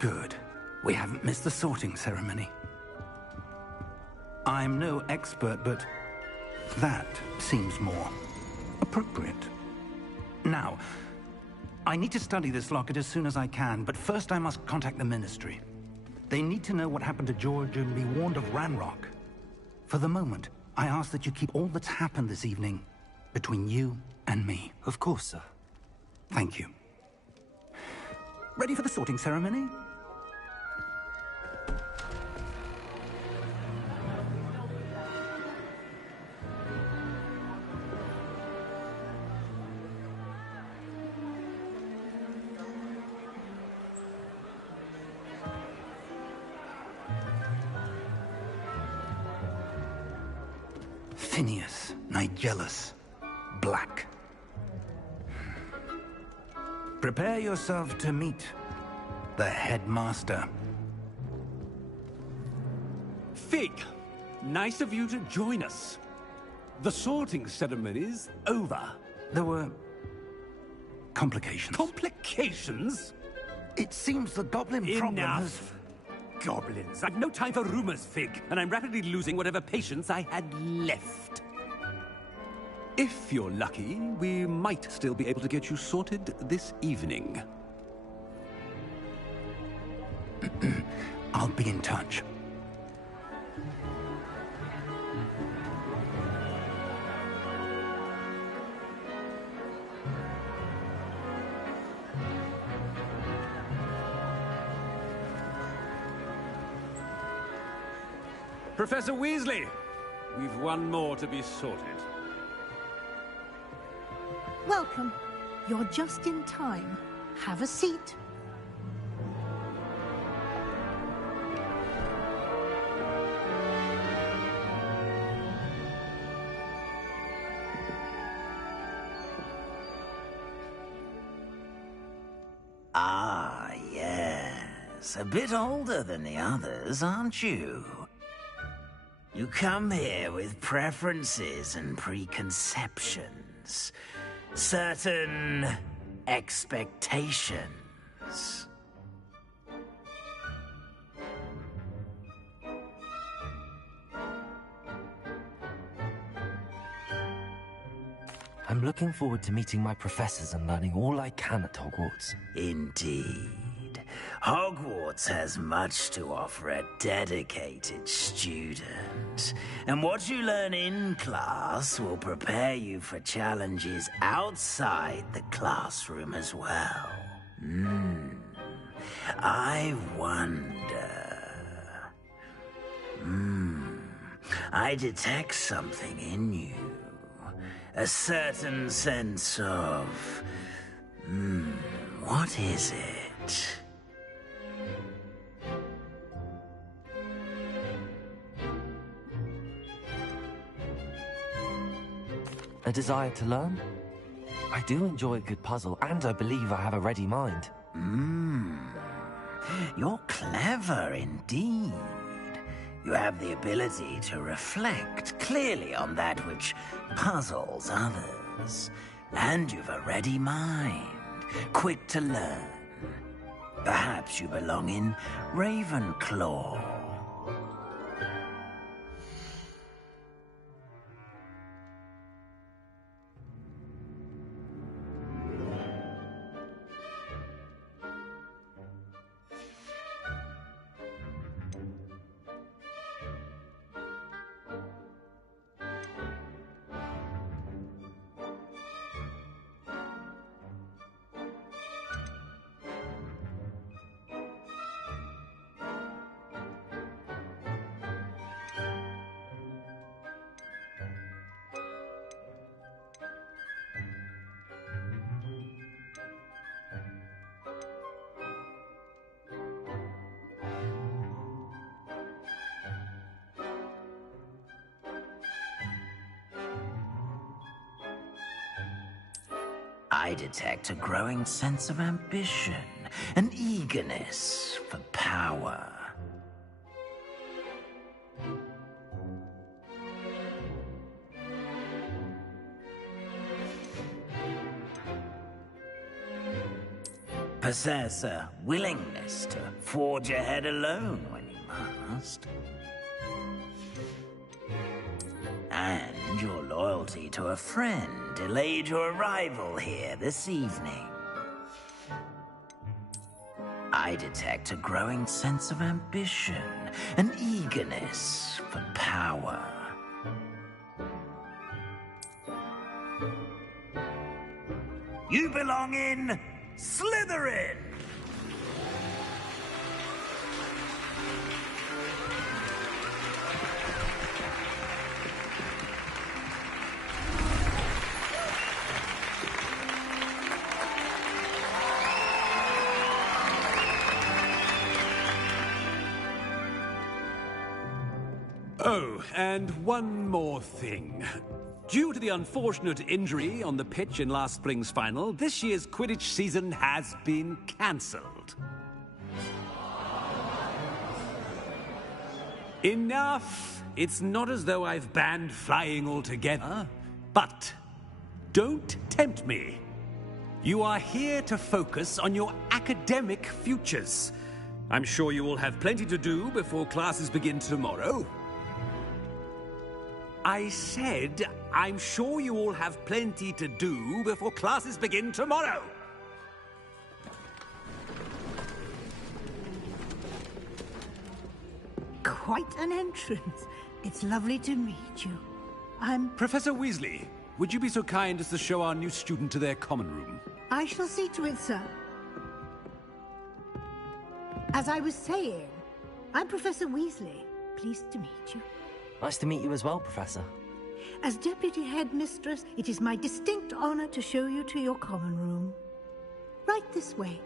Good. We haven't missed the sorting ceremony. I'm no expert, but that seems more appropriate. Now, I need to study this locket as soon as I can, but first I must contact the Ministry. They need to know what happened to George and be warned of Ranrock. For the moment, I ask that you keep all that's happened this evening between you and me. Of course, sir. Thank you. Ready for the sorting ceremony? Phineas, Nigellus, Black. Prepare yourself to meet the headmaster. Fig, nice of you to join us. The sorting ceremony's over. There were complications. Complications? It seems the goblin problem has... Enough! Goblins. I've no time for rumors, Fig, and I'm rapidly losing whatever patience I had left. If you're lucky, we might still be able to get you sorted this evening. I'll be in touch. Professor Weasley, we've one more to be sorted. Welcome. You're just in time. Have a seat. Ah, yes. A bit older than the others, aren't you? You come here with preferences and preconceptions. Certain expectations. I'm looking forward to meeting my professors and learning all I can at Hogwarts. Indeed. Hogwarts has much to offer a dedicated student. And what you learn in class will prepare you for challenges outside the classroom as well. I wonder... I detect something in you. A certain sense of... what is it? A desire to learn? I do enjoy a good puzzle, and I believe I have a ready mind. You're clever indeed. You have the ability to reflect clearly on that which puzzles others. And you've a ready mind, quick to learn. Perhaps you belong in Ravenclaw. I detect a growing sense of ambition, an eagerness for power. possess a willingness to forge ahead alone when you must. And your loyalty to a friend delayed your arrival here this evening. I detect a growing sense of ambition, an eagerness for power. You belong in Slytherin! Oh, and one more thing. Due to the unfortunate injury on the pitch in last spring's final, this year's Quidditch season has been cancelled. Enough! It's not as though I've banned flying altogether, but don't tempt me. You are here to focus on your academic futures. I'm sure you will have plenty to do before classes begin tomorrow. I said, I'm sure you all have plenty to do before classes begin tomorrow. Quite an entrance. It's lovely to meet you. Professor Weasley, would you be so kind as to show our new student to their common room? I shall see to it, sir. As I was saying, I'm Professor Weasley. Pleased to meet you. Nice to meet you as well, Professor. As Deputy Headmistress, it is my distinct honor to show you to your common room. Right this way.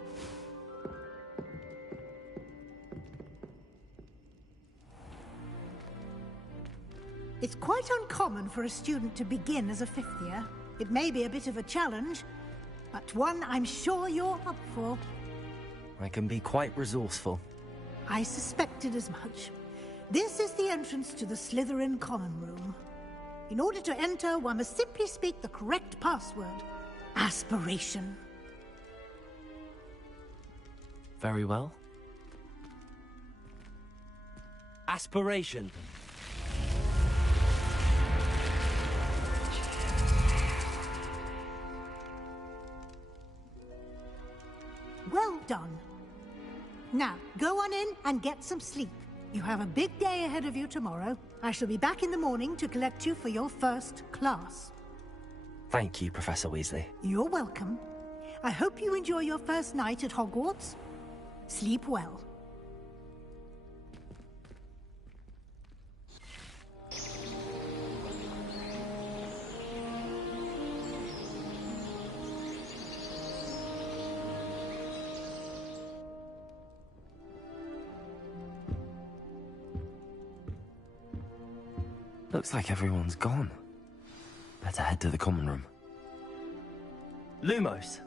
It's quite uncommon for a student to begin as a fifth year. It may be a bit of a challenge, but one I'm sure you're up for. I can be quite resourceful. I suspected as much. This is the entrance to the Slytherin common room. In order to enter, one must simply speak the correct password. Aspiration. Very well. Aspiration. Well done. Now, go on in and get some sleep. You have a big day ahead of you tomorrow. I shall be back in the morning to collect you for your first class. Thank you, Professor Weasley. You're welcome. I hope you enjoy your first night at Hogwarts. Sleep well. Looks like everyone's gone. Better head to the common room. Lumos!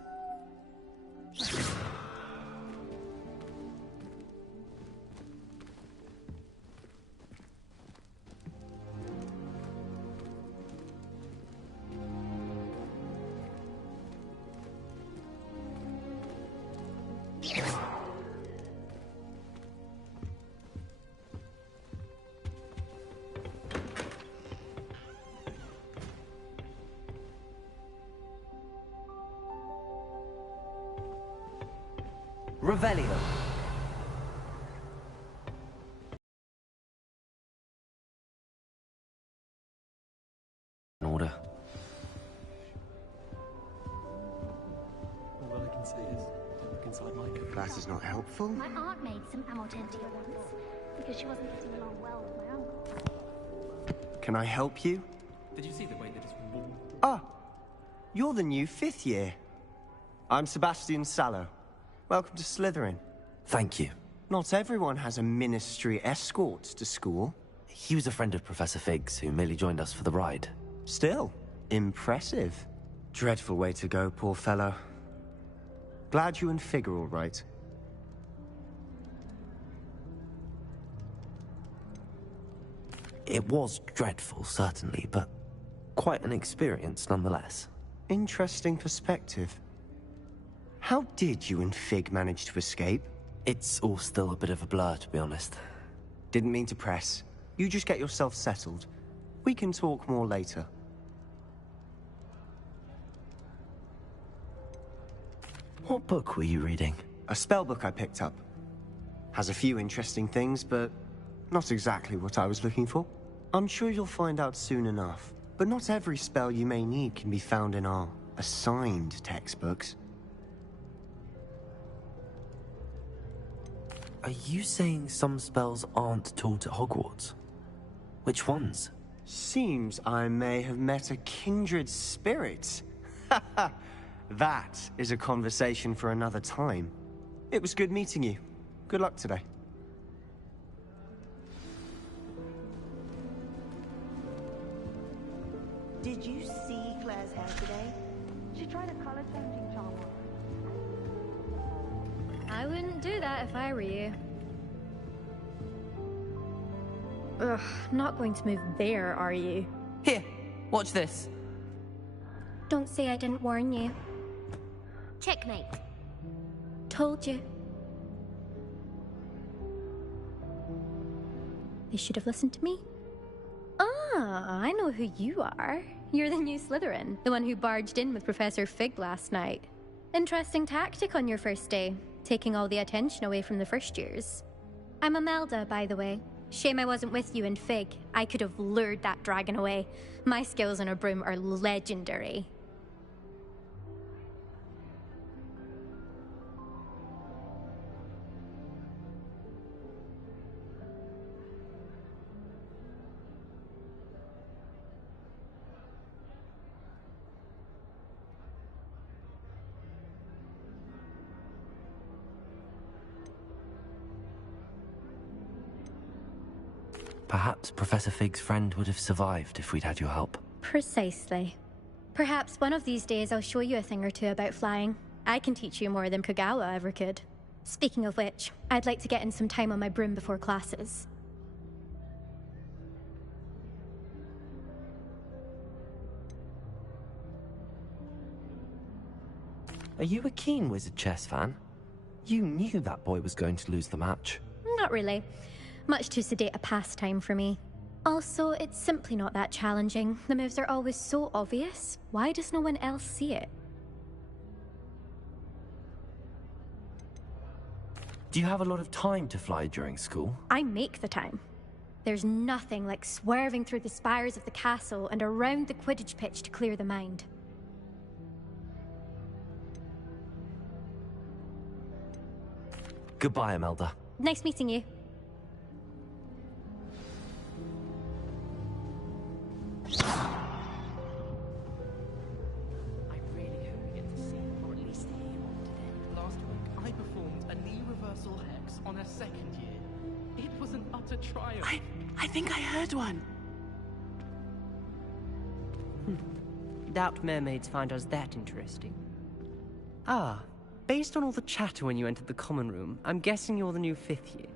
Revelio. In order. All I can say is, don't look inside my coat. That is not helpful. My aunt made some Amortentia once, because she wasn't getting along well with my uncle. Can I help you? Did you see the way that it's worn? Ah, you're the new 5th year. I'm Sebastian Sallow. Welcome to Slytherin. Thank you. Not everyone has a ministry escort to school. He was a friend of Professor Fig's who merely joined us for the ride. Still, impressive. Dreadful way to go, poor fellow. Glad you and Fig are all right. It was dreadful, certainly, but quite an experience nonetheless. Interesting perspective. How did you and Fig manage to escape? It's all still a bit of a blur, to be honest. Didn't mean to press. You just get yourself settled. We can talk more later. What book were you reading? A spell book I picked up. Has a few interesting things, but not exactly what I was looking for. I'm sure you'll find out soon enough. But not every spell you may need can be found in our assigned textbooks. Are you saying some spells aren't taught at Hogwarts? Which ones? Seems I may have met a kindred spirit. That is a conversation for another time. It was good meeting you. Good luck today. Did you see Claire's hair today? She tried a color changing charm on. I wouldn't do that if I were you. Ugh, not going to move there, are you? Here, watch this. Don't say I didn't warn you. Checkmate. Told you. They should have listened to me. Ah, I know who you are. You're the new Slytherin, the one who barged in with Professor Fig last night. Interesting tactic on your first day, taking all the attention away from the first years. I'm Imelda, by the way. Shame I wasn't with you and Fig. I could have lured that dragon away. My skills on a broom are legendary. Perhaps Professor Fig's friend would have survived if we'd had your help. Precisely. Perhaps one of these days I'll show you a thing or two about flying. I can teach you more than Kagawa ever could. Speaking of which, I'd like to get in some time on my broom before classes. Are you a keen Wizard chess fan? You knew that boy was going to lose the match. Not really. Much too sedate a pastime for me. Also, it's simply not that challenging. The moves are always so obvious. Why does no one else see it? Do you have a lot of time to fly during school? I make the time. There's nothing like swerving through the spires of the castle and around the Quidditch pitch to clear the mind. Goodbye, Imelda. Nice meeting you. I really hope we get to see, or at least hear one today. Last week, I performed a knee reversal hex on a second year. It was an utter triumph. I think I heard one. Doubt mermaids find us that interesting. Ah, based on all the chatter when you entered the common room, I'm guessing you're the new 5th year.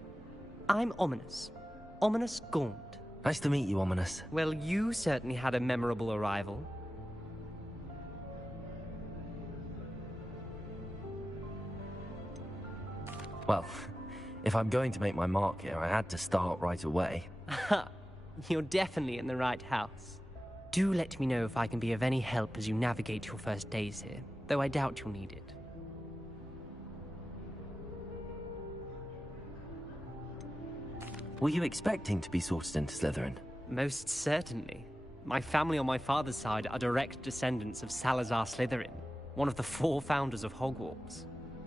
I'm Ominous. Ominous Gaunt. Nice to meet you, Ominous. Well, you certainly had a memorable arrival. Well, if I'm going to make my mark here, I had to start right away. Ha! You're definitely in the right house. Do let me know if I can be of any help as you navigate your first days here, though I doubt you'll need it. Were you expecting to be sorted into Slytherin? Most certainly. My family on my father's side are direct descendants of Salazar Slytherin, one of the 4 founders of Hogwarts.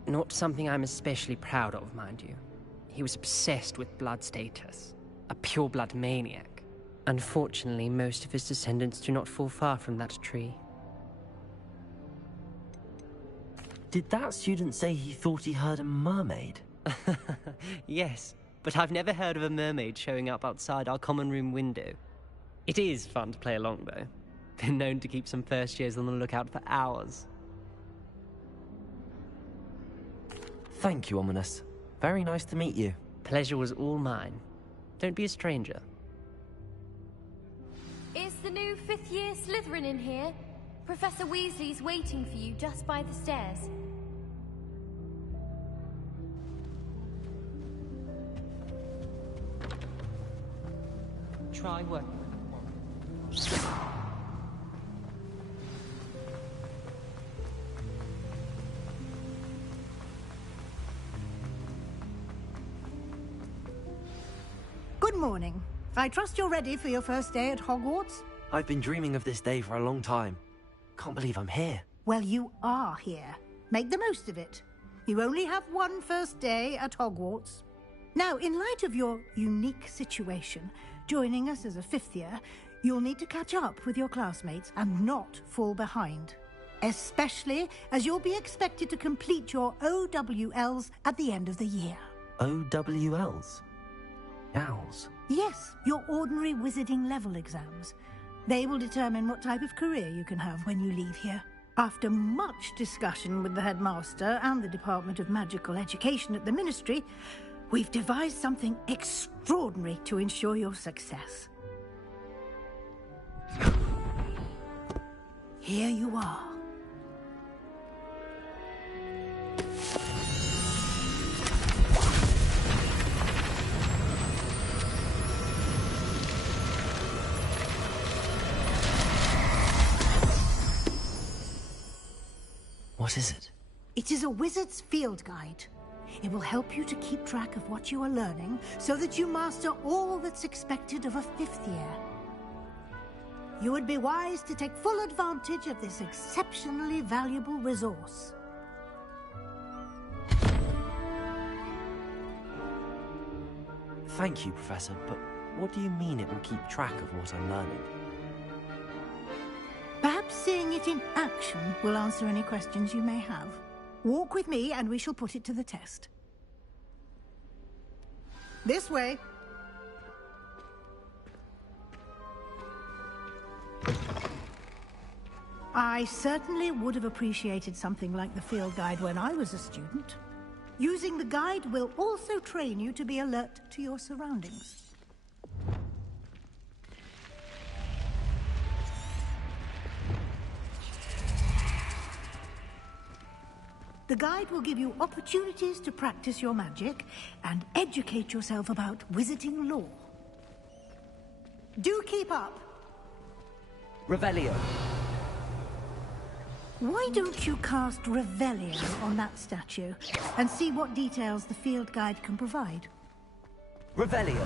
Not something I'm especially proud of, mind you. He was obsessed with blood status, a pure-blood maniac. Unfortunately, most of his descendants do not fall far from that tree. Did that student say he thought he heard a mermaid? Yes, but I've never heard of a mermaid showing up outside our common room window. It is fun to play along, though. Been known to keep some first years on the lookout for hours. Thank you, Ominous. Very nice to meet you. Pleasure was all mine. Don't be a stranger. Is the new 5th year Slytherin in here? Professor Weasley's waiting for you just by the stairs. try working with them tomorrow. Good morning. I trust you're ready for your first day at Hogwarts? I've been dreaming of this day for a long time. Can't believe I'm here. Well, you are here. Make the most of it. You only have one first day at Hogwarts. Now, in light of your unique situation, joining us as a fifth year, you'll need to catch up with your classmates and not fall behind. Especially as you'll be expected to complete your OWLs at the end of the year. OWLs? Owls? Yes, your ordinary wizarding level exams. They will determine what type of career you can have when you leave here. After much discussion with the headmaster and the Department of Magical Education at the Ministry, we've devised something extraordinary to ensure your success. Here you are. What is it? It is a wizard's field guide. It will help you to keep track of what you are learning so that you master all that's expected of a fifth year. You would be wise to take full advantage of this exceptionally valuable resource. Thank you, Professor, but what do you mean it will keep track of what I'm learning? Perhaps seeing it in action will answer any questions you may have. Walk with me and we shall put it to the test. This way. I certainly would have appreciated something like the field guide when I was a student. Using the guide will also train you to be alert to your surroundings. The guide will give you opportunities to practice your magic and educate yourself about wizarding lore. Do keep up! Revelio. Why don't you cast Revelio on that statue and see what details the field guide can provide? Revelio.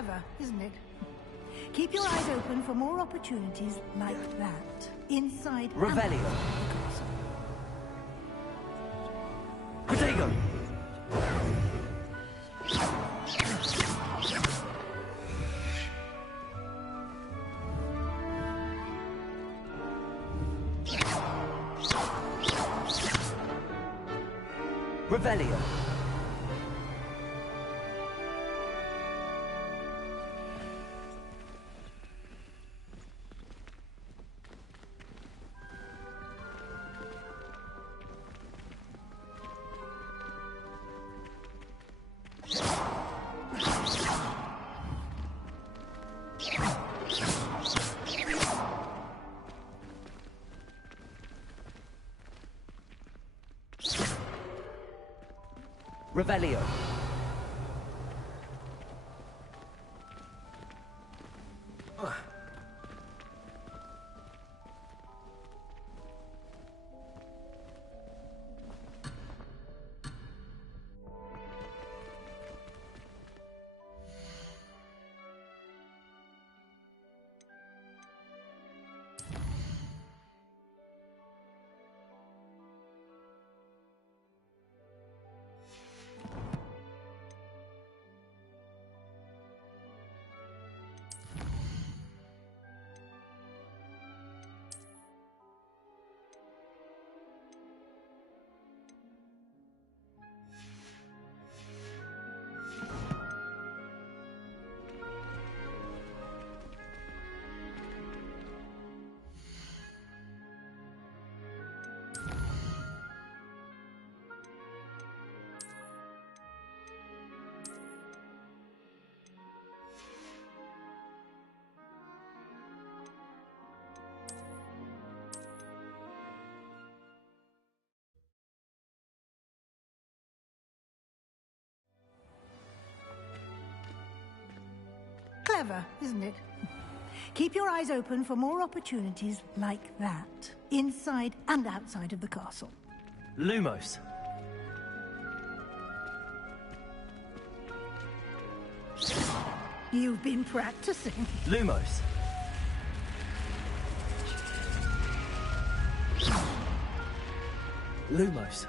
Clever, isn't it? Keep your eyes open for more opportunities like that. Inside Revelio. and outside the castle. Protego. Revelio. Revelio. Clever, isn't it? Keep your eyes open for more opportunities like that. Inside and outside of the castle. Lumos. You've been practicing. Lumos. Lumos.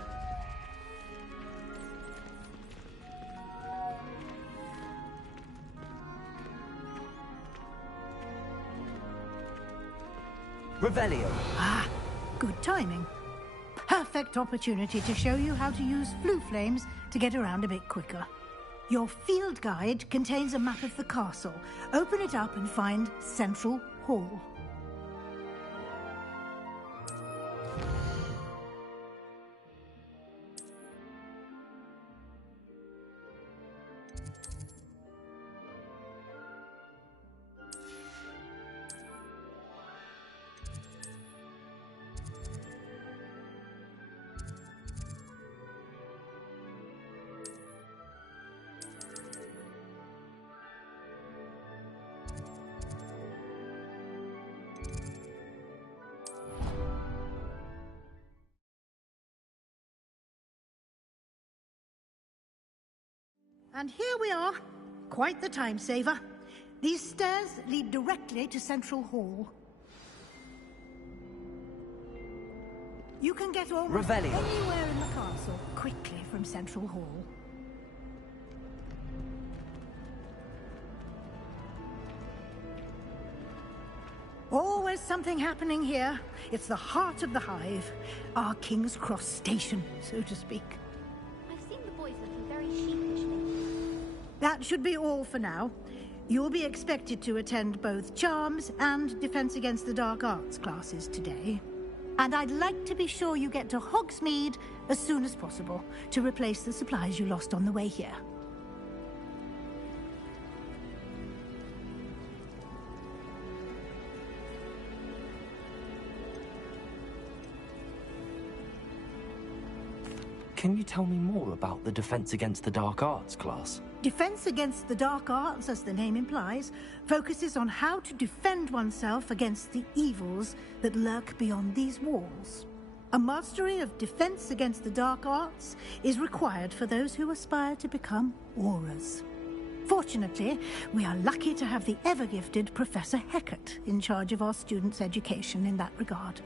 Revelio. Ah, good timing. Perfect opportunity to show you how to use flue flames to get around a bit quicker. Your field guide contains a map of the castle. Open it up and find Central Hall. And here we are. Quite the time saver. These stairs lead directly to Central Hall. You can get almost Revelio. anywhere in the castle quickly from Central Hall. Always something happening here. It's the heart of the hive. Our King's Cross station, so to speak. I've seen the boys looking very sheepishly. That should be all for now. You'll be expected to attend both Charms and Defense Against the Dark Arts classes today. And I'd like to be sure you get to Hogsmeade as soon as possible to replace the supplies you lost on the way here. Can you tell me more about the Defense Against the Dark Arts class? Defense Against the Dark Arts, as the name implies, focuses on how to defend oneself against the evils that lurk beyond these walls. A mastery of Defense Against the Dark Arts is required for those who aspire to become Aurors. Fortunately, we are lucky to have the ever-gifted Professor Hecat in charge of our students' education in that regard.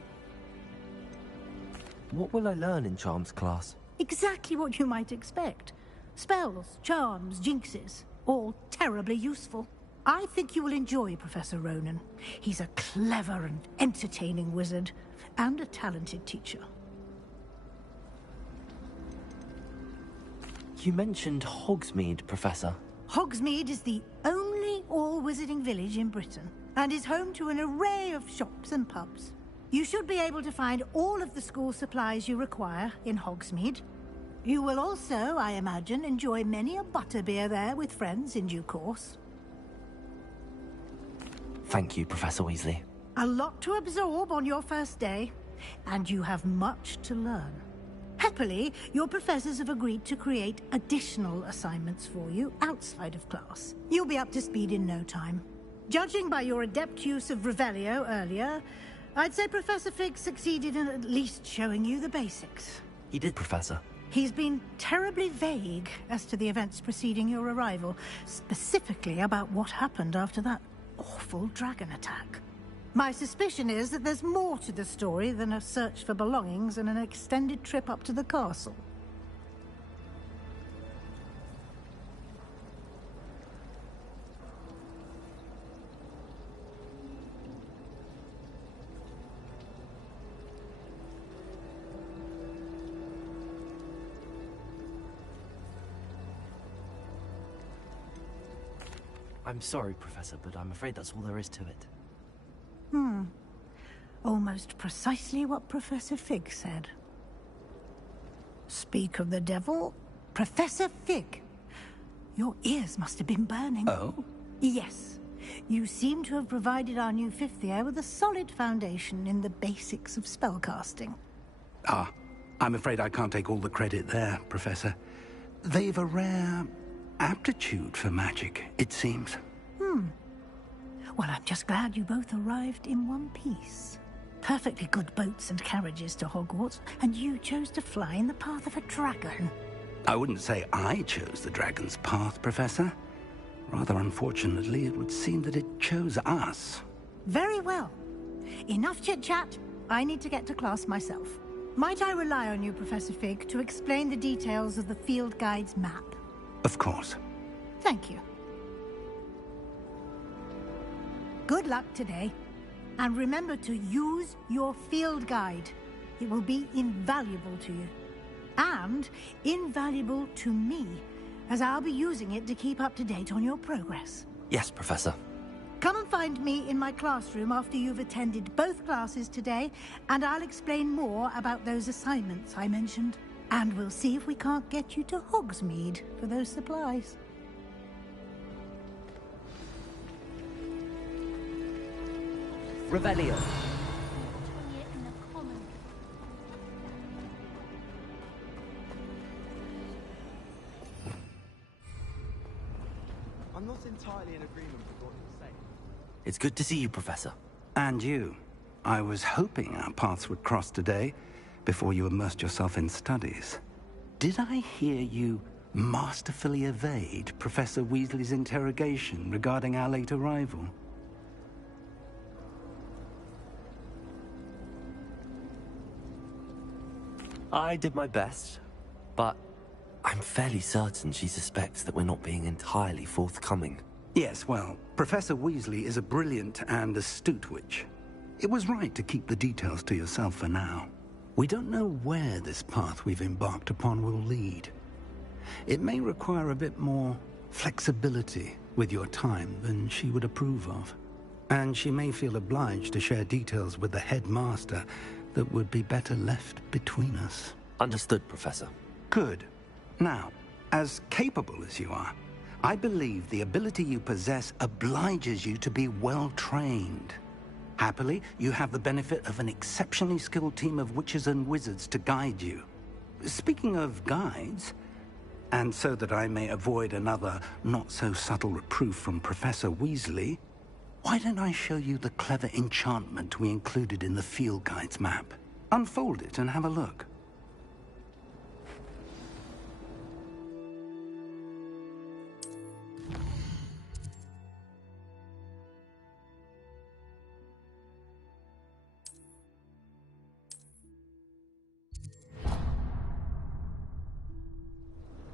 What will I learn in Charms class? Exactly what you might expect. Spells, charms, jinxes, all terribly useful. I think you will enjoy Professor Ronan. He's a clever and entertaining wizard, and a talented teacher. You mentioned Hogsmeade, Professor. Hogsmeade is the only all-wizarding village in Britain, and is home to an array of shops and pubs. You should be able to find all of the school supplies you require in Hogsmeade. You will also, I imagine, enjoy many a butterbeer there with friends in due course. Thank you, Professor Weasley. A lot to absorb on your first day, and you have much to learn. Happily, your professors have agreed to create additional assignments for you outside of class. You'll be up to speed in no time. Judging by your adept use of Revelio earlier, I'd say Professor Fig succeeded in at least showing you the basics. He did, Professor. He's been terribly vague as to the events preceding your arrival, specifically about what happened after that awful dragon attack. My suspicion is that there's more to the story than a search for belongings and an extended trip up to the castle. I'm sorry, Professor, but I'm afraid that's all there is to it. Almost precisely what Professor Fig said. Speak of the devil, Professor Fig. Your ears must have been burning. Oh? Yes. You seem to have provided our new fifth year with a solid foundation in the basics of spellcasting. Ah, I'm afraid I can't take all the credit there, Professor. They've a rare aptitude for magic, it seems. Well, I'm just glad you both arrived in one piece. Perfectly good boats and carriages to Hogwarts, and you chose to fly in the path of a dragon. I wouldn't say I chose the dragon's path, Professor. Rather unfortunately, it would seem that it chose us. Very well. Enough chit-chat. I need to get to class myself. Might I rely on you, Professor Fig, to explain the details of the field guide's map? Of course. Thank you. Good luck today. And remember to use your field guide. It will be invaluable to you. And invaluable to me, as I'll be using it to keep up to date on your progress. Yes, Professor. Come and find me in my classroom after you've attended both classes today, and I'll explain more about those assignments I mentioned. And we'll see if we can't get you to Hogsmeade for those supplies. Revelio. I'm not entirely in agreement with what you're saying. It's good to see you, Professor. And you. I was hoping our paths would cross today, before you immersed yourself in studies. Did I hear you masterfully evade Professor Weasley's interrogation regarding our late arrival? I did my best, but I'm fairly certain she suspects that we're not being entirely forthcoming. Yes, well, Professor Weasley is a brilliant and astute witch. It was right to keep the details to yourself for now. We don't know where this path we've embarked upon will lead. It may require a bit more flexibility with your time than she would approve of. And she may feel obliged to share details with the headmaster that would be better left between us. Understood, Professor. Good. Now, as capable as you are, I believe the ability you possess obliges you to be well-trained. Happily, you have the benefit of an exceptionally skilled team of witches and wizards to guide you. Speaking of guides, and so that I may avoid another not-so-subtle reproof from Professor Weasley, why don't I show you the clever enchantment we included in the field guide's map? Unfold it and have a look.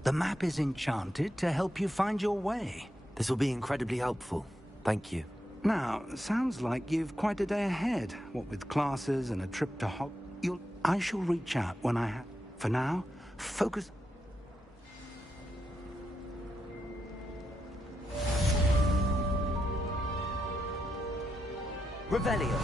The map is enchanted to help you find your way. This will be incredibly helpful. Thank you. Now, sounds like you've quite a day ahead. What with classes and a trip to I shall reach out when I have. For now, focus. Revelio.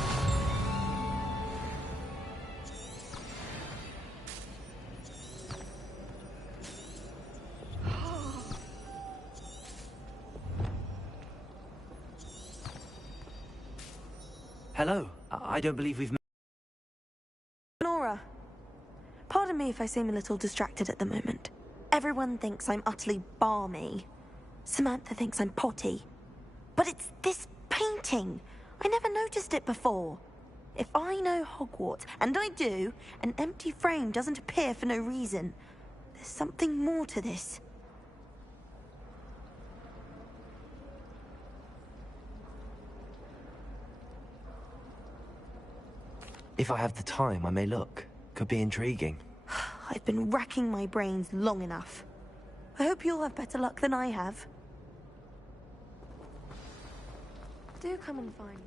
Hello. I don't believe we've met. Nora. Pardon me if I seem a little distracted at the moment. Everyone thinks I'm utterly balmy. Samantha thinks I'm potty. But it's this painting. I never noticed it before. If I know Hogwarts, and I do, an empty frame doesn't appear for no reason. There's something more to this. If I have the time, I may look. Could be intriguing. I've been racking my brains long enough. I hope you'll have better luck than I have. Do come and find me.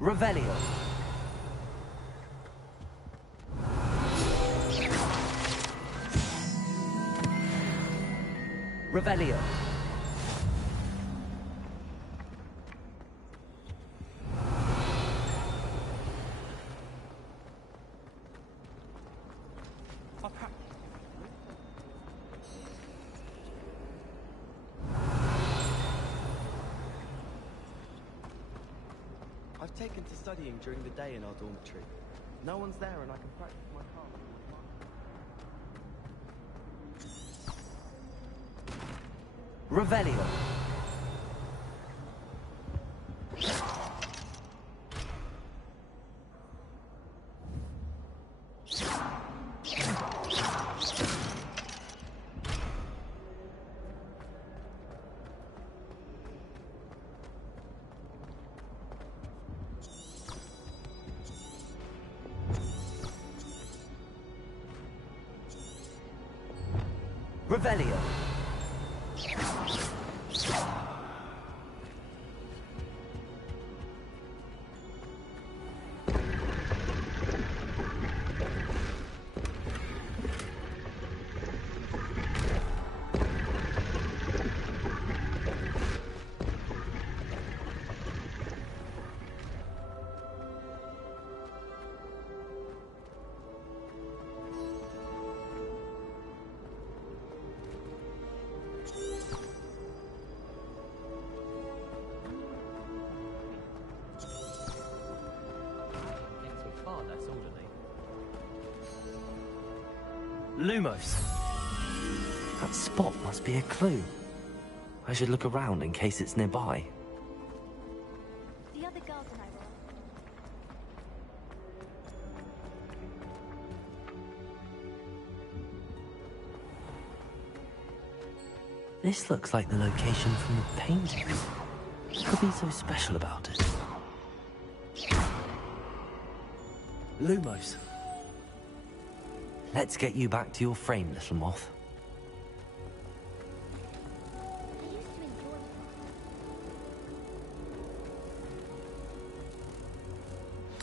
Revelio. Revelio. I've taken to studying during the day in our dormitory. No one's there and I can practice my craft. Revelio. Revelio. Lumos. That spot must be a clue. I should look around in case it's nearby. The other girls and I were. This looks like the location from the painting. What could be so special about it? Lumos. Let's get you back to your frame, little moth.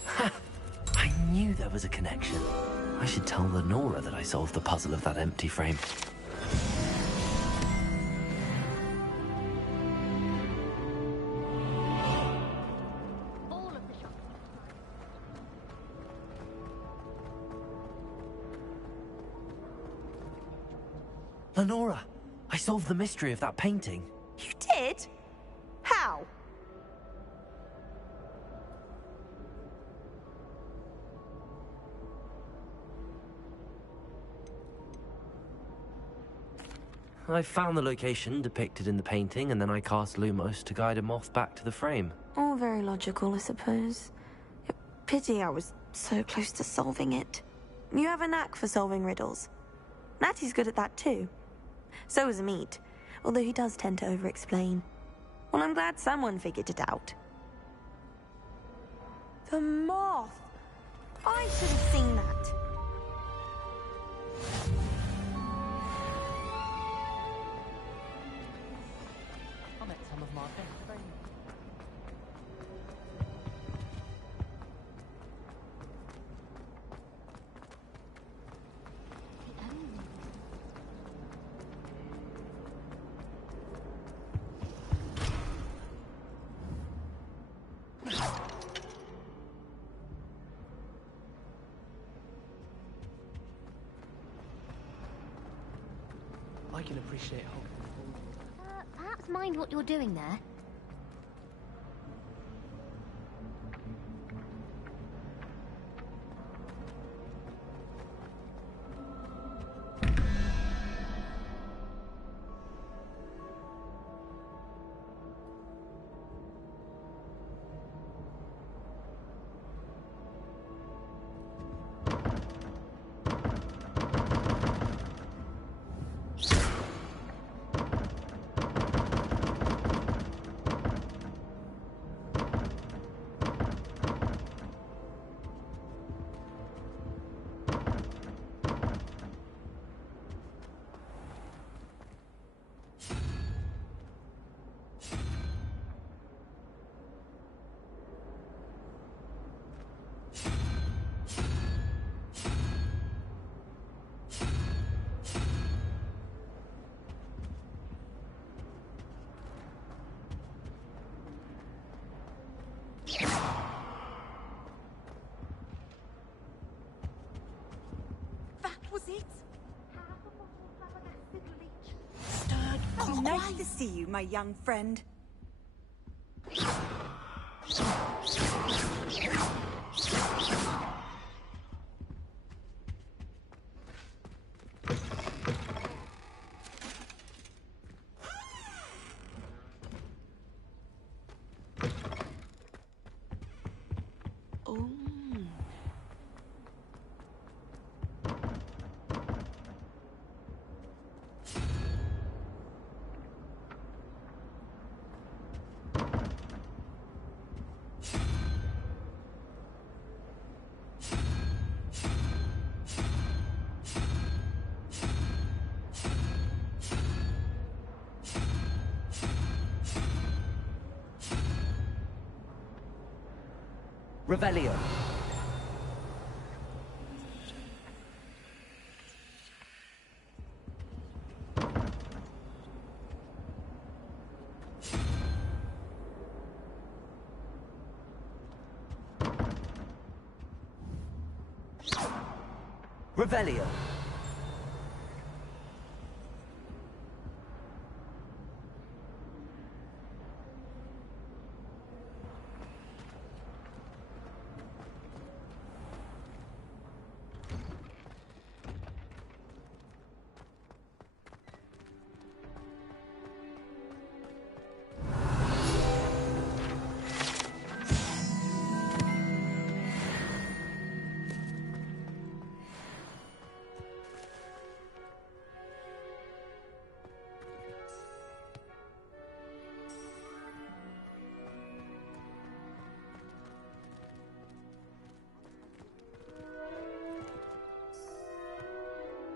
Ha! I knew there was a connection. I should tell Lenora that I solved the puzzle of that empty frame. Lenora, I solved the mystery of that painting. You did? How? I found the location depicted in the painting, and then I cast Lumos to guide a moth back to the frame. All very logical, I suppose. Pity I was so close to solving it. You have a knack for solving riddles. Natty's good at that too. So is Amit, although he does tend to over-explain. Well, I'm glad someone figured it out. The moth! I should have seen that. I met some of my best friends. I can appreciate Hogwarts. Perhaps mind what you're doing there? Was it? Stirred. Oh, nice to see you, my young friend. Oh. Revelio. Revelio.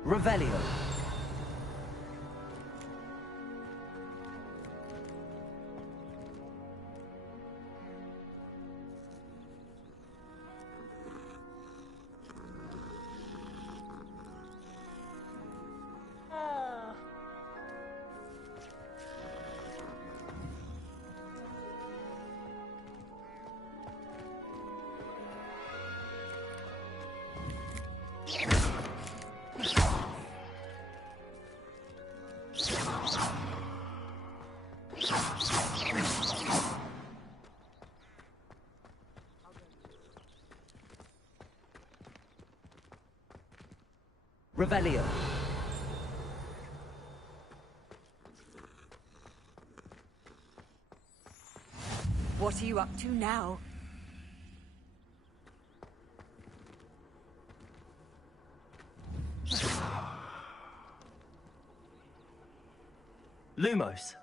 Revelio. Revelio. What are you up to now? Lumos.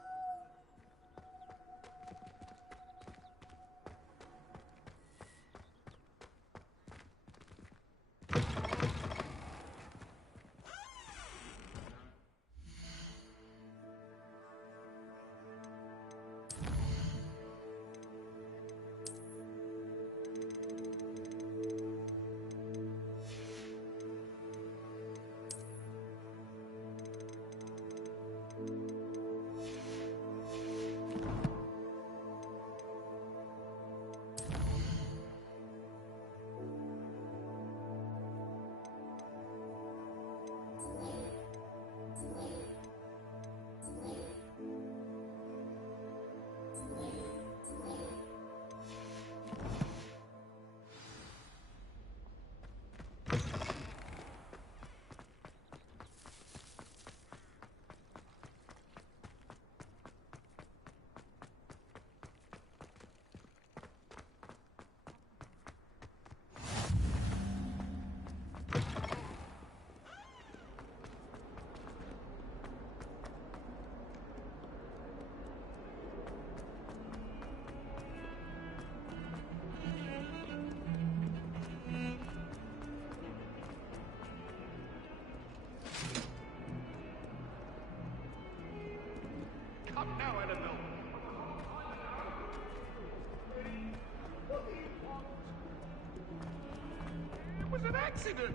accident!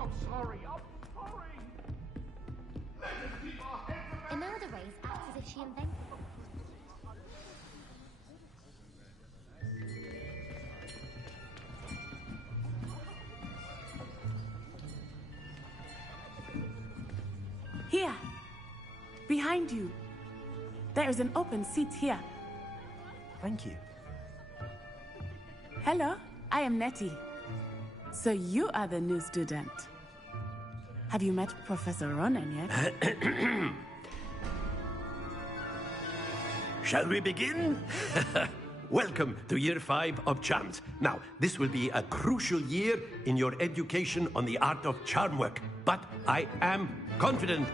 I'm sorry. Imelda Reyes acts as if she invented... Here. Behind you. There is an open seat here. Thank you. Hello, I am Nettie. So you are the new student. Have you met Professor Ronan yet? Shall we begin? Welcome to Year 5 of Charms. Now, this will be a crucial year in your education on the art of charm work. But I am confident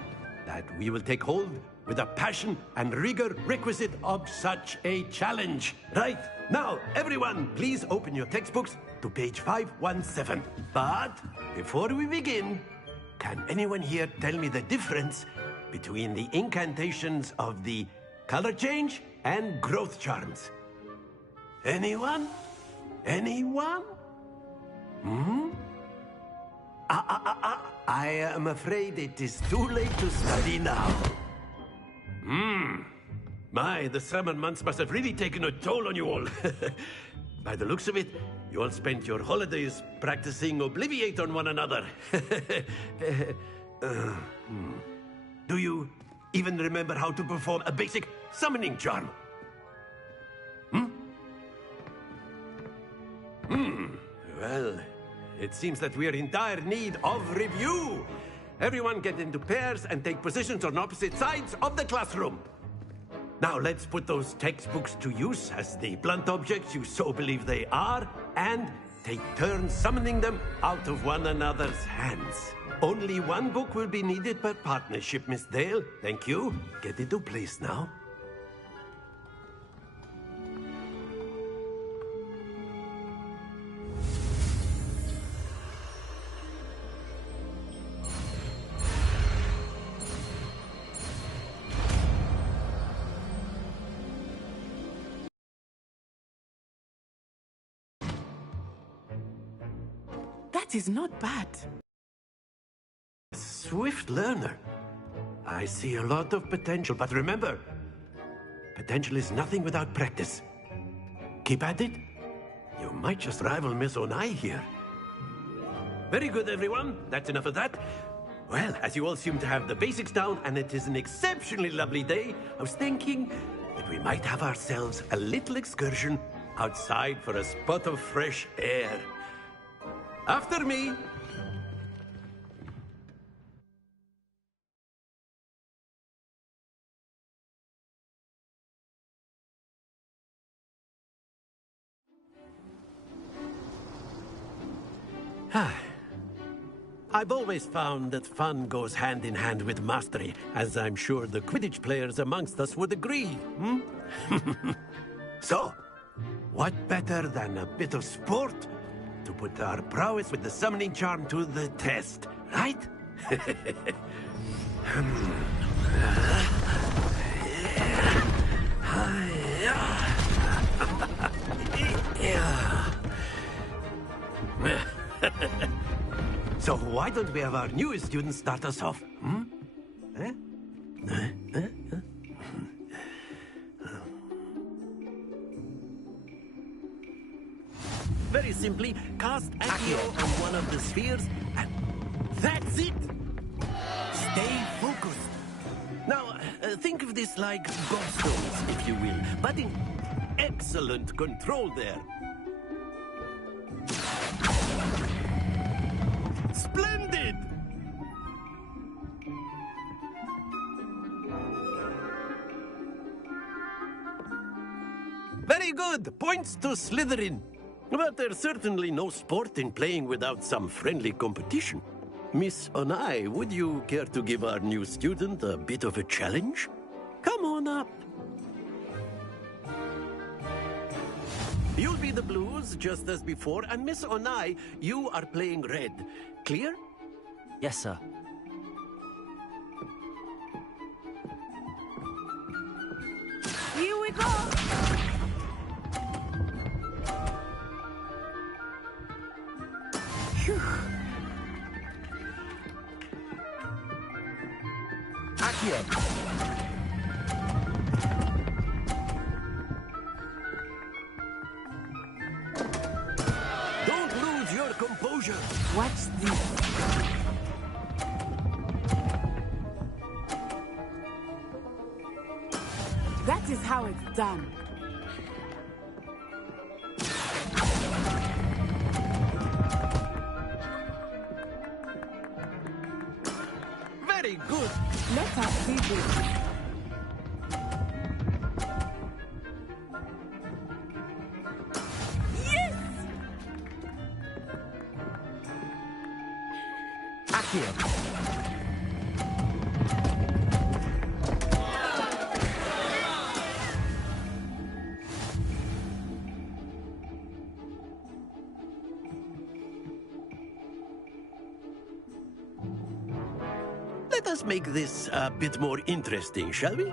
that we will take hold with the passion and rigor requisite of such a challenge. Right, now, everyone, please open your textbooks to page 517. But before we begin, can anyone here tell me the difference between the incantations of the color change and growth charms? Anyone? Anyone? I am afraid it is too late to study now. My, the summer months must have really taken a toll on you all. By the looks of it, you all spent your holidays practicing Obliviate on one another. Do you even remember how to perform a basic summoning charm? Well, it seems that we are in dire need of review. Everyone get into pairs and take positions on opposite sides of the classroom. Now let's put those textbooks to use as the blunt objects you so believe they are, and take turns summoning them out of one another's hands. Only one book will be needed per partnership, Miss Dale. Thank you. Get into place now. That is not bad. Swift learner. I see a lot of potential, but remember, potential is nothing without practice. Keep at it. You might just rival Miss Onai here. Very good, everyone. That's enough of that. Well, as you all seem to have the basics down, and it is an exceptionally lovely day, I was thinking that we might have ourselves a little excursion outside for a spot of fresh air. After me. I've always found that fun goes hand in hand with mastery, as I'm sure the Quidditch players amongst us would agree. So, what better than a bit of sport to put our prowess with the summoning charm to the test, right? So why don't we have our newest student start us off? Very simply, cast Accio on one of the spheres, and that's it! Stay focused. Now, think of this like gobstones, if you will, but in excellent control there. Splendid! Very good! Points to Slytherin. But there's certainly no sport in playing without some friendly competition. Miss Onai, would you care to give our new student a bit of a challenge? Come on up. You'll be the blues, just as before, and Miss Onai, you are playing red. Clear? Yes, sir. Here we go! Watch this. That is how it's done. Very good. Let us see this. Yes! Accio. Let us make this a bit more interesting, shall we?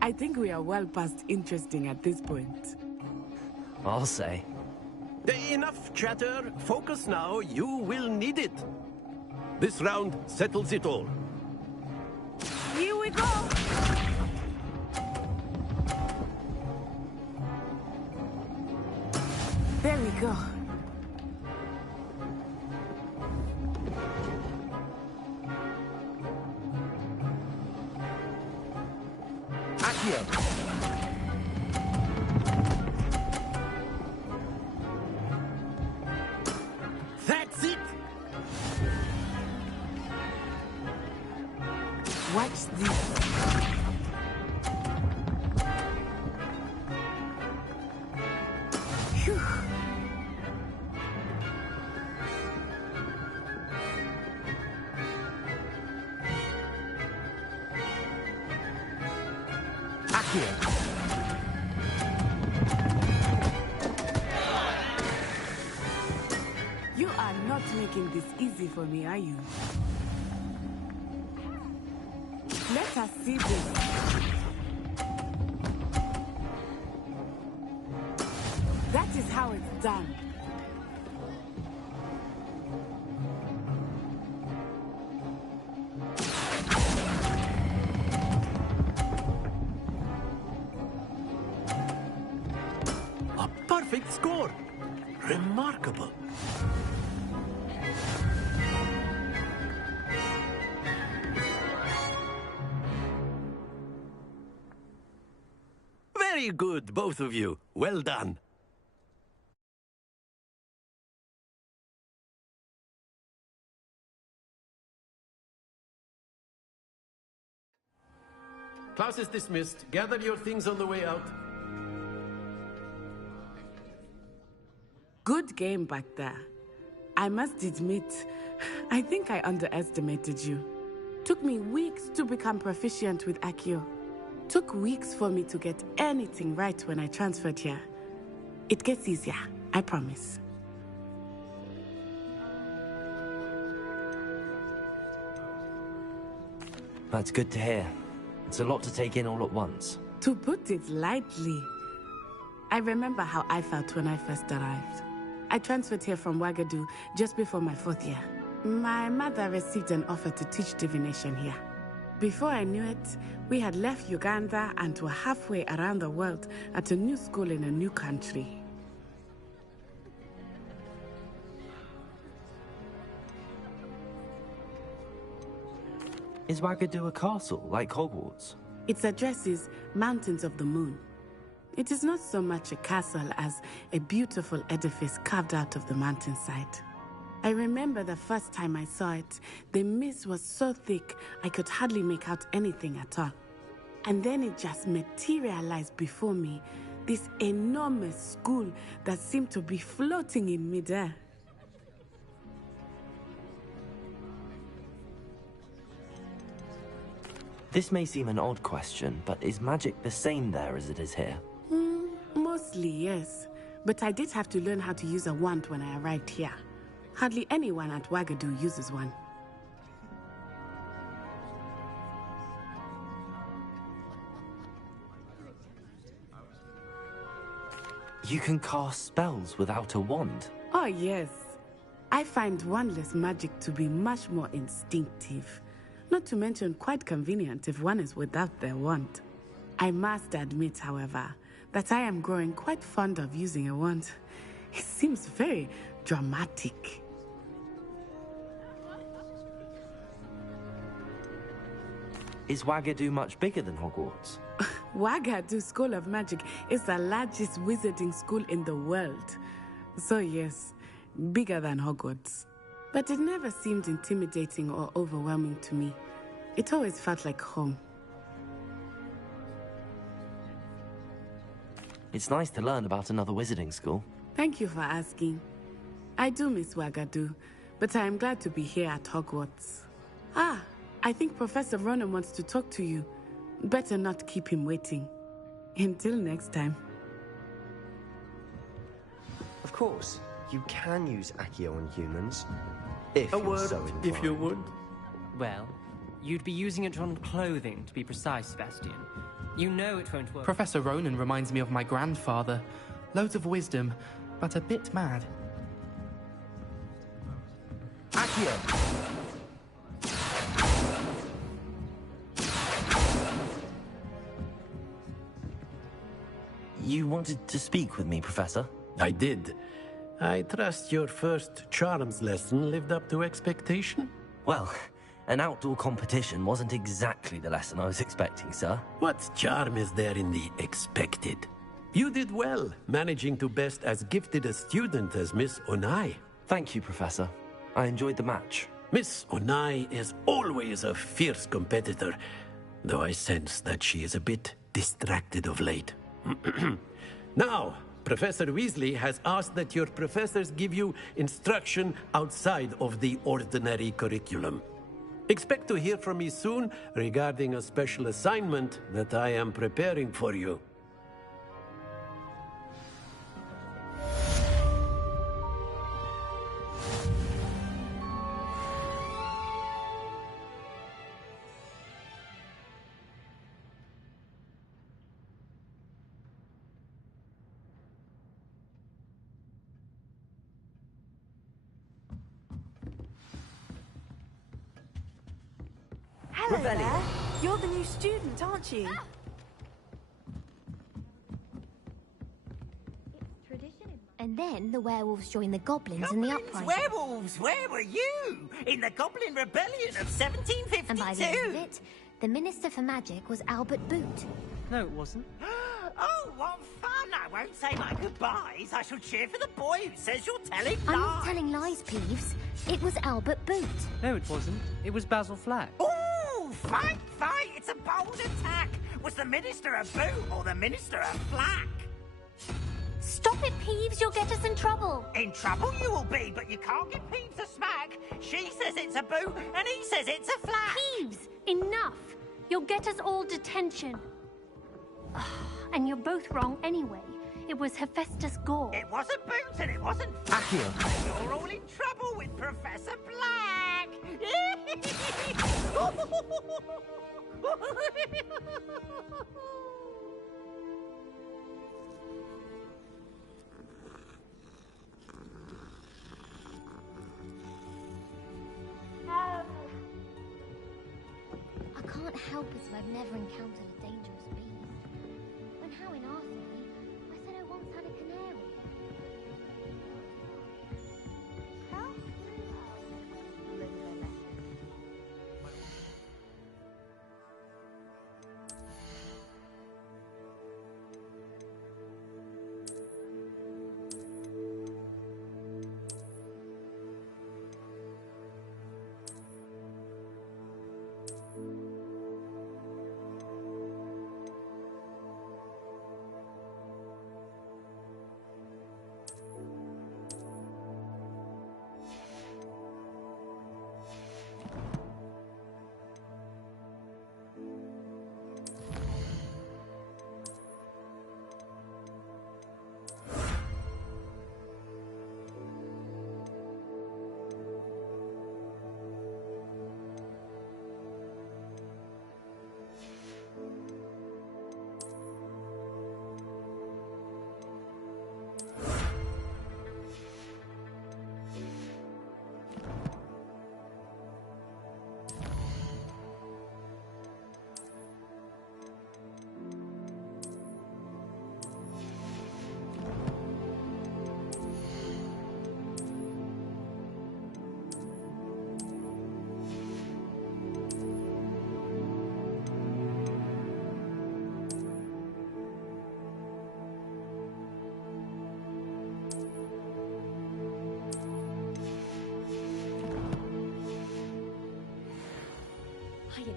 I think we are well past interesting at this point. I'll say. Enough chatter. Focus now. You will need it. This round settles it all. Here we go! There we go. Accio. That's it. Watch this. Phew. Accio. You are not making this easy for me, are you? Let us see this. That is how it's done. A perfect score. Remarkable. Very good, both of you. Well done. Class is dismissed. Gather your things on the way out. Good game back there. I must admit, I think I underestimated you. Took me weeks to become proficient with Accio. Took weeks for me to get anything right when I transferred here. It gets easier, I promise. That's good to hear. It's a lot to take in all at once. To put it lightly, I remember how I felt when I first arrived. I transferred here from Wagadu just before my 4th year. My mother received an offer to teach divination here. Before I knew it, we had left Uganda and were halfway around the world at a new school in a new country. Is Wagadu a castle, like Hogwarts? Its address is Mountains of the Moon. It is not so much a castle as a beautiful edifice carved out of the mountainside. I remember the first time I saw it, the mist was so thick I could hardly make out anything at all. And then it just materialized before me, this enormous school that seemed to be floating in midair. This may seem an odd question, but is magic the same there as it is here? Mostly, yes. But I did have to learn how to use a wand when I arrived here. Hardly anyone at Wagadu uses one. You can cast spells without a wand? Oh, yes. I find wandless magic to be much more instinctive. Not to mention quite convenient if one is without their wand. I must admit, however, that I am growing quite fond of using a wand. It seems very dramatic. Is Wagadu much bigger than Hogwarts? Wagadu School of Magic is the largest wizarding school in the world. So yes, bigger than Hogwarts. But it never seemed intimidating or overwhelming to me. It always felt like home. It's nice to learn about another wizarding school. Thank you for asking. I do miss Wagadu, but I am glad to be here at Hogwarts. Ah, I think Professor Ronan wants to talk to you. Better not keep him waiting. Until next time. Of course, you can use Accio on humans. If A you're word, so inclined. if you would. Well, you'd be using it on clothing, to be precise, Sebastian. You know it won't work. Professor Ronan reminds me of my grandfather. Loads of wisdom, but a bit mad. Accio! You wanted to speak with me, Professor? I did. I trust your first charms lesson lived up to expectation? Well, an outdoor competition wasn't exactly the lesson I was expecting, sir. What charm is there in the expected? You did well, managing to best as gifted a student as Miss Onai. Thank you, Professor. I enjoyed the match. Miss Onai is always a fierce competitor, though I sense that she is a bit distracted of late. Now, Professor Weasley has asked that your professors give you instruction outside of the ordinary curriculum. Expect to hear from me soon regarding a special assignment that I am preparing for you. Hello there. You're the new student, aren't you? And then the werewolves joined the goblins in the uprising. Werewolves, where were you? In the Goblin Rebellion of 1752? And by the end of it, the Minister for Magic was Albert Boot. No, it wasn't. Oh, what fun! I won't say my goodbyes. I shall cheer for the boy who says you're telling lies. I'm not telling lies, Peeves. It was Albert Boot. No, it wasn't. It was Basil Flack. Ooh, fight, fight! It's a bold attack. Was the Minister a Boot or the Minister a Flack? Stop it, Peeves. You'll get us in trouble. In trouble you will be, but you can't give Peeves a smack. She says it's a Boot, and he says it's a Flack. Peeves, enough. You'll get us all detention. And you're both wrong anyway. It was Hephaestus Gore. It wasn't Boot and it wasn't Accio! You're all in trouble with Professor Black. I can't help it if I've never encountered a dangerous beast. When Howin asked me, I said I once had a canary.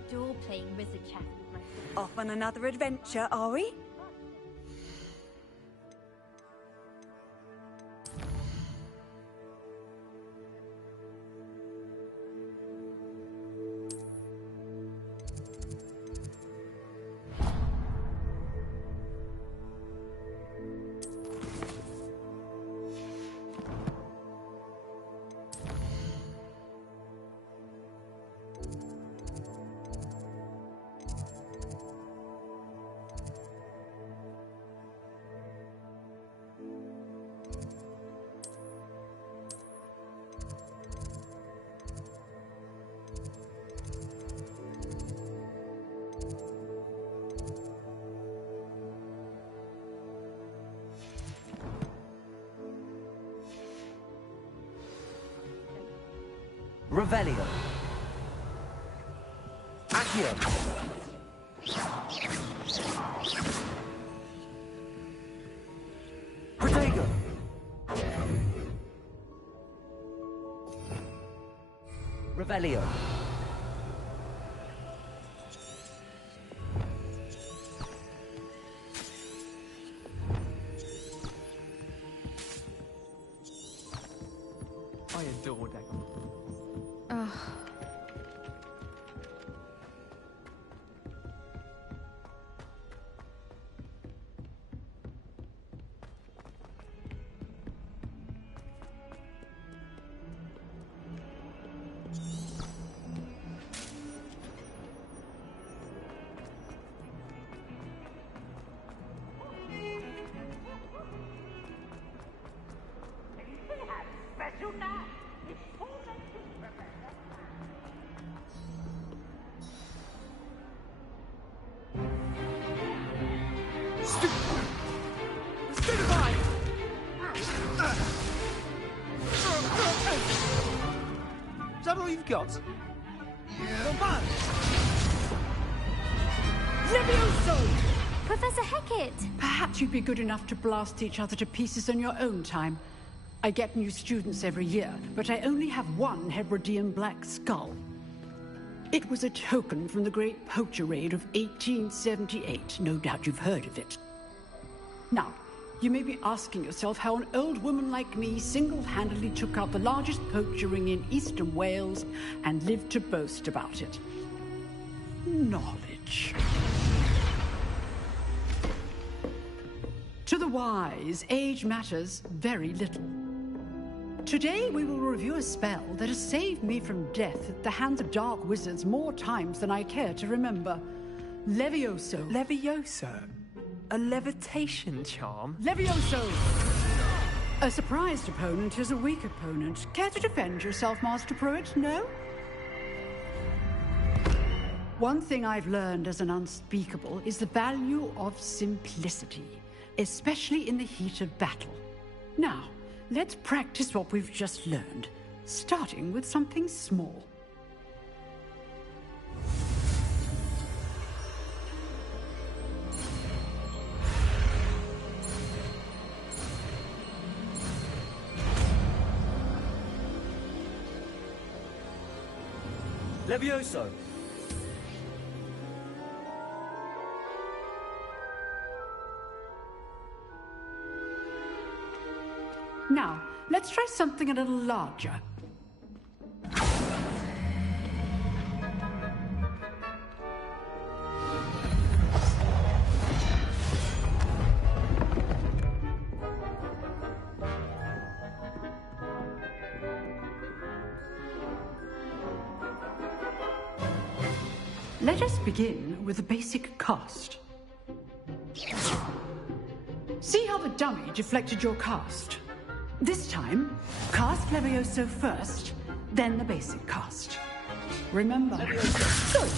adore playing wizard chess with my friends. Off on another adventure, are we? Revelio. Accio. Protego. Revelio. I adore that. Is that all you've got? Yeah. Levioso! Professor Hecat! Perhaps you'd be good enough to blast each other to pieces on your own time. I get new students every year, but I only have one Hebridean black skull. It was a token from the Great Poacher Raid of 1878. No doubt you've heard of it. Now, you may be asking yourself how an old woman like me single-handedly took out the largest poacher ring in eastern Wales and lived to boast about it. Knowledge. To the wise, age matters very little. Today we will review a spell that has saved me from death at the hands of dark wizards more times than I care to remember. Levioso. Levioso? A levitation charm? Levioso! A surprised opponent is a weak opponent. Care to defend yourself, Master Pruitt? No? One thing I've learned as an unspeakable is the value of simplicity, especially in the heat of battle. Now, let's practice what we've just learned, starting with something small. Levioso! Now, let's try something a little larger. Let us begin with the basic cast. See how the dummy deflected your cast? This time, cast Levioso first, then the basic cast. Remember. Good.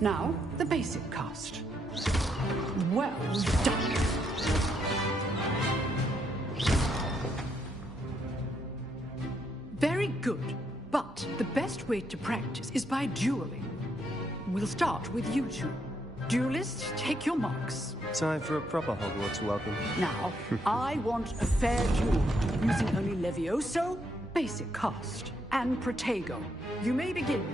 Now, the basic cast. Well done. Very good. But the best way to practice is by dueling. We'll start with you two. Duelists, take your marks. Time for a proper Hogwarts welcome. Now, I want a fair duel, using only Levioso, basic cast, and Protego. You may begin.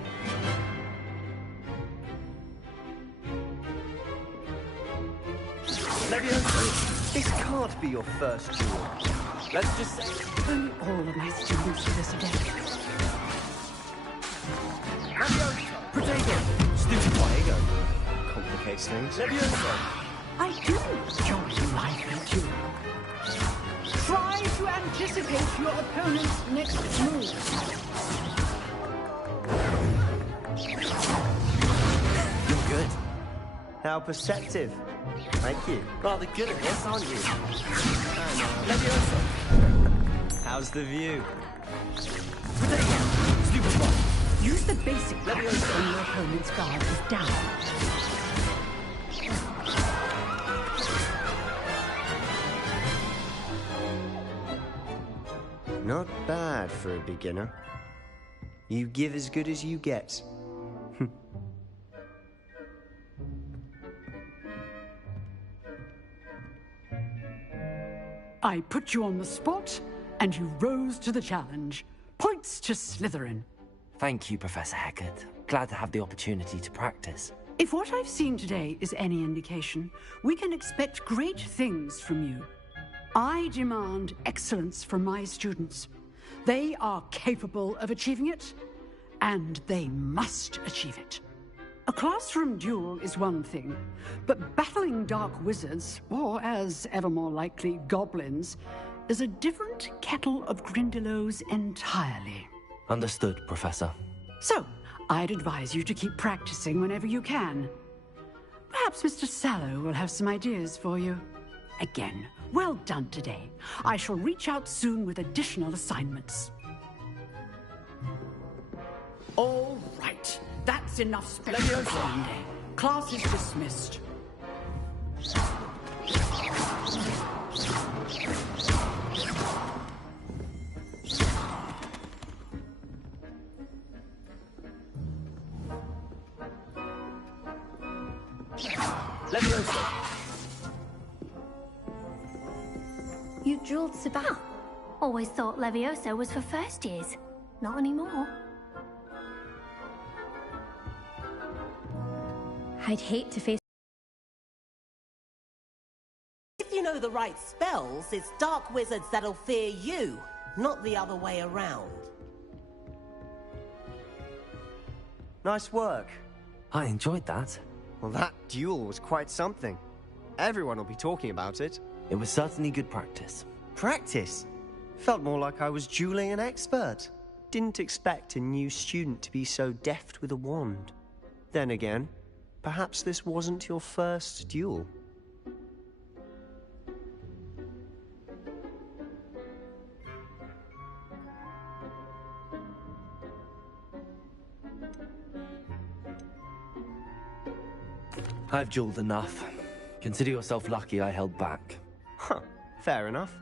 Levioso, this can't be your first duel. Let's just say... Only all of my students do this a day. Levioso! Potato! Stupid potato. Complicates things. Levioso! I do enjoy life duel. Try to anticipate your opponent's next move. You're good. How perceptive. Thank you. Rather good at this, aren't you? Levioso. How's the view? Stupid one. Use the basic Levioso when your opponent's guard is down. Not bad for a beginner. You give as good as you get. I put you on the spot, and you rose to the challenge. Points to Slytherin. Thank you, Professor Hecat. Glad to have the opportunity to practice. If what I've seen today is any indication, we can expect great things from you. I demand excellence from my students. They are capable of achieving it, and they must achieve it. A classroom duel is one thing, but battling dark wizards, or as ever more likely, goblins, is a different kettle of Grindylows entirely. Understood, Professor. So, I'd advise you to keep practicing whenever you can. Perhaps Mr. Sallow will have some ideas for you. Again, well done today. I shall reach out soon with additional assignments. All right. That's enough special for Monday. Class is dismissed. Levioso! You dueled Sebastian. Always thought Levioso was for first years. Not anymore. I'd hate to face... If you know the right spells, it's dark wizards that'll fear you, not the other way around. Nice work. I enjoyed that. Well, that duel was quite something. Everyone will be talking about it. It was certainly good practice. Practice? Felt more like I was dueling an expert. Didn't expect a new student to be so deft with a wand. Then again, perhaps this wasn't your first duel. I've dueled enough. Consider yourself lucky I held back. Huh, fair enough.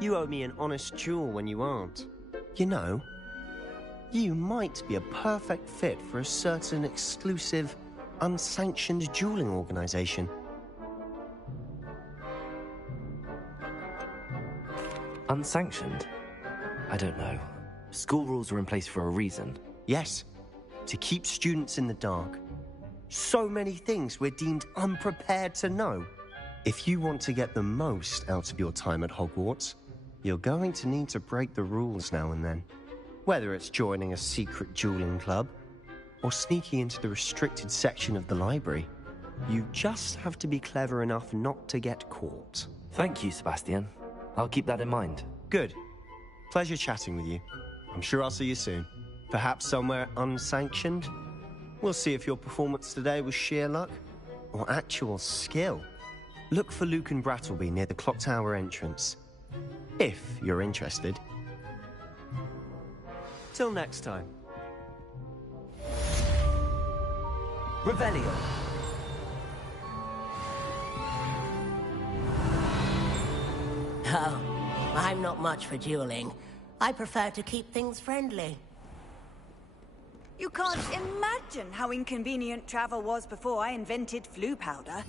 You owe me an honest duel when you aren't. You know, you might be a perfect fit for a certain exclusive, unsanctioned dueling organization. Unsanctioned? I don't know. School rules are in place for a reason. Yes, to keep students in the dark. So many things we're deemed unprepared to know. If you want to get the most out of your time at Hogwarts, you're going to need to break the rules now and then. Whether it's joining a secret dueling club, or sneaking into the restricted section of the library, you just have to be clever enough not to get caught. Thank you, Sebastian. I'll keep that in mind. Good. Pleasure chatting with you. I'm sure I'll see you soon. Perhaps somewhere unsanctioned? We'll see if your performance today was sheer luck or actual skill. Look for Luke and Brattleby near the clock tower entrance, if you're interested. Till next time. Revelio. Oh, I'm not much for dueling. I prefer to keep things friendly. You can't imagine how inconvenient travel was before I invented flu powder.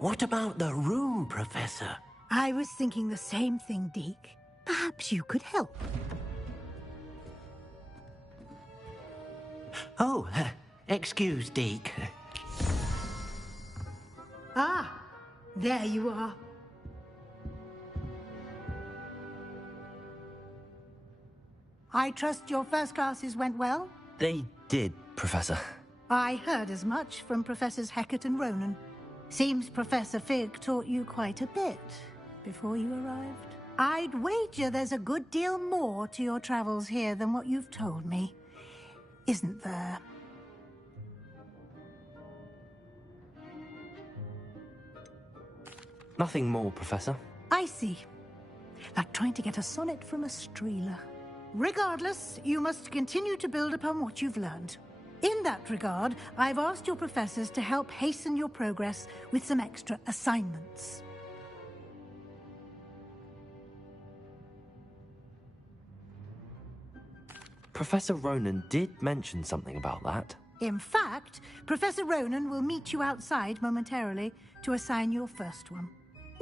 What about the room, Professor? I was thinking the same thing, Deke. Perhaps you could help. Oh, excuse, Deke. Ah, there you are. I trust your first classes went well? They did, Professor. I heard as much from Professors Hecat and Ronan. Seems Professor Fig taught you quite a bit before you arrived. I'd wager there's a good deal more to your travels here than what you've told me. Isn't there? Nothing more, Professor. I see. Like trying to get a sonnet from a streeler. Regardless, you must continue to build upon what you've learned. In that regard, I've asked your professors to help hasten your progress with some extra assignments. Professor Ronan did mention something about that. In fact, Professor Ronan will meet you outside momentarily to assign your first one.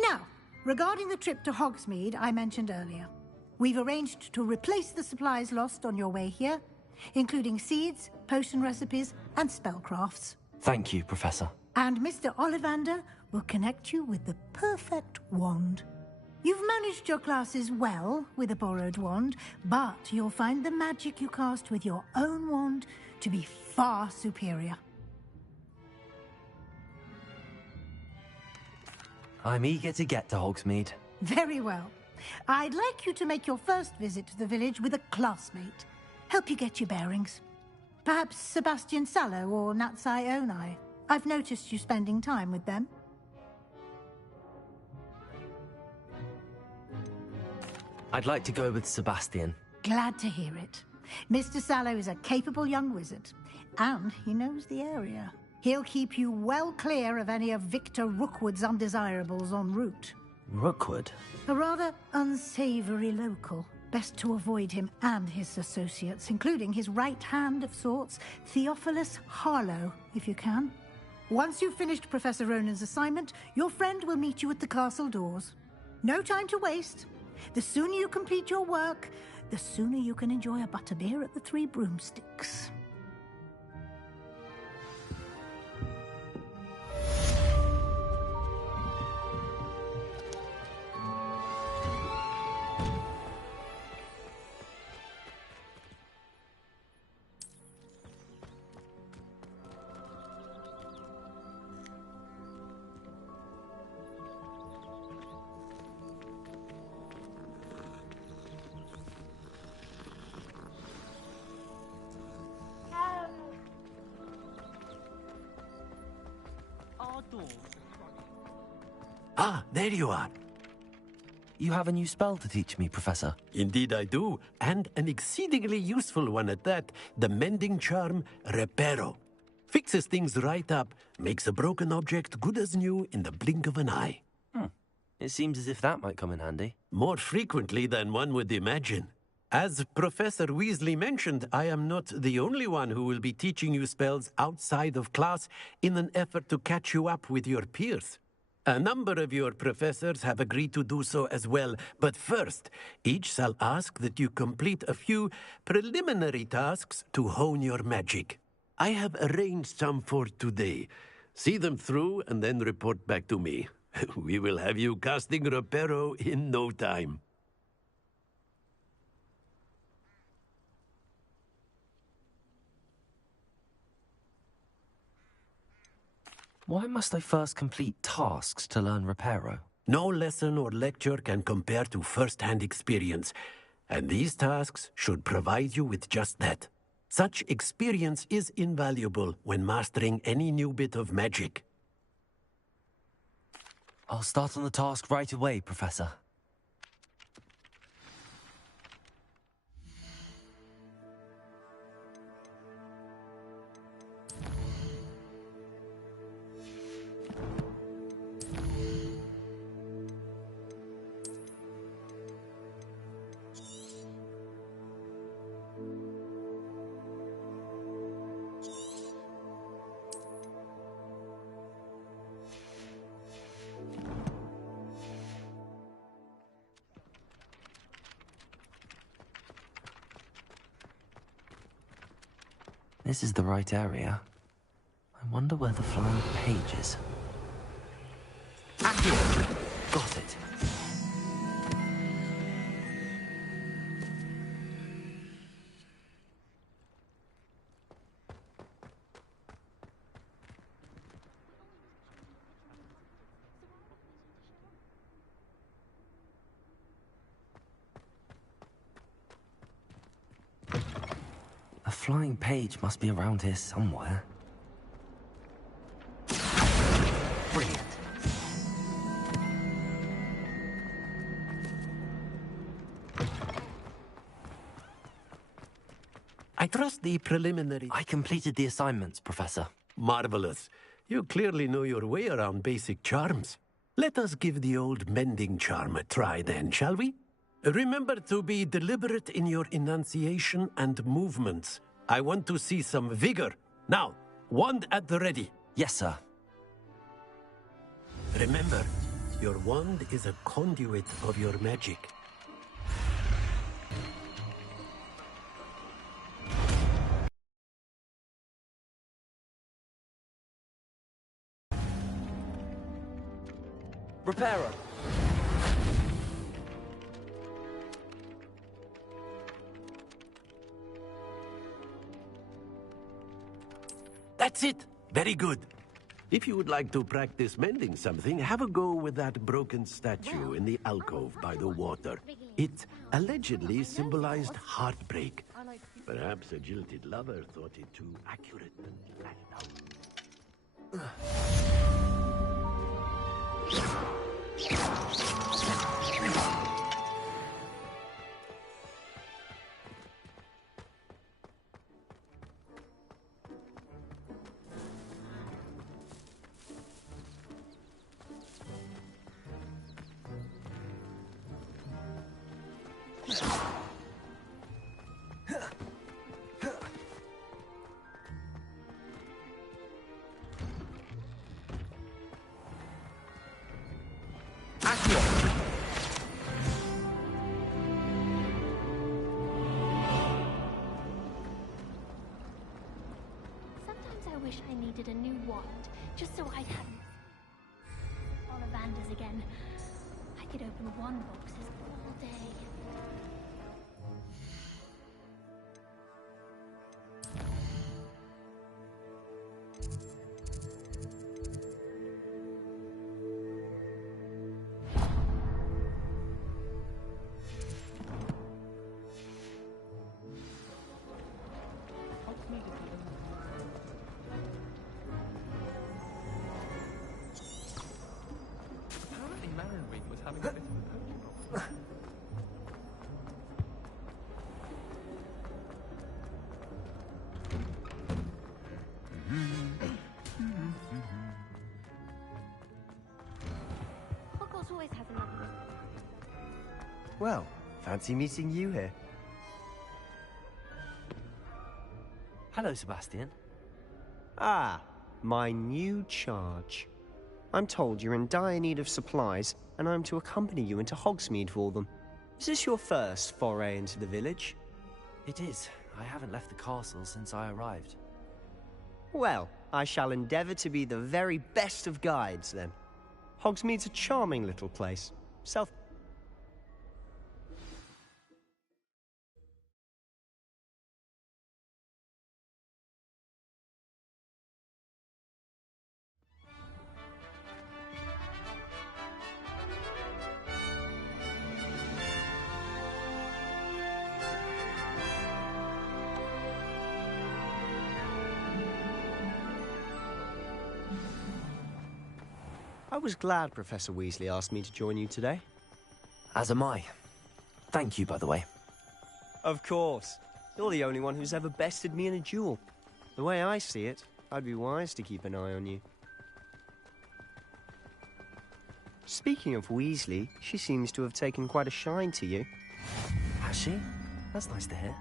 Now, regarding the trip to Hogsmeade I mentioned earlier, we've arranged to replace the supplies lost on your way here, including seeds, potion recipes, and spellcrafts. Thank you, Professor. And Mr. Ollivander will connect you with the perfect wand. You've managed your classes well with a borrowed wand, but you'll find the magic you cast with your own wand to be far superior. I'm eager to get to Hogsmeade. Very well. I'd like you to make your first visit to the village with a classmate. Help you get your bearings. Perhaps Sebastian Sallow or Natsai Onai. I've noticed you spending time with them. I'd like to go with Sebastian. Glad to hear it. Mr. Sallow is a capable young wizard, and he knows the area. He'll keep you well clear of any of Victor Rookwood's undesirables en route. Rookwood? A rather unsavory local. Best to avoid him and his associates, including his right hand of sorts, Theophilus Harlow, if you can. Once you've finished Professor Ronan's assignment, your friend will meet you at the castle doors. No time to waste. The sooner you complete your work, the sooner you can enjoy a butterbeer at the Three Broomsticks. Ah, there you are. You have a new spell to teach me, Professor. Indeed I do, and an exceedingly useful one at that. The mending charm, Reparo. Fixes things right up, makes a broken object good as new in the blink of an eye. It seems as if that might come in handy. More frequently than one would imagine. As Professor Weasley mentioned, I am not the only one who will be teaching you spells outside of class in an effort to catch you up with your peers. A number of your professors have agreed to do so as well, but first, each shall ask that you complete a few preliminary tasks to hone your magic. I have arranged some for today. See them through and then report back to me. We will have you casting Reparo in no time. Why must I first complete tasks to learn Reparo? No lesson or lecture can compare to first-hand experience, and these tasks should provide you with just that. Such experience is invaluable when mastering any new bit of magic. I'll start on the task right away, Professor. This is the right area. I wonder where the flying page is. Accio! Got it. The flying page must be around here somewhere. Brilliant. I trust the preliminary... I completed the assignments, Professor. Marvelous. You clearly know your way around basic charms. Let us give the old mending charm a try then, shall we? Remember to be deliberate in your enunciation and movements. I want to see some vigor. Now, wand at the ready. Yes, sir. Remember, your wand is a conduit of your magic. Repairer. That's it. Very good. If you would like to practice mending something, have a go with that broken statue in the alcove by the water. It allegedly symbolized heartbreak. Perhaps a jilted lover thought it too accurate and lashed out. I wish I needed a new wand, just so I'd have Ollivanders again. I could open wand boxes all day. Hogwarts always has another. Well, fancy meeting you here. Hello, Sebastian. Ah, my new charge. I'm told you're in dire need of supplies, and I'm to accompany you into Hogsmeade for them. Is this your first foray into the village? It is. I haven't left the castle since I arrived. Well, I shall endeavour to be the very best of guides, then. Hogsmeade's a charming little place. I was glad Professor Weasley asked me to join you today. As am I. Thank you, by the way. Of course. You're the only one who's ever bested me in a duel. The way I see it, I'd be wise to keep an eye on you. Speaking of Weasley, she seems to have taken quite a shine to you. Has she? That's nice to hear.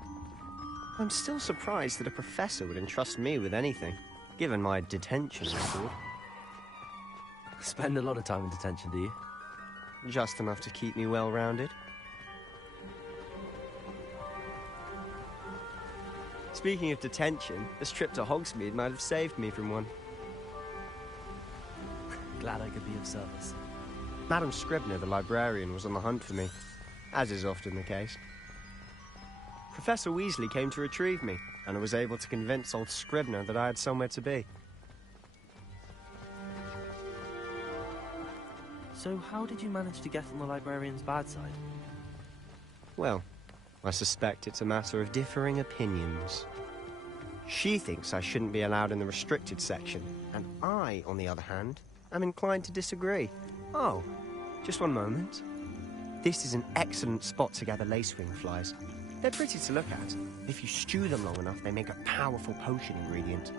I'm still surprised that a professor would entrust me with anything, given my detention record. Spend a lot of time in detention, do you? Just enough to keep me well-rounded. Speaking of detention, this trip to Hogsmeade might have saved me from one. Glad I could be of service. Madam Scribner, the librarian, was on the hunt for me, as is often the case. Professor Weasley came to retrieve me, and I was able to convince old Scribner that I had somewhere to be. So how did you manage to get on the librarian's bad side? Well, I suspect it's a matter of differing opinions. She thinks I shouldn't be allowed in the restricted section, and I, on the other hand, am inclined to disagree. Oh, just one moment. This is an excellent spot to gather lacewing flies. They're pretty to look at. If you stew them long enough, they make a powerful potion ingredient.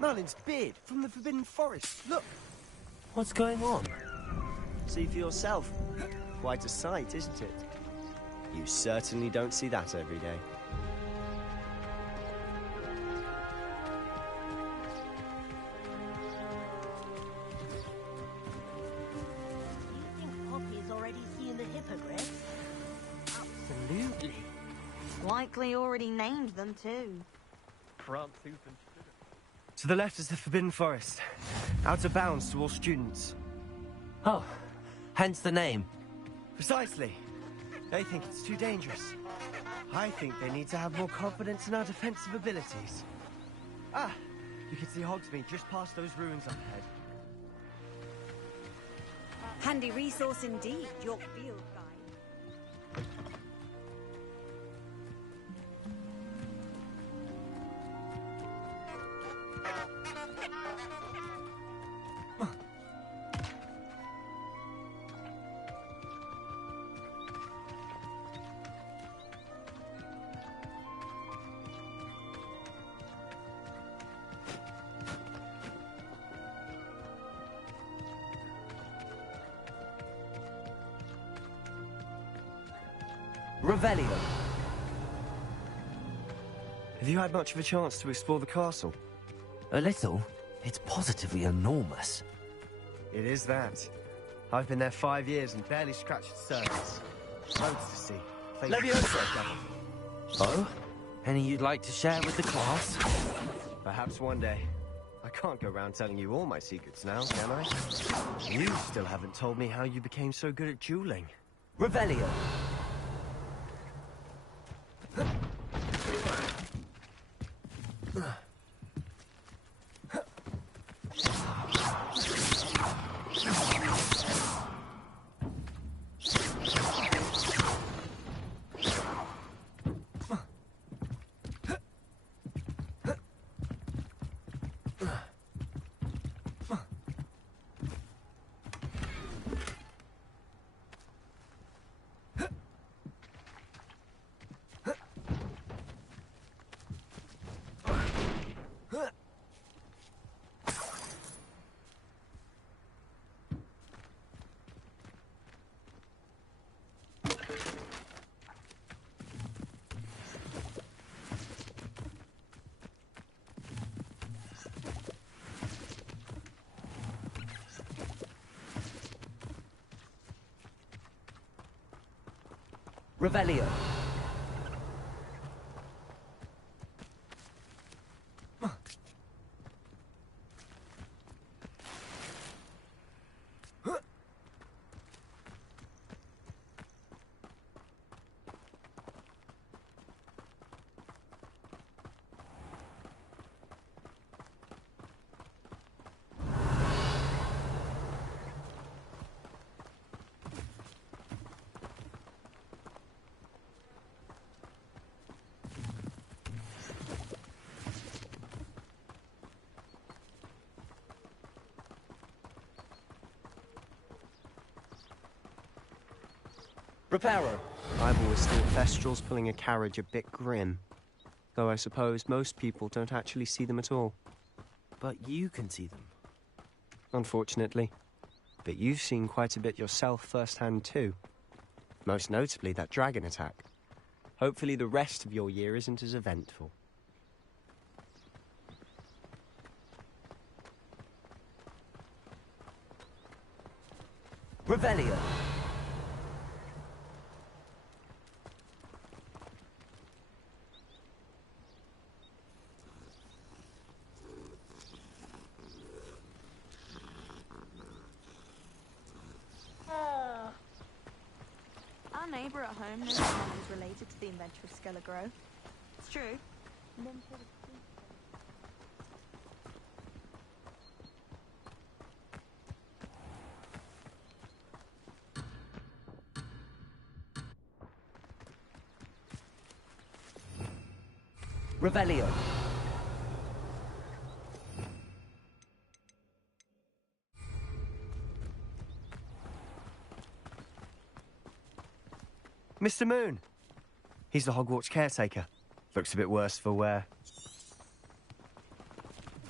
Merlin's beard from the Forbidden Forest. Look! What's going on? See for yourself. Quite a sight, isn't it? You certainly don't see that every day. Do you think Poppy's already seen the hippogriff? Absolutely. Likely already named them too. To the left is the Forbidden Forest. Out of bounds to all students. Oh, hence the name. Precisely. They think it's too dangerous. I think they need to have more confidence in our defensive abilities. Ah, you can see Hogsmeade just past those ruins up ahead. Handy resource indeed, your field guide. Revelio. Have you had much of a chance to explore the castle? A little. It's positively enormous. It is that. I've been there 5 years and barely scratched the surface. Loads to see. Leviosa! Oh? Any you'd like to share with the class? Perhaps one day. I can't go around telling you all my secrets now, can I? You still haven't told me how you became so good at dueling. Revelio. Revelio. Reparo. I've always thought Thestrals pulling a carriage a bit grim. Though I suppose most people don't actually see them at all. But you can see them. Unfortunately. But you've seen quite a bit yourself firsthand too. Most notably that dragon attack. Hopefully the rest of your year isn't as eventful. Revelio. Our neighbour at home knows someone who's related to the inventor of Skelegro. It's true. Revelio. Mr. Moon! He's the Hogwarts caretaker. Looks a bit worse for wear.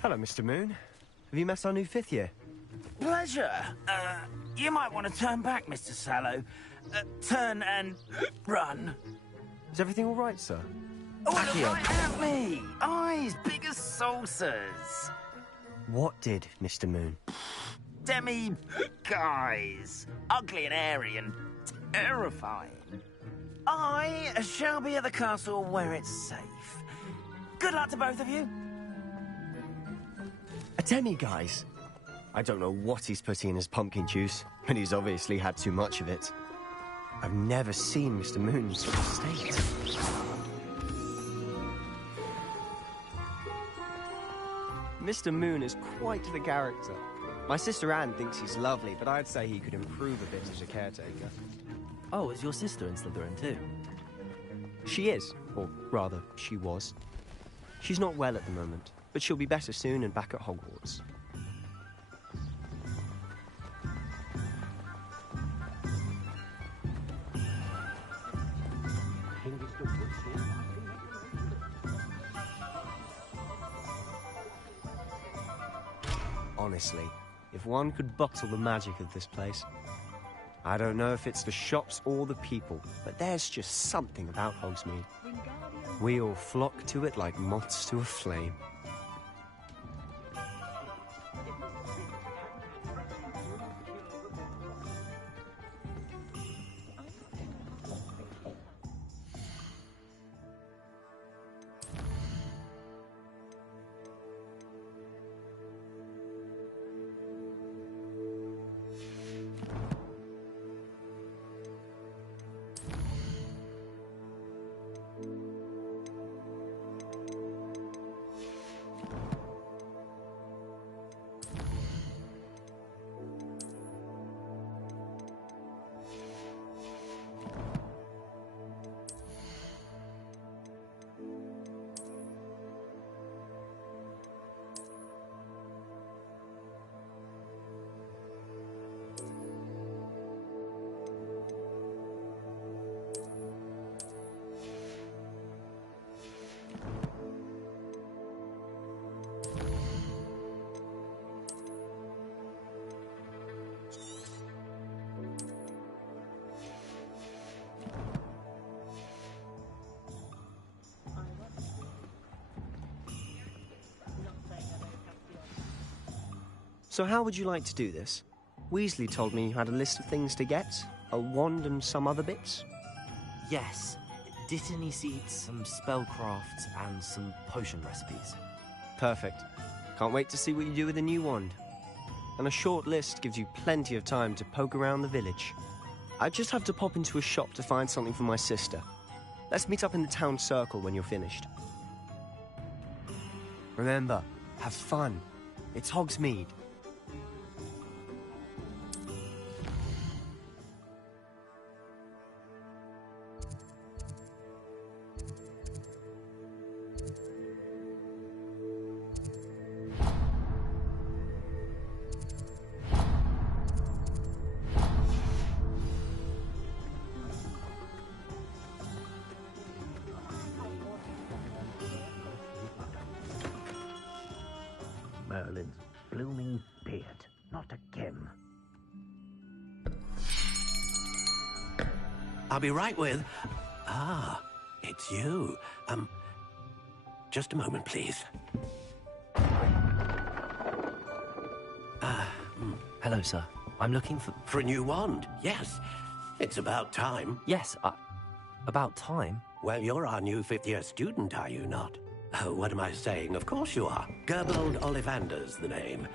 Hello, Mr. Moon. Have you met our new 5th year? Pleasure. You might want to turn back, Mr. Sallow. Turn and run. Is everything all right, sir? Oh, look right at me! Eyes big as saucers. What did, Mr. Moon? Guys. Ugly and airy and terrifying. I shall be at the castle where it's safe. Good luck to both of you. A demi-guise? I don't know what he's putting in his pumpkin juice, but he's obviously had too much of it. I've never seen Mr. Moon in such a state. Mr. Moon is quite the character. My sister Anne thinks he's lovely, but I'd say he could improve a bit as a caretaker. Oh, is your sister in Slytherin too? She is, or rather, she was. She's not well at the moment, but she'll be better soon and back at Hogwarts. Honestly, if one could bottle the magic of this place. I don't know if it's the shops or the people, but there's just something about Hogsmeade. We all flock to it like moths to a flame. So how would you like to do this? Weasley told me you had a list of things to get, a wand and some other bits. Yes. Dittany seeds, some spellcrafts, and some potion recipes. Perfect. Can't wait to see what you do with the new wand. And a short list gives you plenty of time to poke around the village. I just have to pop into a shop to find something for my sister. Let's meet up in the town circle when you're finished. Remember, have fun. It's Hogsmeade. Merlin's blooming beard. Not again. I'll be right with... Ah, it's you. Just a moment, please. Hello, sir. I'm looking for... For a new wand, yes. It's about time. Yes, about time? Well, you're our new fifth-year student, are you not? Oh, what am I saying? Of course you are. Gerbold Ollivander's the name.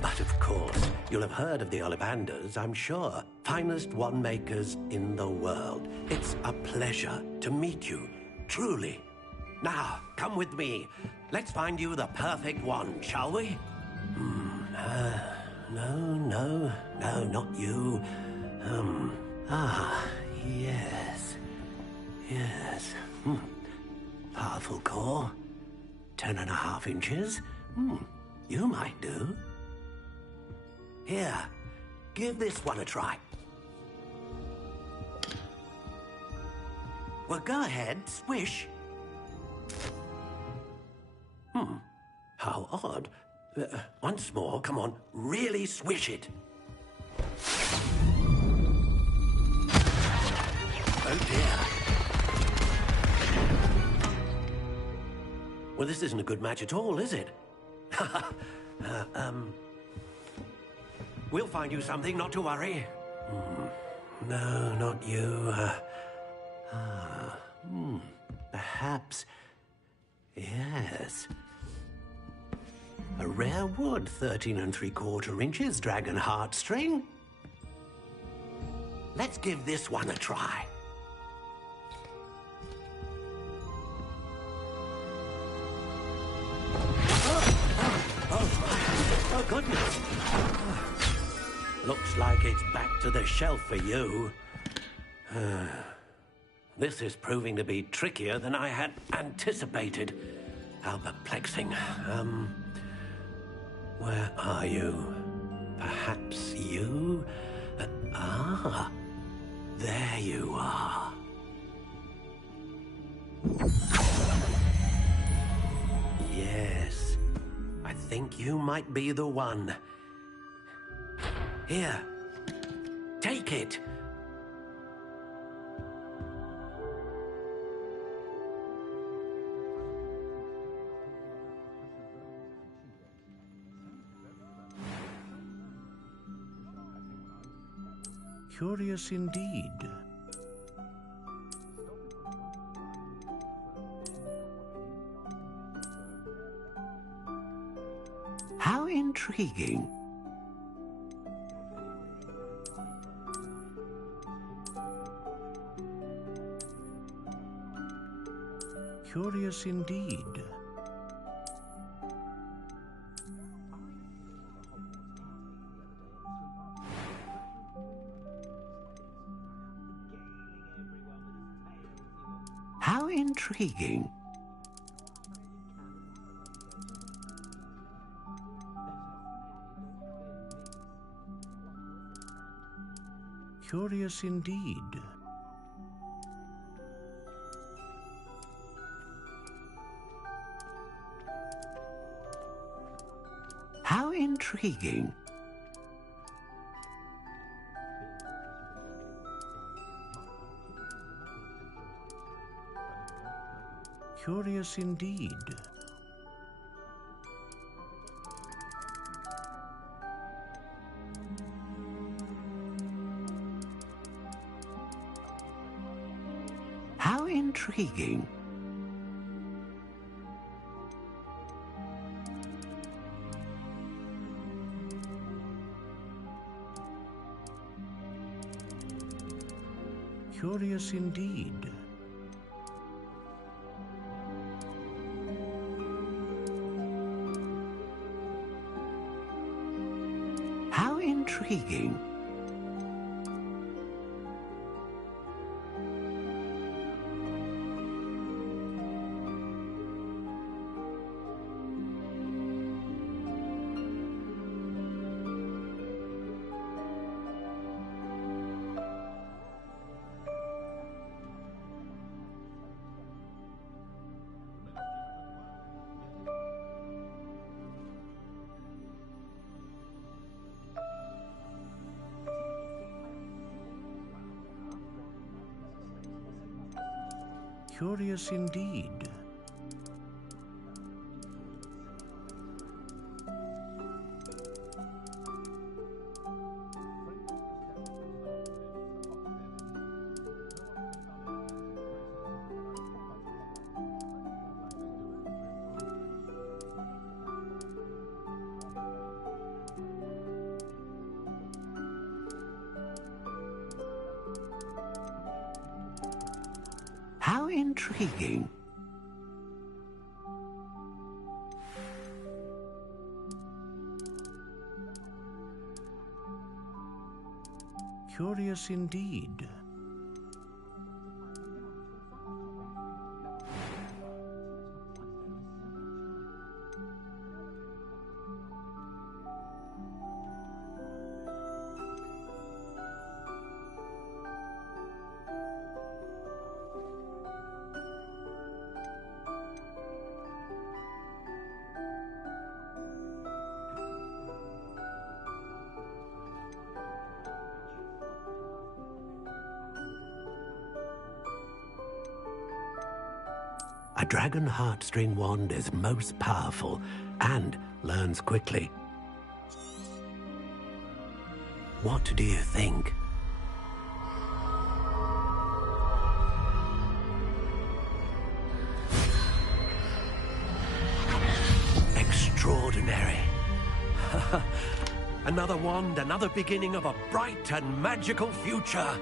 But of course, you'll have heard of the Ollivanders, I'm sure. Finest wand makers in the world. It's a pleasure to meet you, truly. Now, come with me. Let's find you the perfect wand, shall we? No, not you. Yes. Yes. Powerful core. 10.5 inches. You might do. Here, give this one a try. Well, go ahead, swish. How odd. Once more, come on, really swish it. Oh dear. Well, this isn't a good match at all, is it? We'll find you something, not to worry. No, not you. Perhaps... Yes. A rare wood, 13 3/4 inches, dragon heartstring. Let's give this one a try. Oh, goodness. Looks like it's back to the shelf for you. This is proving to be trickier than I had anticipated. How perplexing. Where are you? Perhaps you? There you are. Yes, I think you might be the one. Here, take it. Curious indeed. How intriguing. Curious indeed. How intriguing. Curious indeed. How intriguing. Curious indeed. How intriguing. Curious indeed. How intriguing. Curious indeed. How intriguing. Curious indeed. A dragon heartstring wand is most powerful and learns quickly. What do you think? Extraordinary. Another wand, another beginning of a bright and magical future.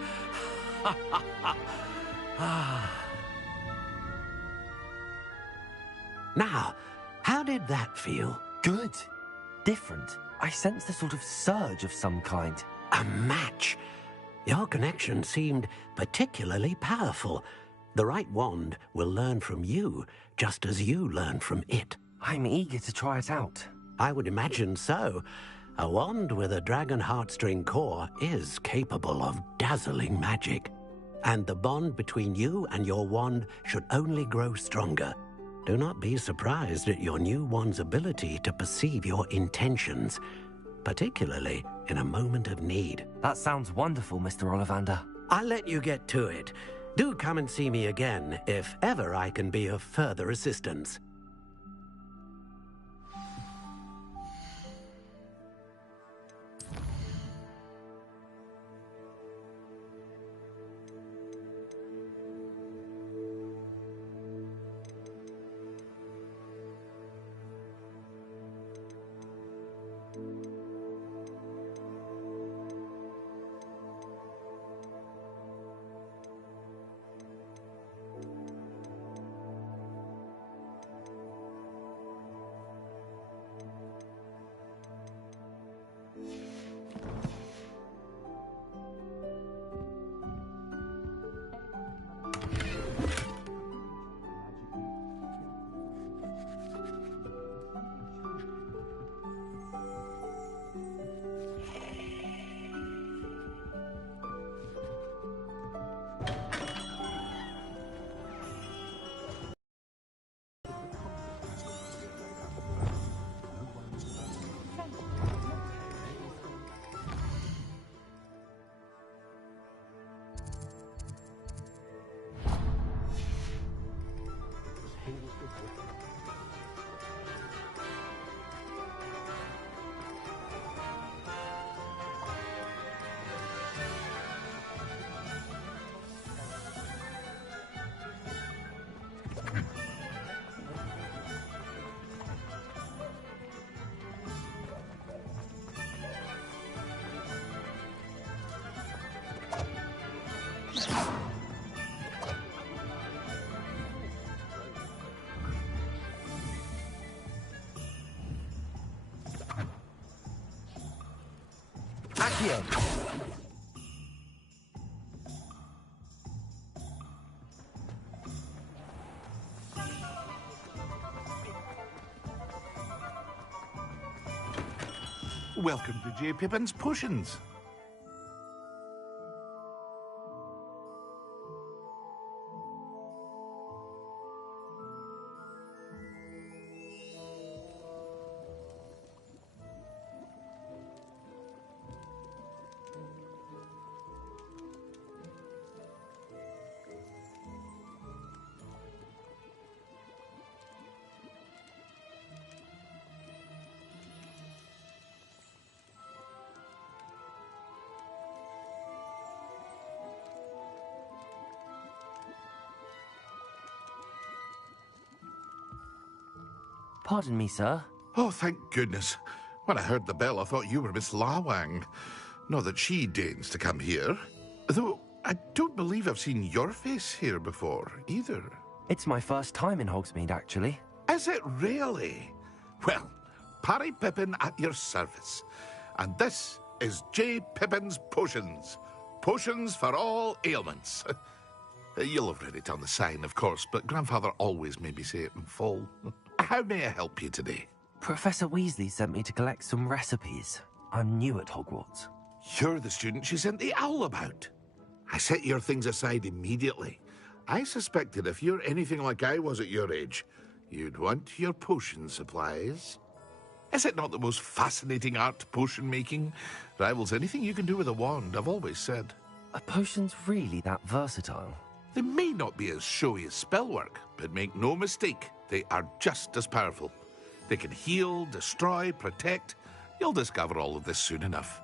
Now, how did that feel? Good. Different. I sensed a sort of surge of some kind. A match. Your connection seemed particularly powerful. The right wand will learn from you, just as you learn from it. I'm eager to try it out. I would imagine so. A wand with a dragon heartstring core is capable of dazzling magic. And the bond between you and your wand should only grow stronger. Do not be surprised at your new wand's ability to perceive your intentions, particularly in a moment of need. That sounds wonderful, Mr. Ollivander. I'll let you get to it. Do come and see me again if ever I can be of further assistance. Accio! Welcome to J. Pippin's Potions. Pardon me, sir. Oh, thank goodness. When I heard the bell, I thought you were Miss Lawang. Not that she deigns to come here. Though I don't believe I've seen your face here before, either. It's my first time in Hogsmeade, actually. Is it really? Well, Parry Pippin at your service. And this is J. Pippin's Potions. Potions for all ailments. You'll have read it on the sign, of course, but Grandfather always made me say it in full. How may I help you today? Professor Weasley sent me to collect some recipes. I'm new at Hogwarts. You're the student she sent the owl about. I set your things aside immediately. I suspected if you're anything like I was at your age, you'd want your potion supplies. Is it not the most fascinating art, potion making? Rivals anything you can do with a wand, I've always said. Are potions really that versatile? They may not be as showy as spellwork, but make no mistake, they are just as powerful. They can heal, destroy, protect. You'll discover all of this soon enough.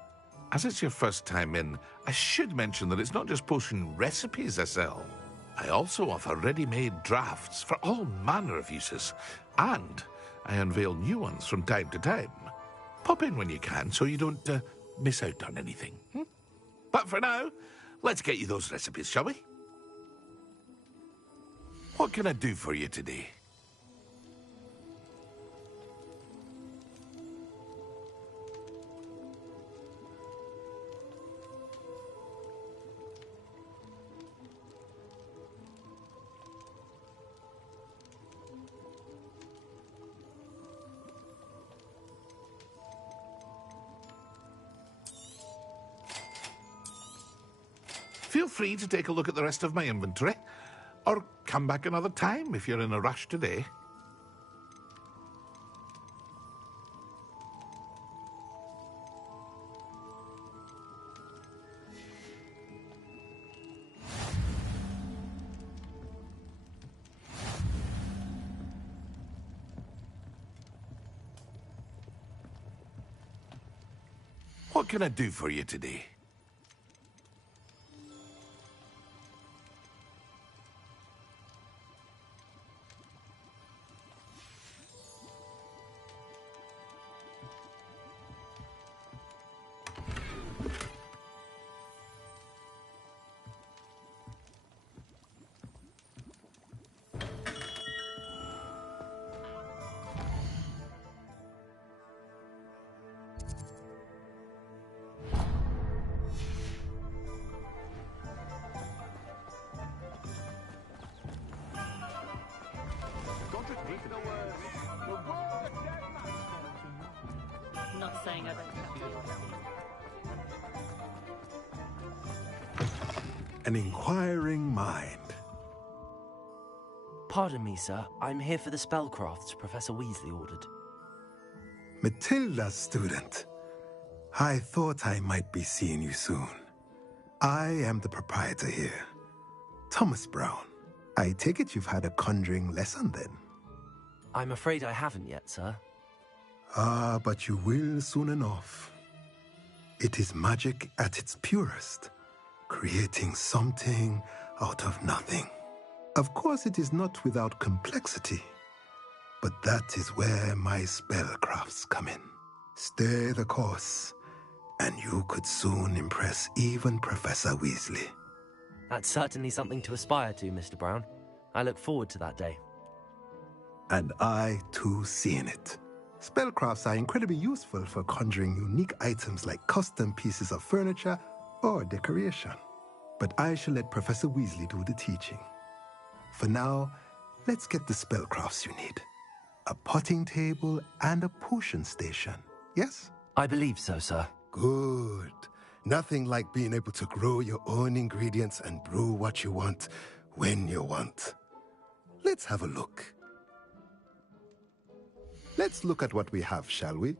As it's your first time in, I should mention that it's not just potion recipes I sell. I also offer ready-made drafts for all manner of uses, and I unveil new ones from time to time. Pop in when you can so you don't miss out on anything. But for now, let's get you those recipes, shall we? What can I do for you today? Feel free to take a look at the rest of my inventory, or come back another time if you're in a rush today. What can I do for you today? Not saying I don't An inquiring mind. Pardon me, sir. I'm here for the spellcrafts Professor Weasley ordered. Matilda's student. I thought I might be seeing you soon. I am the proprietor here, Thomas Brown. I take it you've had a conjuring lesson then? I'm afraid I haven't yet, sir. Ah, but you will soon enough. It is magic at its purest, creating something out of nothing. Of course, it is not without complexity, but that is where my spellcrafts come in. Stay the course, and you could soon impress even Professor Weasley. That's certainly something to aspire to, Mr. Brown. I look forward to that day. And I, too, seeing it. Spellcrafts are incredibly useful for conjuring unique items like custom pieces of furniture or decoration. But I shall let Professor Weasley do the teaching. For now, let's get the spellcrafts you need. A potting table and a potion station, yes? I believe so, sir. Good. Nothing like being able to grow your own ingredients and brew what you want when you want. Let's have a look. Let's look at what we have, shall we?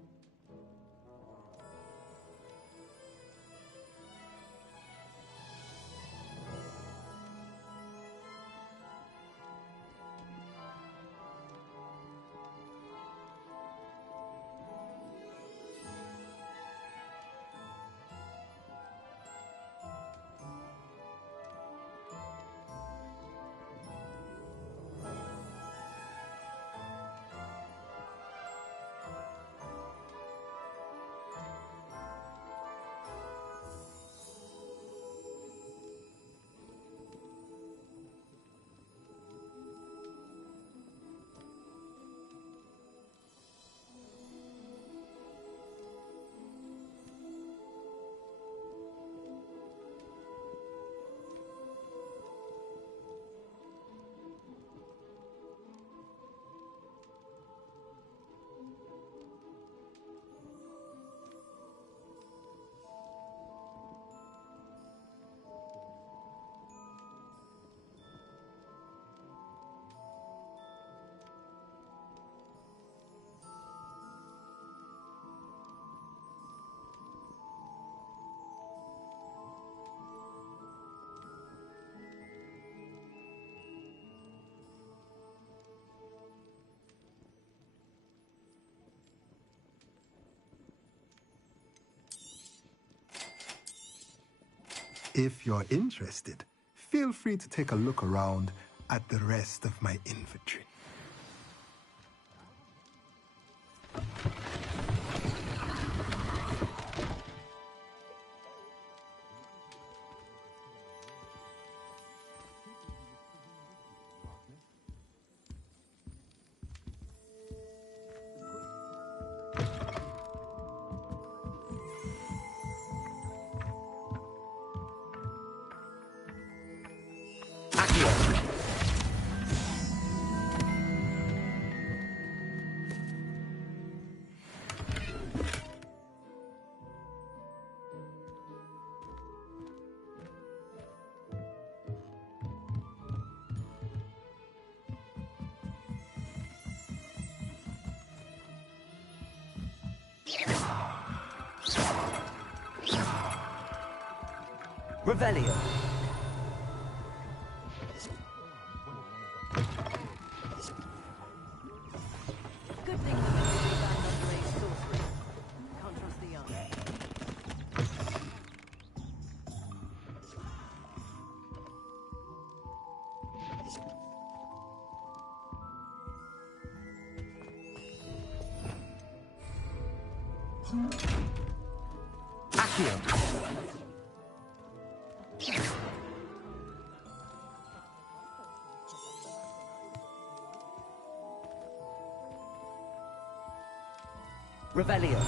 If you're interested, feel free to take a look around at the rest of my inventory. Revelio. Good thing the mystery band underrates sorcery. Can't trust the young. Accio. Revelio.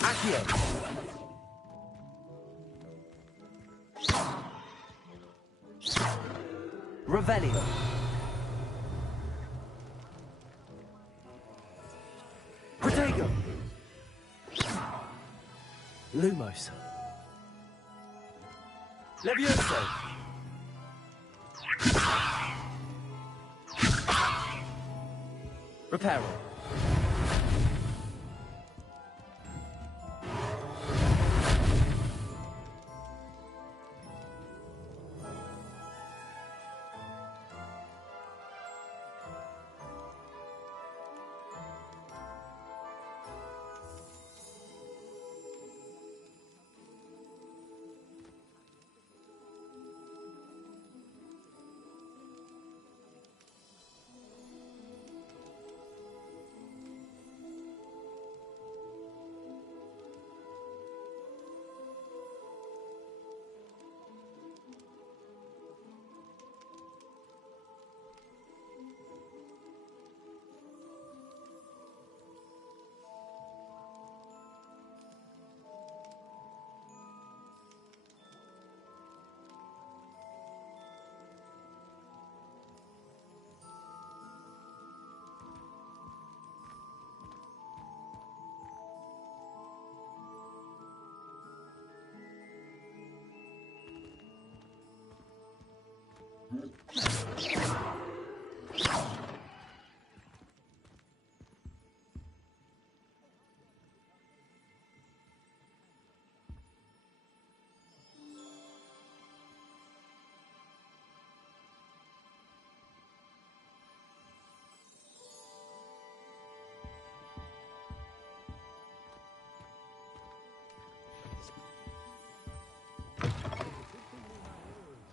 Accio. Revelio. Protego. Lumos. Levioso. Reparo.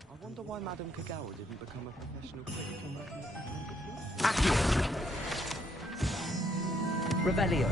I wonder why Madame Kagawa didn't become a professional critic and work in the Accio. Revelio.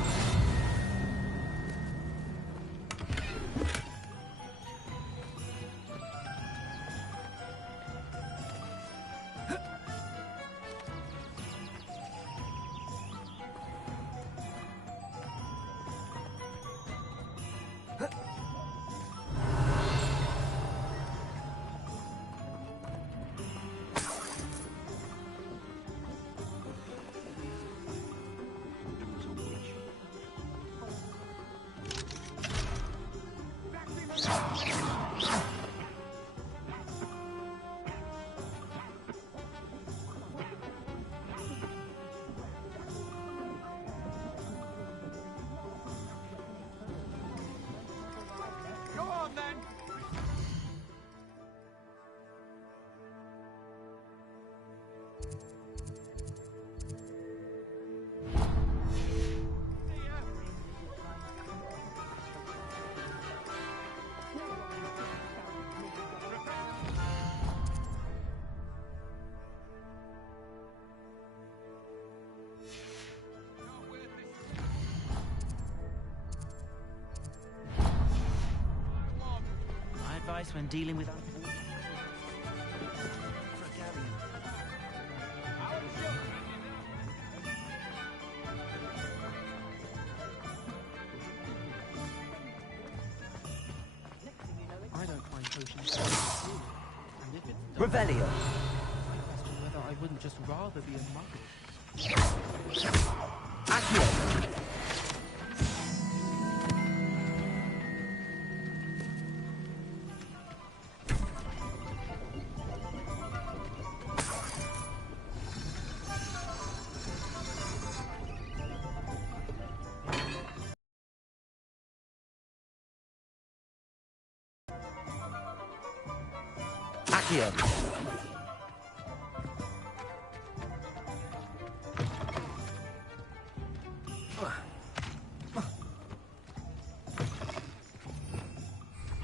advice when dealing with I don't find potions and if it's Revelio. I question whether I wouldn't just rather be a muggle. Accio. Accio.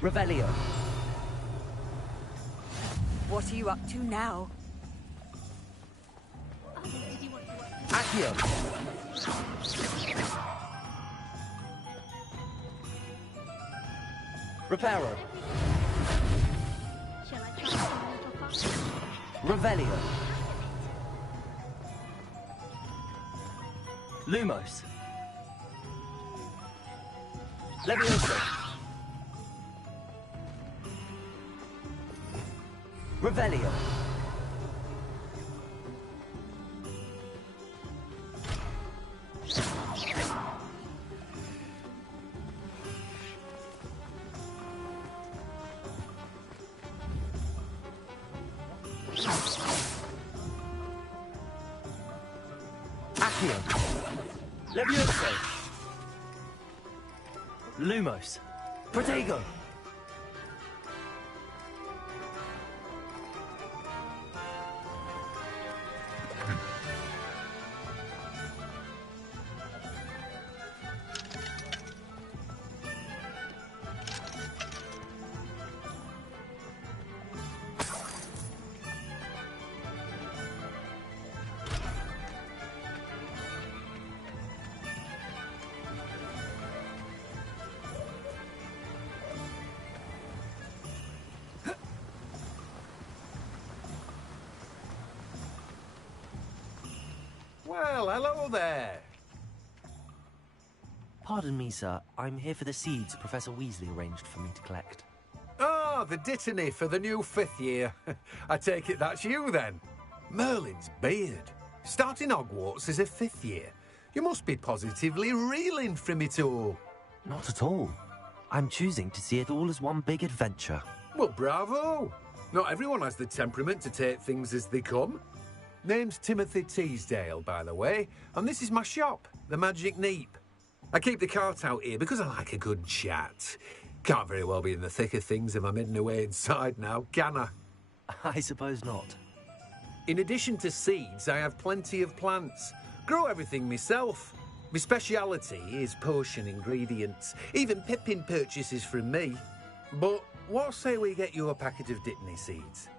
Revelio. What are you up to now? Accio. Reparo. Shall I try something a little faster? Revelio. Lumos. Levioso. Revelio. Accio. Levioso. Lumos. Protego. Well, hello there. Pardon me, sir. I'm here for the seeds Professor Weasley arranged for me to collect. Ah, the Dittany for the new 5th year. I take it that's you, then. Merlin's beard. Starting Hogwarts as a 5th year. You must be positively reeling from it all. Not at all. I'm choosing to see it all as one big adventure. Well, bravo. Not everyone has the temperament to take things as they come. Name's Timothy Teasdale, by the way, and this is my shop, the Magic Neep. I keep the cart out here because I like a good chat. Can't very well be in the thick of things if I'm hidden away inside now, can I? I suppose not. In addition to seeds, I have plenty of plants. Grow everything myself. My speciality is potion ingredients. Even Pippin purchases from me. But what say we get you a packet of Dittany seeds?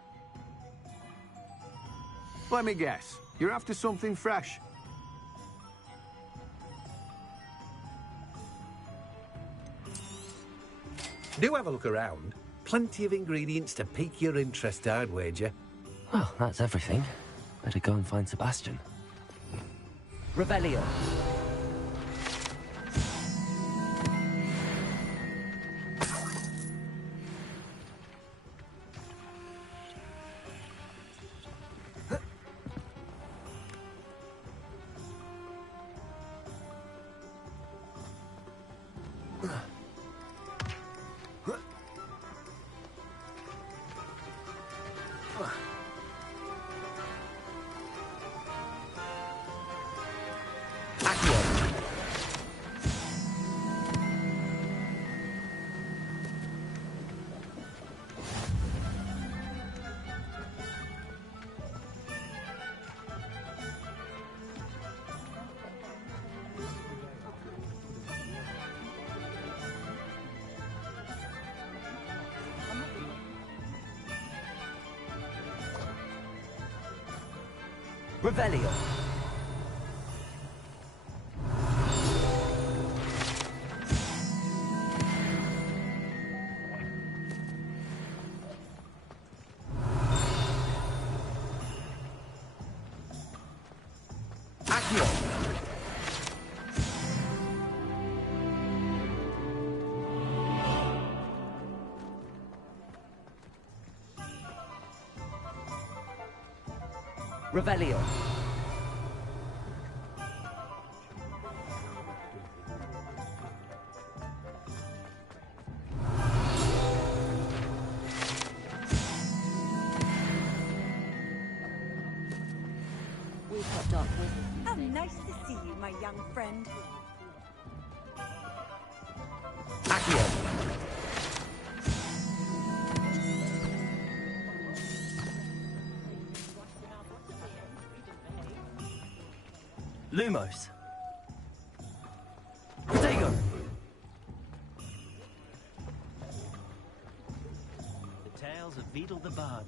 Let me guess. You're after something fresh. Do have a look around. Plenty of ingredients to pique your interest, I'd wager. Well, that's everything. Better go and find Sebastian. Revelio. Revelio. Revelio. We've got dark wizards. How nice to see you, my young friend. Accio. Lumos. Dagon. The tales of Beetle the Bard.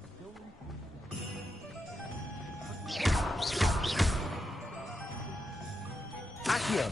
Accio.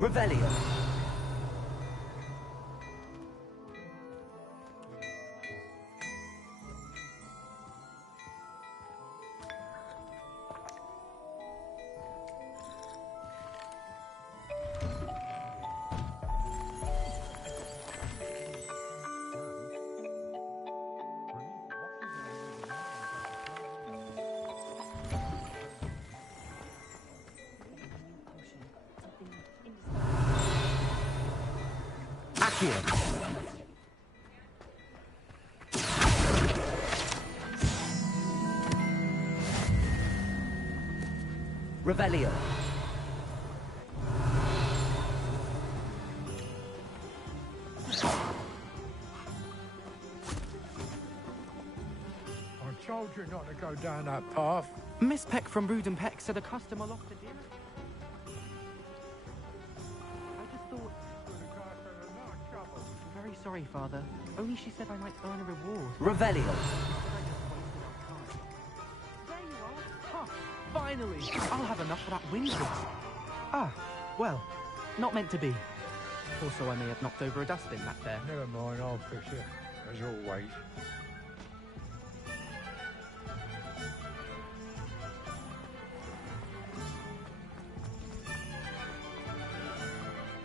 Revelio. Accio. Revelio. I told you not to go down that path. Miss Peck from Brood and Peck said a customer locked it in. I just thought... I'm very sorry, Father. Only she said I might earn a reward. Revelio. There you are. Huh, finally! I'll have enough for that wind whisk. Ah, well, not meant to be. Also, I may have knocked over a dustbin back there. Never mind, I'll fix it, as always.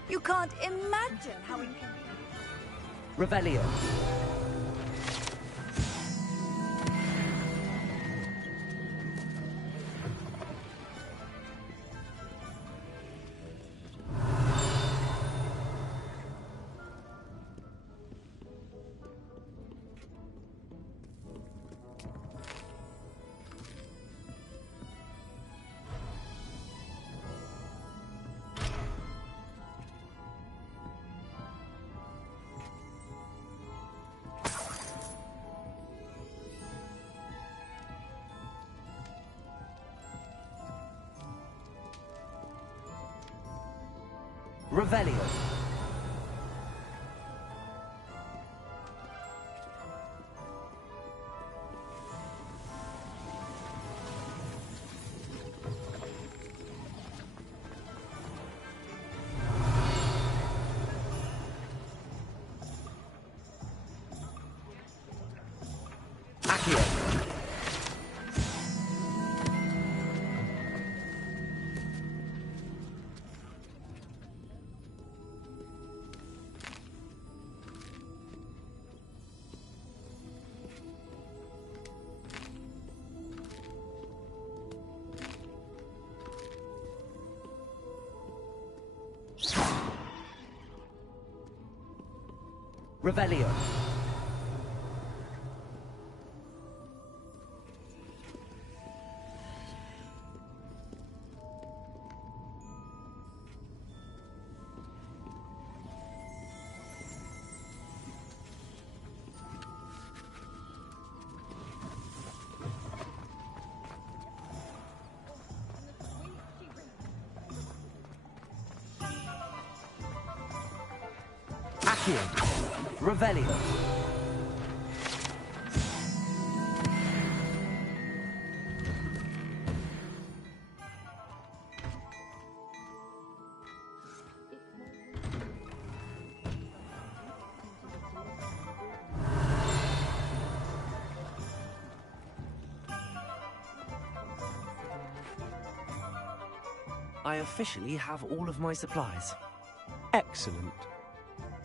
You can't imagine how inconvenient. Revelio. Revelio. Accio. Revelio. Accio. Revelio. I officially have all of my supplies. Excellent.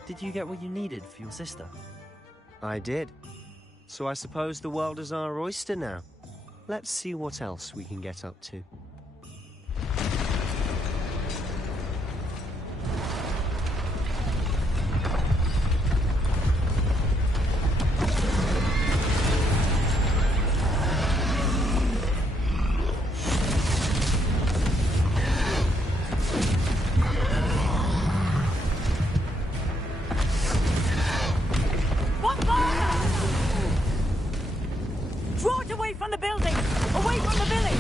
Did you get what you needed for your sister? I did. So I suppose the world is our oyster now. Let's see what else we can get up to. Draw it away from the building! Away from the village!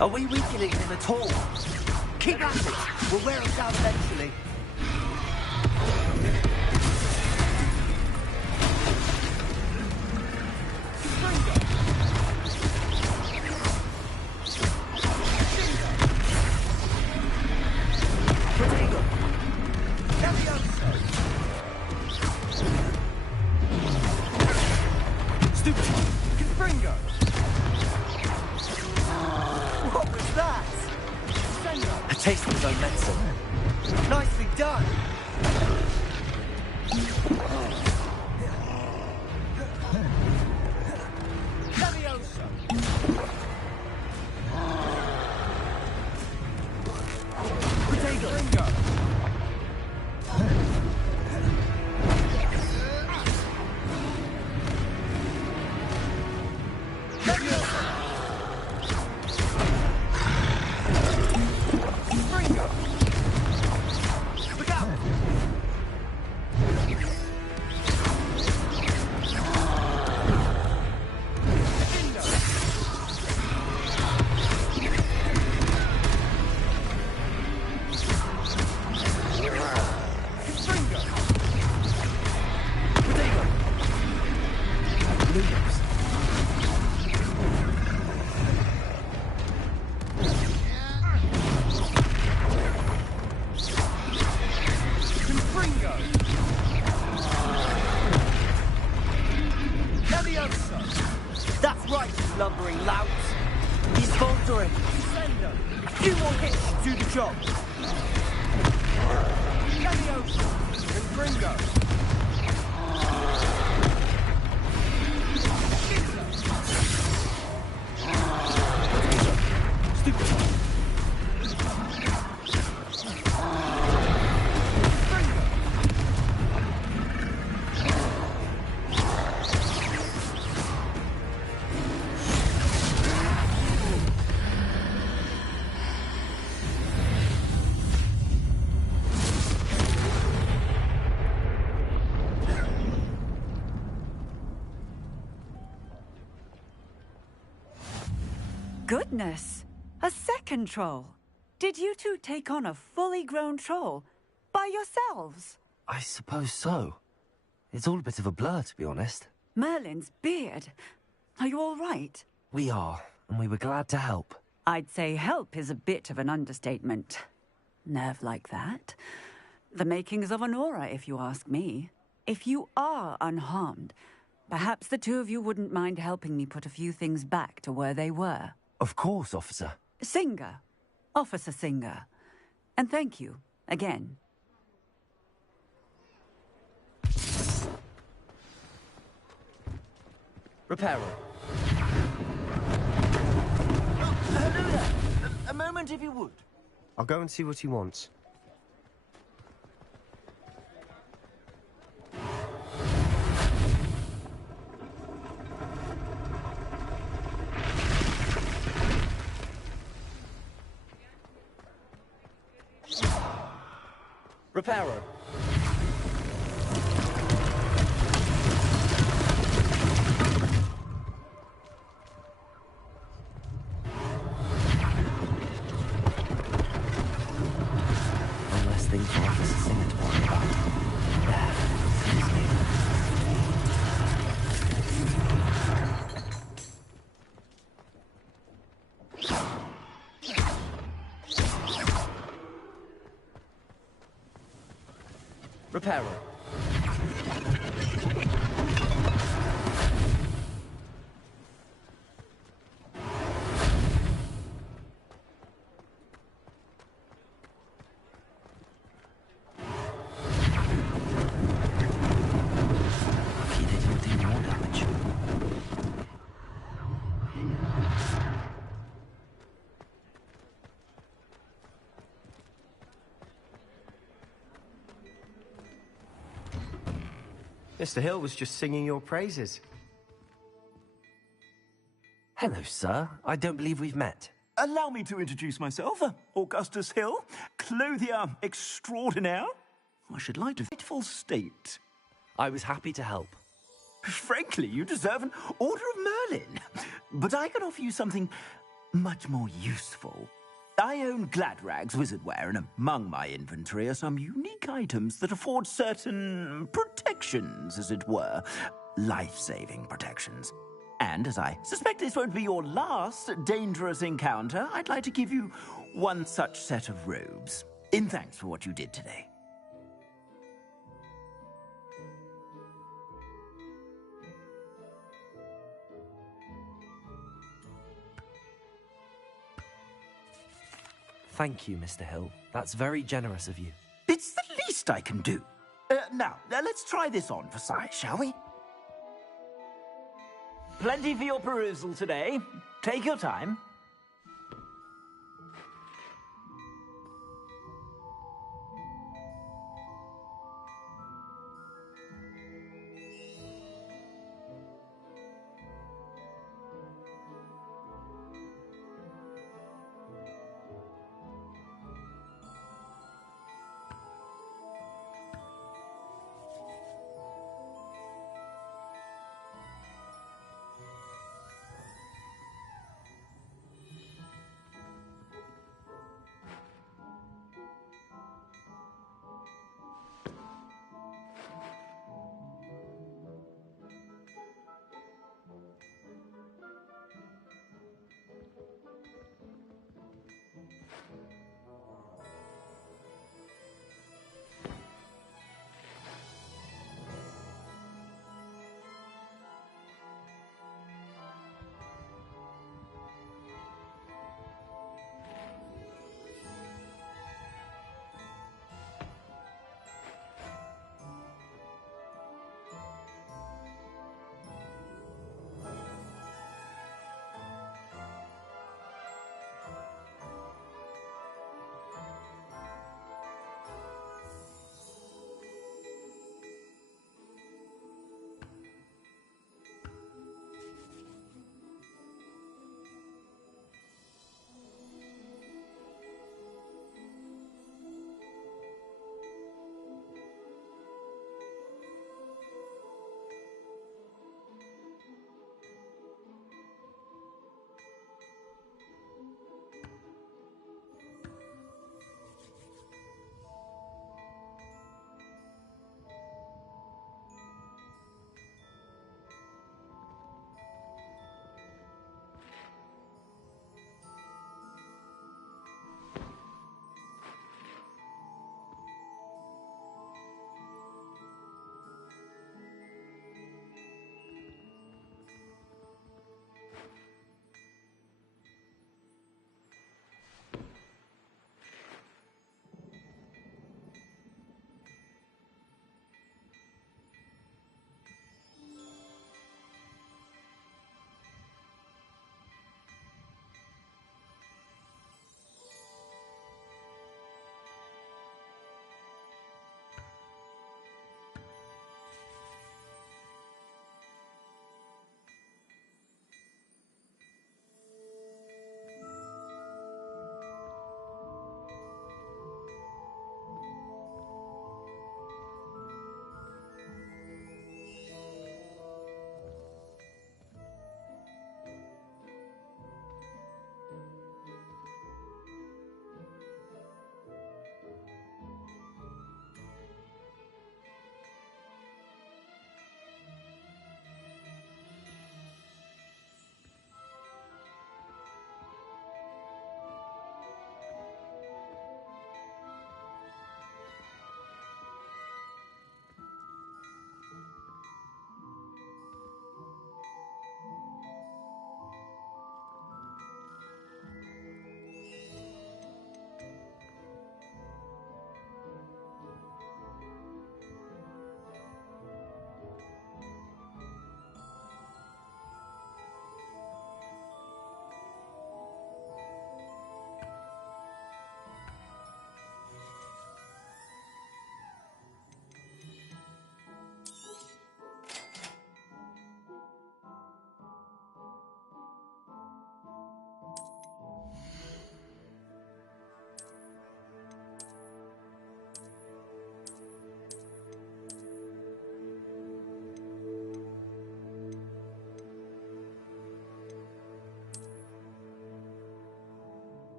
Are we weakening him at all? Keep at it! We'll wear him down eventually. A taste of his own medicine. Nicely done! That's right, you lumbering louts. He's faltering. A few more hits to do the job. Leviosa and Gringo. Stupid. Goodness! A second troll! Did you two take on a fully grown troll? By yourselves? I suppose so. It's all a bit of a blur, to be honest. Merlin's beard. Are you all right? We are, and we were glad to help. I'd say help is a bit of an understatement. Nerve like that. The makings of an aura, if you ask me. If you are unharmed, perhaps the two of you wouldn't mind helping me put a few things back to where they were. Of course, officer. Singer. Officer Singer. And thank you, again. Reparo. Hello there. A moment, if you would. I'll go and see what he wants. Reparo. One less thing for Officer Singer to worry about. There. Excuse me. Reparo. Lucky they didn't do more damage. Mr. Hill was just singing your praises. Hello, sir. I don't believe we've met. Allow me to introduce myself, Augustus Hill, clothier extraordinaire. I should like to fitful state. I was happy to help. Frankly, you deserve an Order of Merlin. But I can offer you something much more useful. I own Gladrag's wizardware, and among my inventory are some unique items that afford certain protections, as it were. Life-saving protections. And as I suspect this won't be your last dangerous encounter, I'd like to give you one such set of robes, in thanks for what you did today. Thank you, Mr. Hill. That's very generous of you. It's the least I can do. Now, let's try this on for size, shall we? Plenty for your perusal today. Take your time.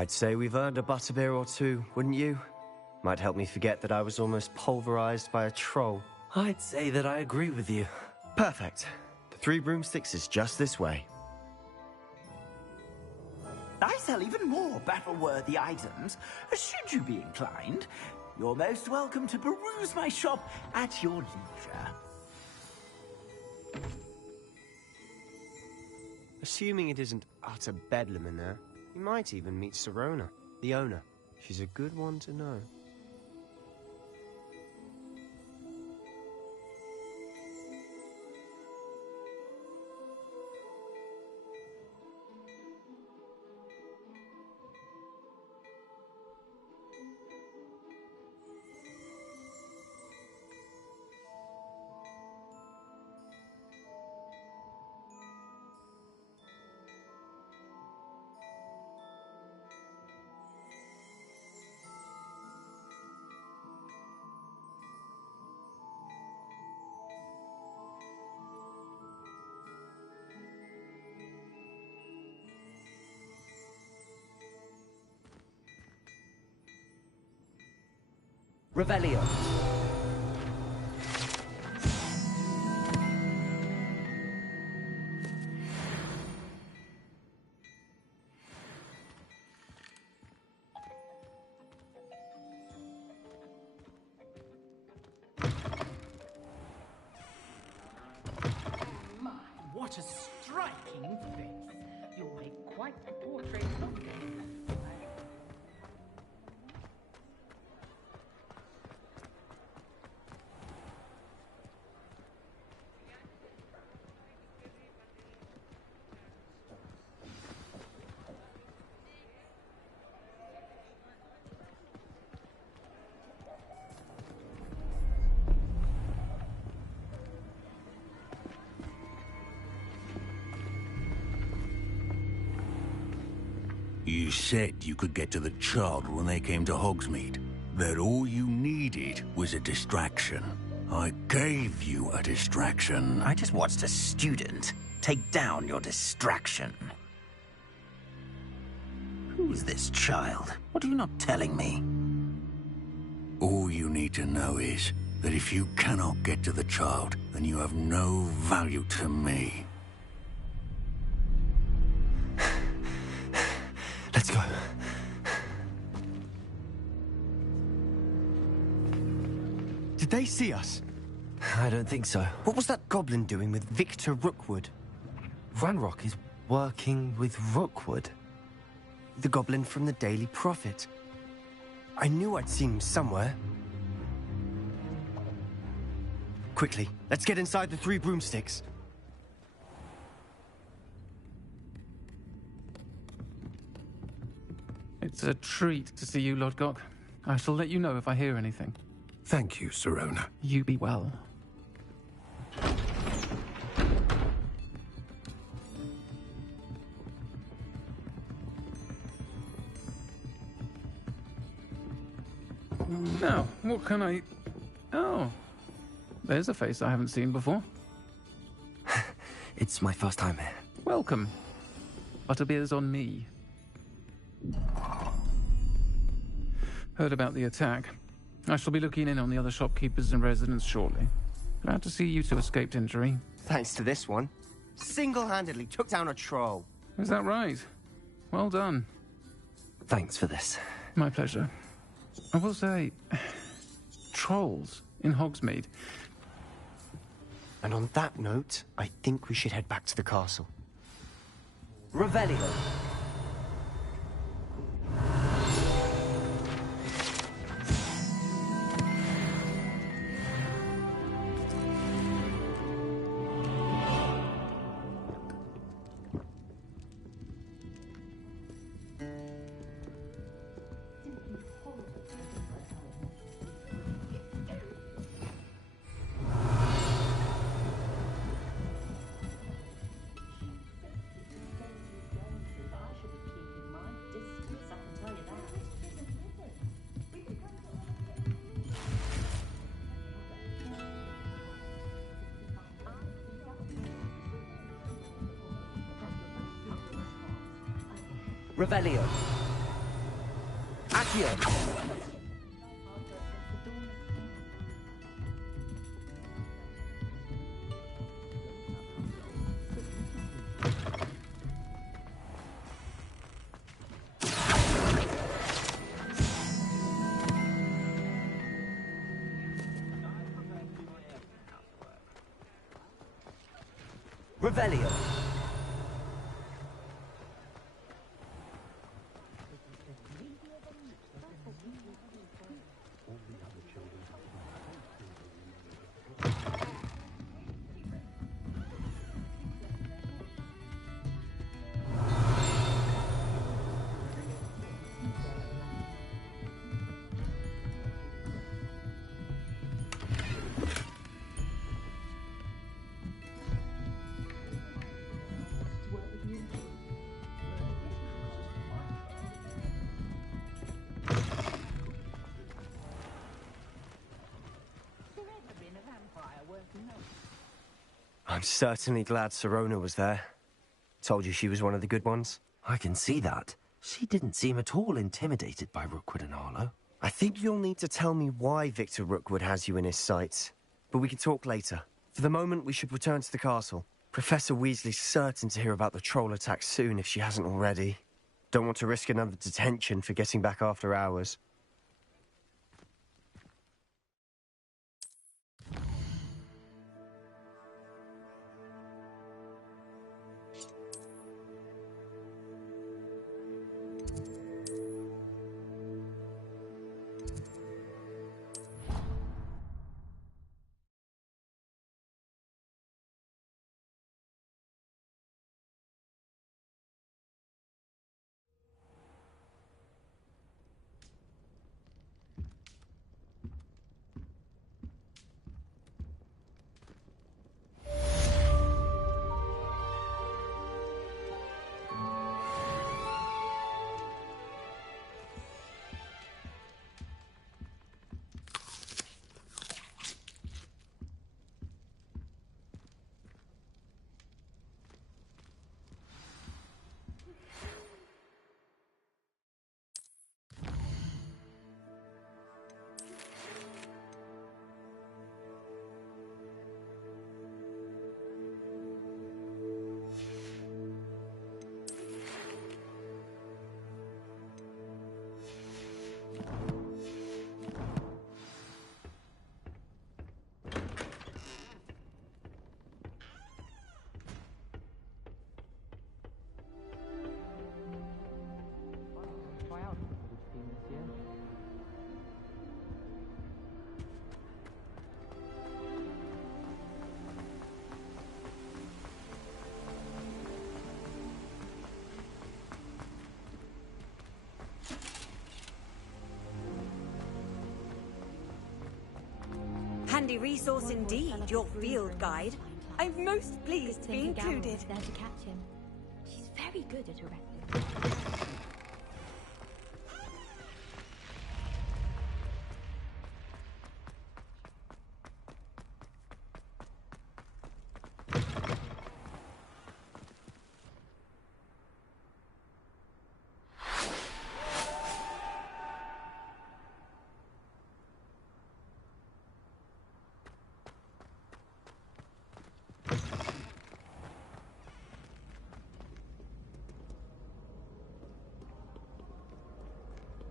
I'd say we've earned a butterbeer or two, wouldn't you? Might help me forget that I was almost pulverized by a troll. I'd say that I agree with you. Perfect. The 3 broomsticks is just this way. I sell even more battle-worthy items, should you be inclined. You're most welcome to peruse my shop at your leisure. Assuming it isn't utter bedlam in there, you might even meet Sirona, the owner. She's a good one to know. Revelio. My, what a striking face. You'll make quite the portrait of him. You said you could get to the child when they came to Hogsmeade. That all you needed was a distraction. I gave you a distraction. I just watched a student take down your distraction. Who's this child? What are you not telling me? All you need to know is that if you cannot get to the child, then you have no value to me. Let's go. Did they see us? I don't think so. What was that goblin doing with Victor Rookwood? Ranrock is working with Rookwood. The goblin from the Daily Prophet. I knew I'd seen him somewhere. Quickly, let's get inside the 3 broomsticks. It's a treat to see you, Lodgok. I shall let you know if I hear anything. Thank you, Sirona. You be well. Now, what can I... Oh, there's a face I haven't seen before. It's my first time here. Welcome. Butterbeer's on me. Heard about the attack. I shall be looking in on the other shopkeepers and residents shortly. Glad to see you two escaped injury. Thanks to this one. Single-handedly took down a troll. Is that right? Well done. Thanks for this. My pleasure. I will say, trolls in Hogsmeade. And on that note, I think we should head back to the castle. Revelio. Revelio. Accio! Revelio. I'm certainly glad Sirona was there. Told you she was one of the good ones. I can see that. She didn't seem at all intimidated by Rookwood and Arlo. I think you'll need to tell me why Victor Rookwood has you in his sights. But we can talk later. For the moment, we should return to the castle. Professor Weasley's certain to hear about the troll attack soon if she hasn't already. Don't want to risk another detention for getting back after hours. Handy resource indeed, your field guide. I'm most pleased to be included. There to catch him. She's very good at arresting.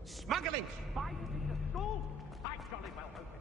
Smuggling! Spiders in the school? I jolly well hope it.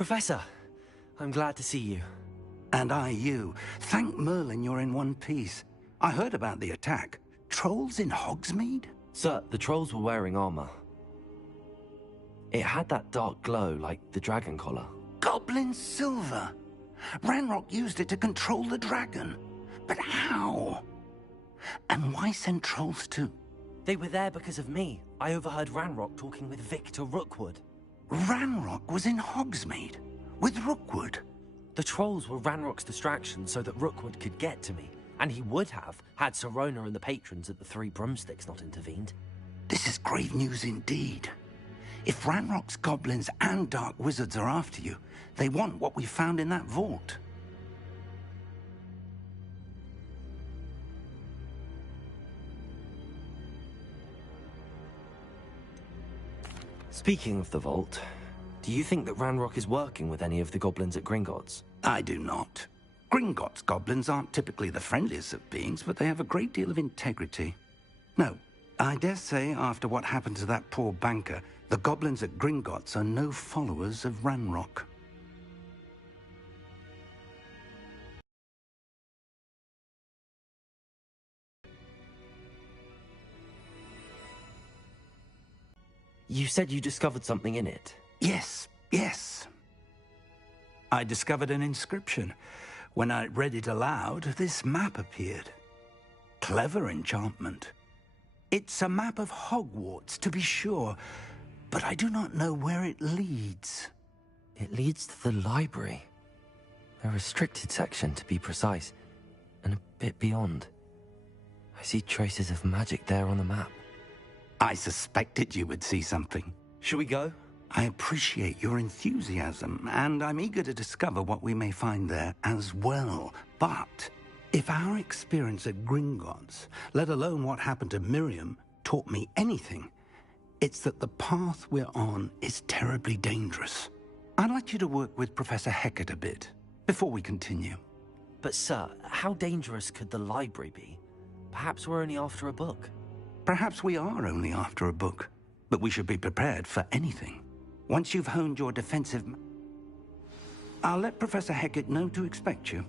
Professor, I'm glad to see you. And I you. Thank Merlin you're in one piece. I heard about the attack. Trolls in Hogsmeade? Sir, the trolls were wearing armor. It had that dark glow like the dragon collar. Goblin silver! Ranrock used it to control the dragon. But how? And why send trolls too? They were there because of me. I overheard Ranrock talking with Victor Rookwood. Ranrock was in Hogsmeade? With Rookwood? The trolls were Ranrock's distraction so that Rookwood could get to me. And he would have, had Sirona and the patrons at the Three Broomsticks not intervened. This is grave news indeed. If Ranrock's goblins and dark wizards are after you, they want what we found in that vault. Speaking of the vault, do you think that Ranrock is working with any of the goblins at Gringotts? I do not. Gringotts goblins aren't typically the friendliest of beings, but they have a great deal of integrity. No, I dare say after what happened to that poor banker, the goblins at Gringotts are no followers of Ranrock. You said you discovered something in it. Yes. I discovered an inscription. When I read it aloud, this map appeared. Clever enchantment. It's a map of Hogwarts, to be sure, but I do not know where it leads. It leads to the library. A restricted section, to be precise, and a bit beyond. I see traces of magic there on the map. I suspected you would see something. Shall we go? I appreciate your enthusiasm, and I'm eager to discover what we may find there as well. But if our experience at Gringotts, let alone what happened to Miriam, taught me anything, it's that the path we're on is terribly dangerous. I'd like you to work with Professor Hecat a bit before we continue. But sir, how dangerous could the library be? Perhaps we're only after a book. Perhaps we are only after a book, but we should be prepared for anything. Once you've honed your defensive... I'll let Professor Hecat know to expect you.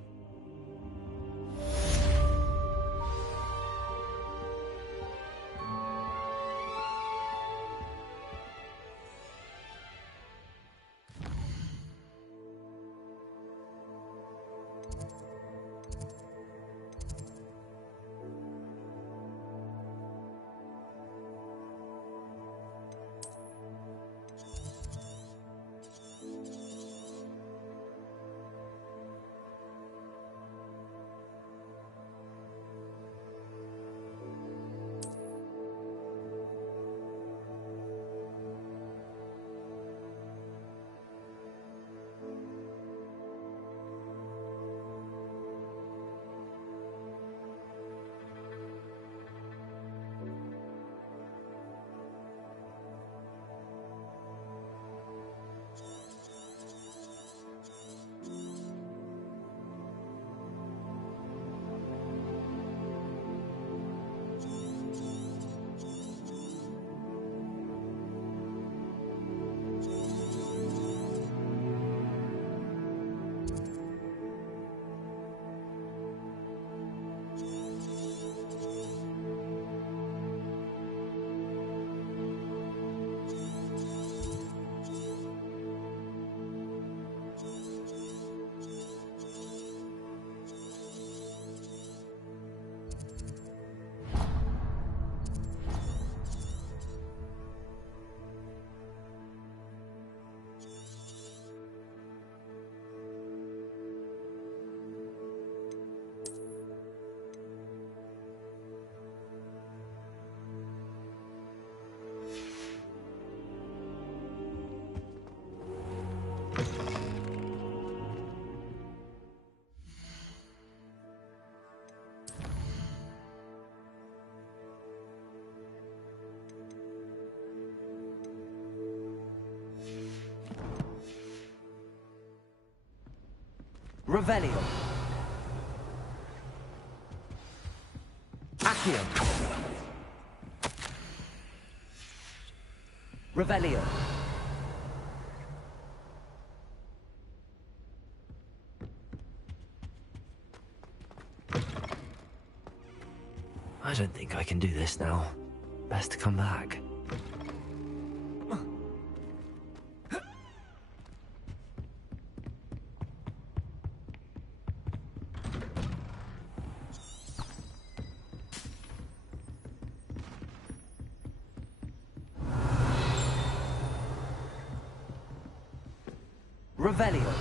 Revelio. Accio. Revelio. don't think I can do this now. Best to come back. Revelio.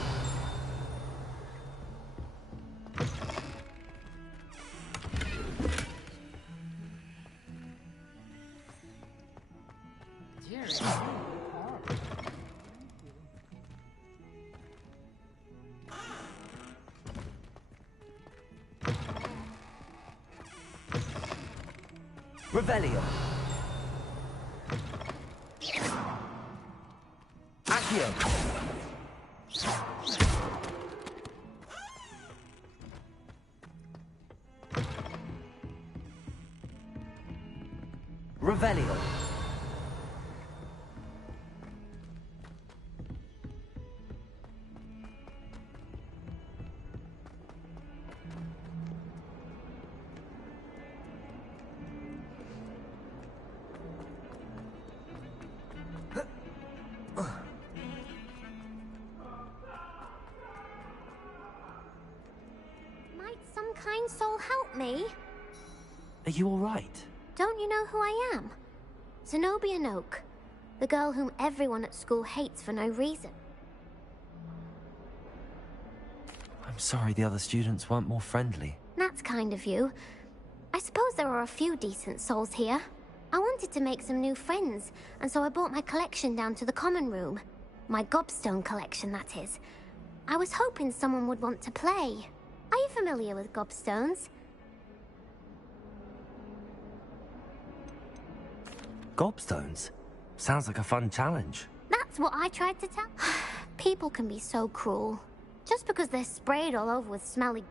Revelio. Accio. Revelio. Might some kind soul help me? Are you all right? Don't you know who I am? Zenobia Noak, the girl whom everyone at school hates for no reason. I'm sorry the other students weren't more friendly. That's kind of you. I suppose there are a few decent souls here. I wanted to make some new friends, and so I brought my collection down to the common room. My gobstone collection, that is. I was hoping someone would want to play. Are you familiar with gobstones? Gobstones? Sounds like a fun challenge. That's what I tried to tell. People can be so cruel. Just because they're sprayed all over with smelly...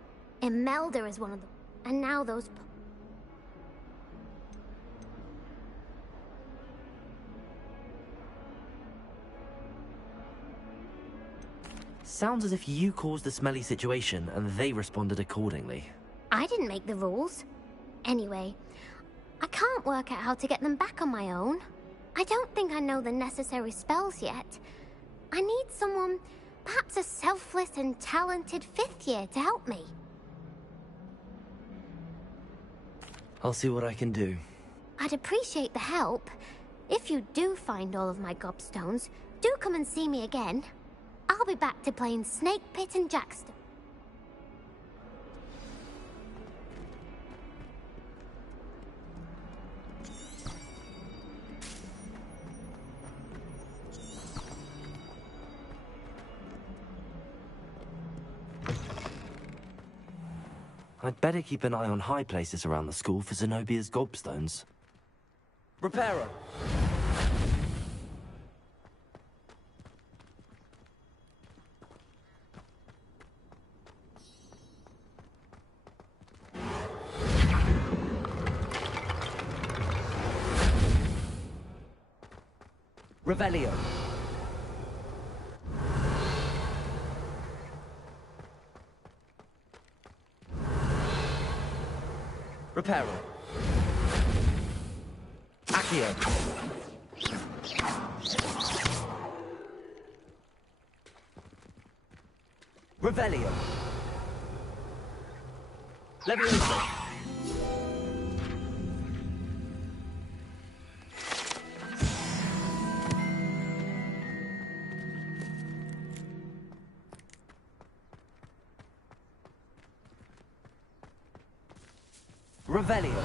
Imelda is one of them. And now those... Sounds as if you caused the smelly situation and they responded accordingly. I didn't make the rules. Anyway, I can't work out how to get them back on my own. I don't think I know the necessary spells yet. I need someone, perhaps a selfless and talented 5th year to help me. I'll see what I can do. I'd appreciate the help. If you do find all of my gobstones, do come and see me again. I'll be back to playing Snake Pit and Jackstone. I'd better keep an eye on high places around the school for Zenobia's gobstones. Reparo! Revelio. Reparo. Accio. Revelio. Levioso. Revelio.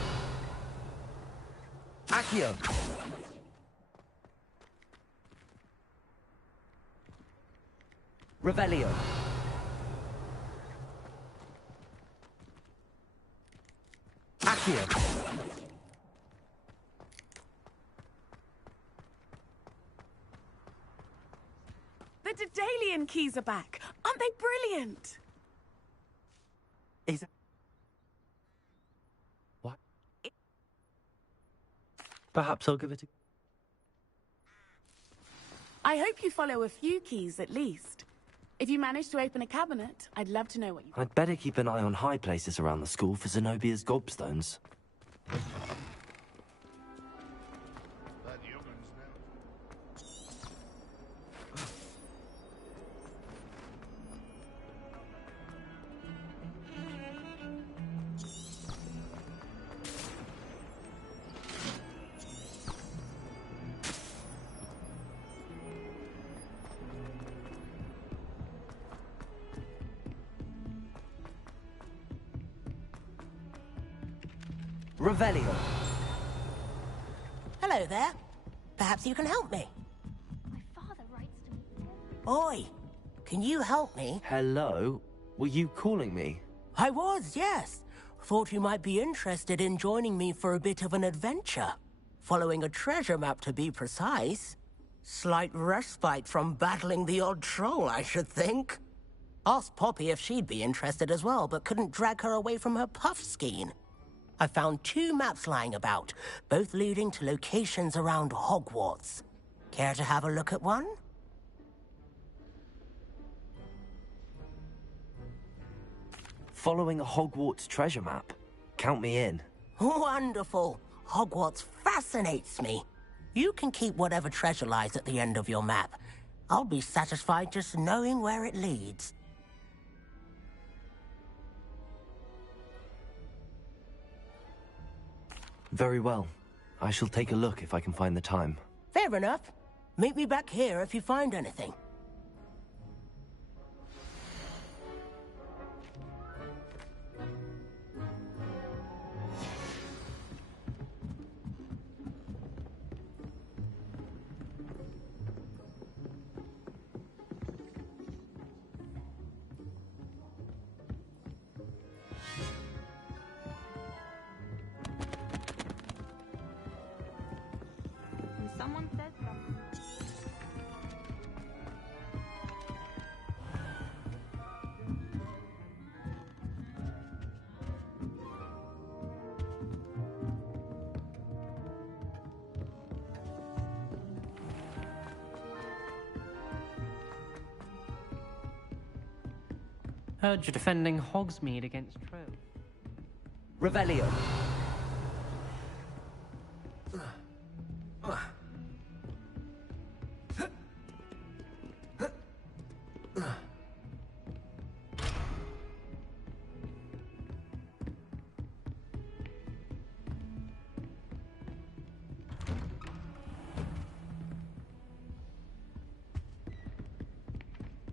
Accio. Revelio. Accio. The Daedalian keys are back. Aren't they brilliant? Is it? What? Perhaps I'll give it a... I hope you follow a few keys at least. If you manage to open a cabinet, I'd love to know what you... I'd better keep an eye on high places around the school for Zenobia's gobstones. That youngun's now. Revelio. Hello there. Perhaps you can help me. My father writes to me. Oi, can you help me? Hello? Were you calling me? I was, yes. Thought you might be interested in joining me for a bit of an adventure. Following a treasure map, to be precise. Slight respite from battling the odd troll, I should think. Asked Poppy if she'd be interested as well, but couldn't drag her away from her puff skein. I found 2 maps lying about, both leading to locations around Hogwarts. Care to have a look at one? Following a Hogwarts treasure map? Count me in. Wonderful. Hogwarts fascinates me. You can keep whatever treasure lies at the end of your map. I'll be satisfied just knowing where it leads. Very well. I shall take a look if I can find the time. Fair enough. Meet me back here if you find anything. Someone said something. Heard you're defending Hogsmeade against Trell. Revelio.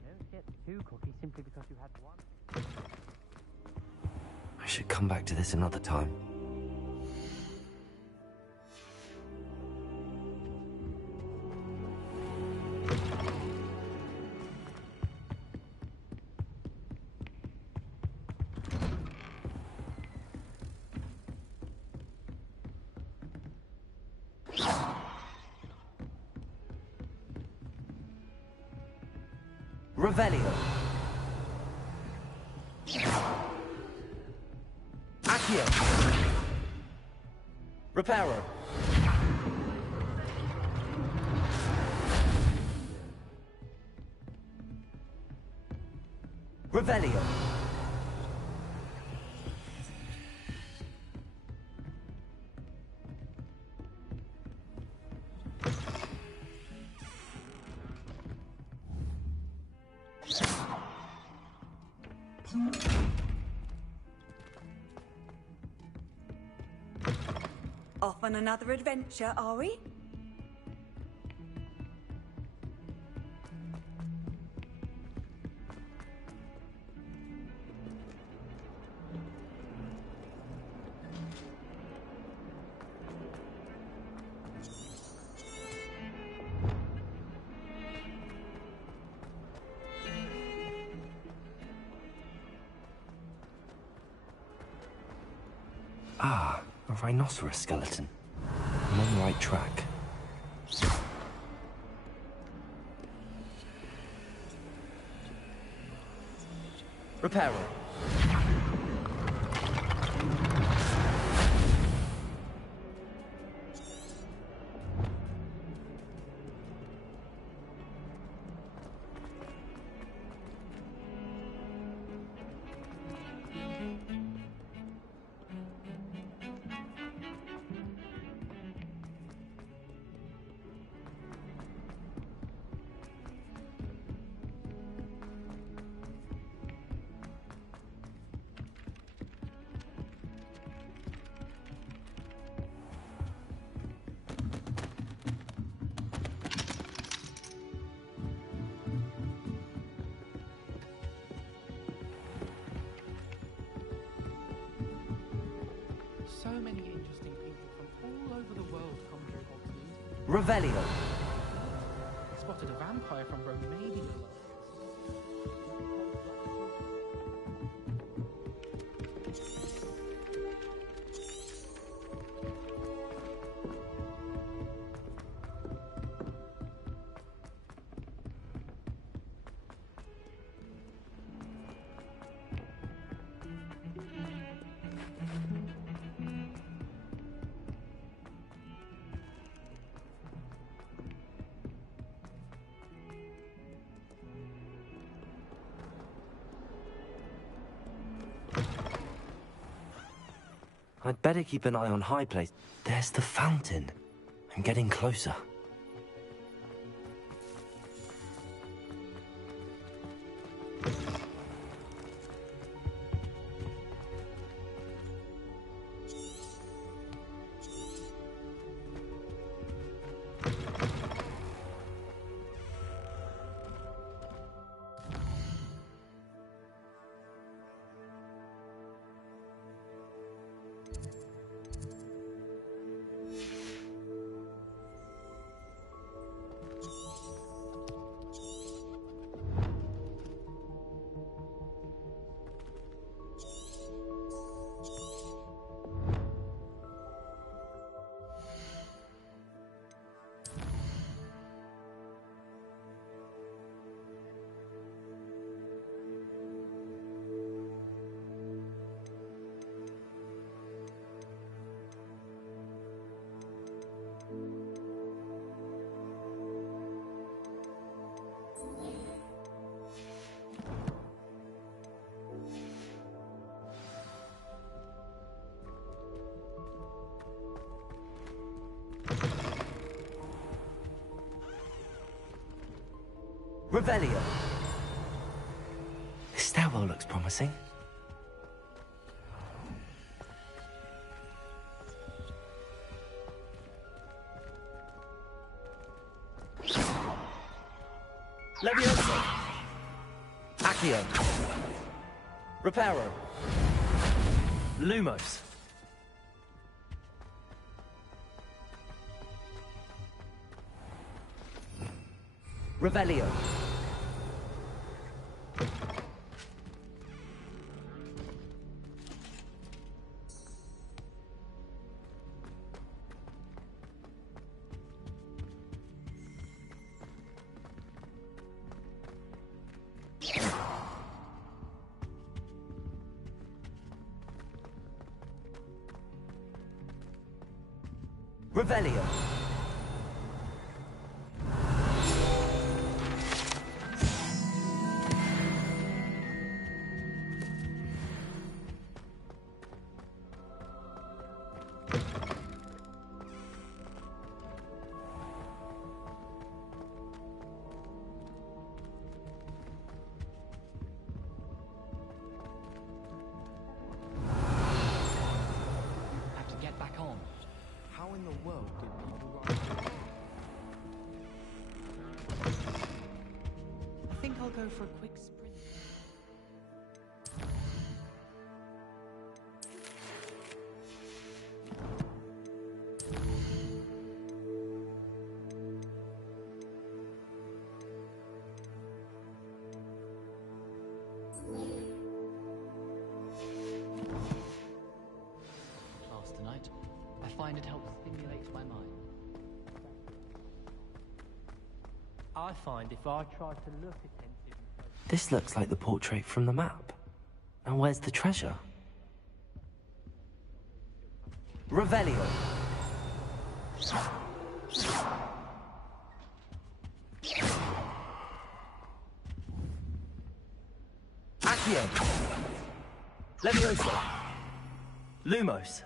Don't get too cocky simply because you had one. I should come back to this another time. Revelio. Accio. Reparo. Revelio. Off on another adventure, are we? Ah, a rhinoceros skeleton. I'm on the right track. Reparo. Revelio. Spotted a vampire from Romania. I'd better keep an eye on high place. There's the fountain. I'm getting closer. Revelio. This stairwell looks promising. Levioso. Accio. Reparo. Lumos. Revelio. Revelio. Have to get back on. How in the world did people ride? I think I'll go for a quick sprint. Class tonight. I find it helps stimulate my mind. I find if I try to look attentive... This looks like the portrait from the map. Now where's the treasure? Revelio. Accio. Levioso. Lumos.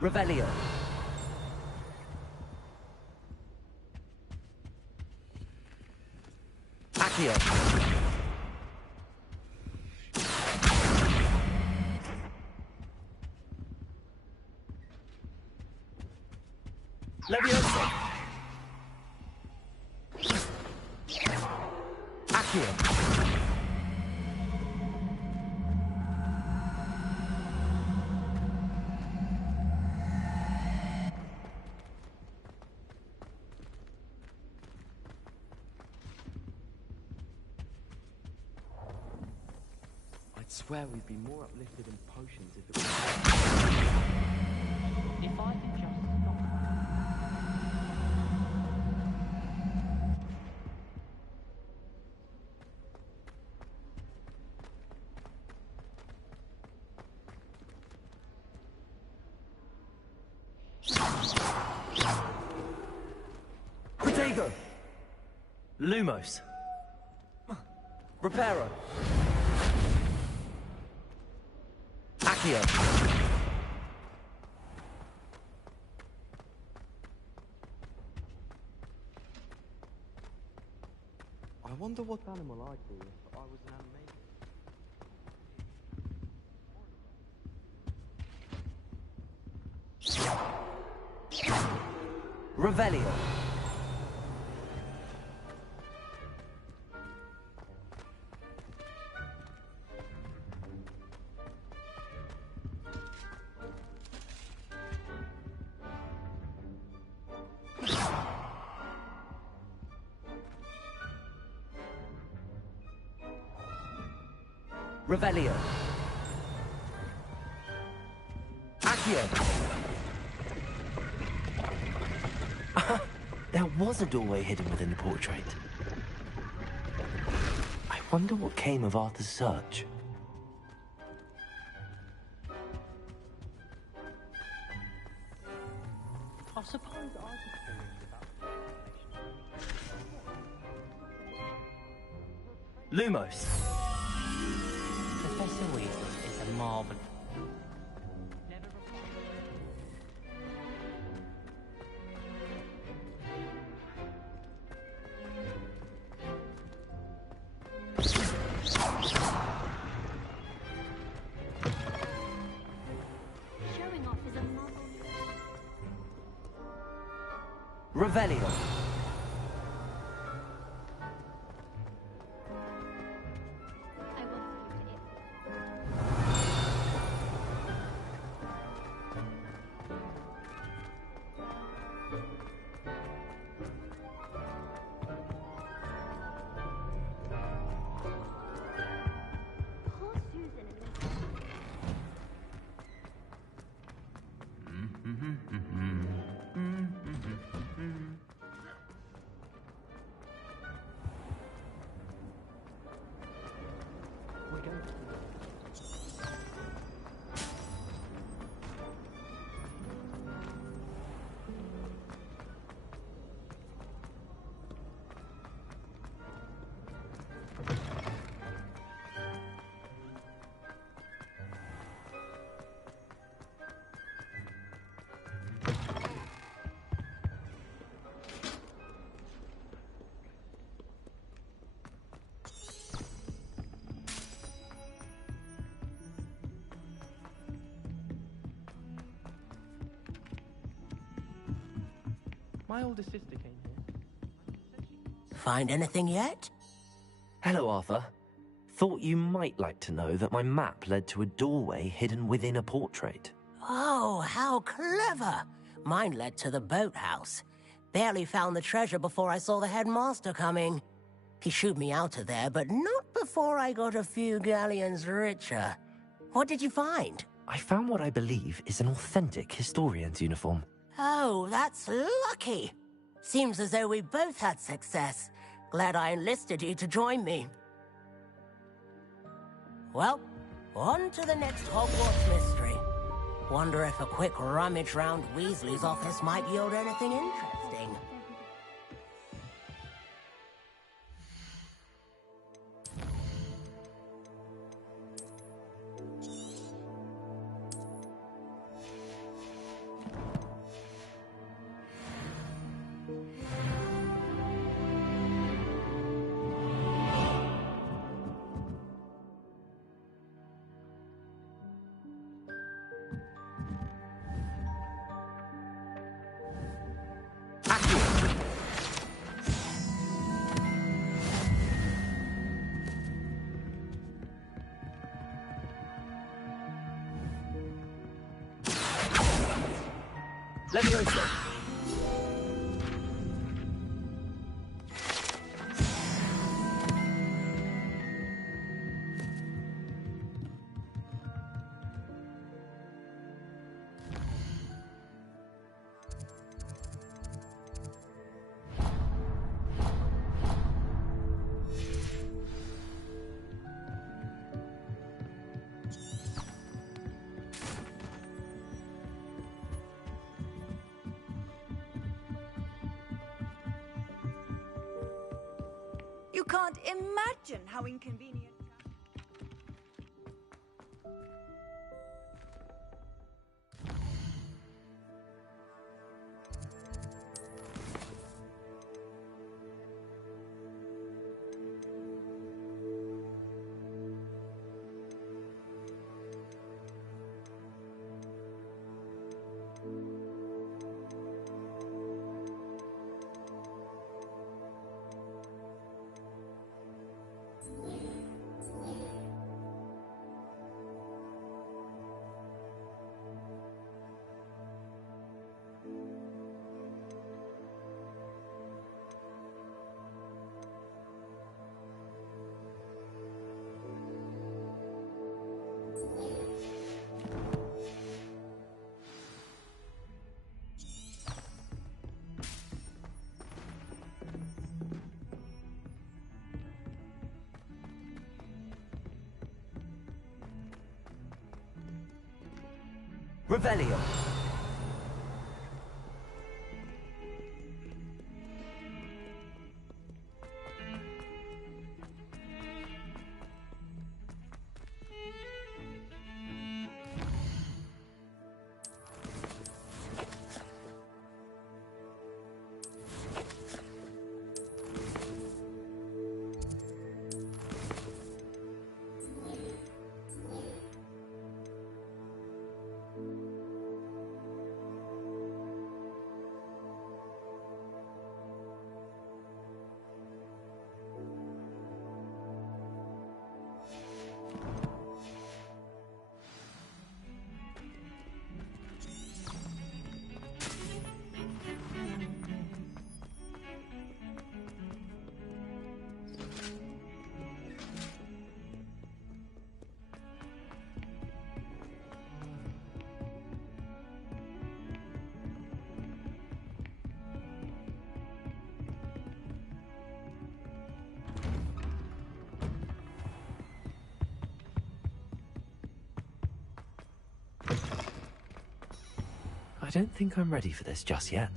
Revelio. Accio. Levioso. Accio. swear we'd be more uplifted in potions if it was... If I can just stop... Protego! Lumos! Reparo! Accio! I wonder what animal I'd be if I was an animated. Revelio! Revelio. Accio. There was a doorway hidden within the portrait. I wonder what came of Arthur's search. I suppose I could curious about... Lumos. Professor Weasley is a marvel. Showing off is a marvel. Revelio. My older sister came here. Find anything yet? Hello, Arthur. Thought you might like to know that my map led to a doorway hidden within a portrait. Oh, how clever! Mine led to the boathouse. Barely found the treasure before I saw the headmaster coming. He shooed me out of there, but not before I got a few galleons richer. What did you find? I found what I believe is an authentic historian's uniform. Oh, that's lucky. Seems as though we both had success. Glad I enlisted you to join me. Well, on to the next Hogwarts mystery. Wonder if a quick rummage round Weasley's office might yield anything interesting. Let me go, sir. You can't imagine how inconvenient. Revelio. I don't think I'm ready for this just yet.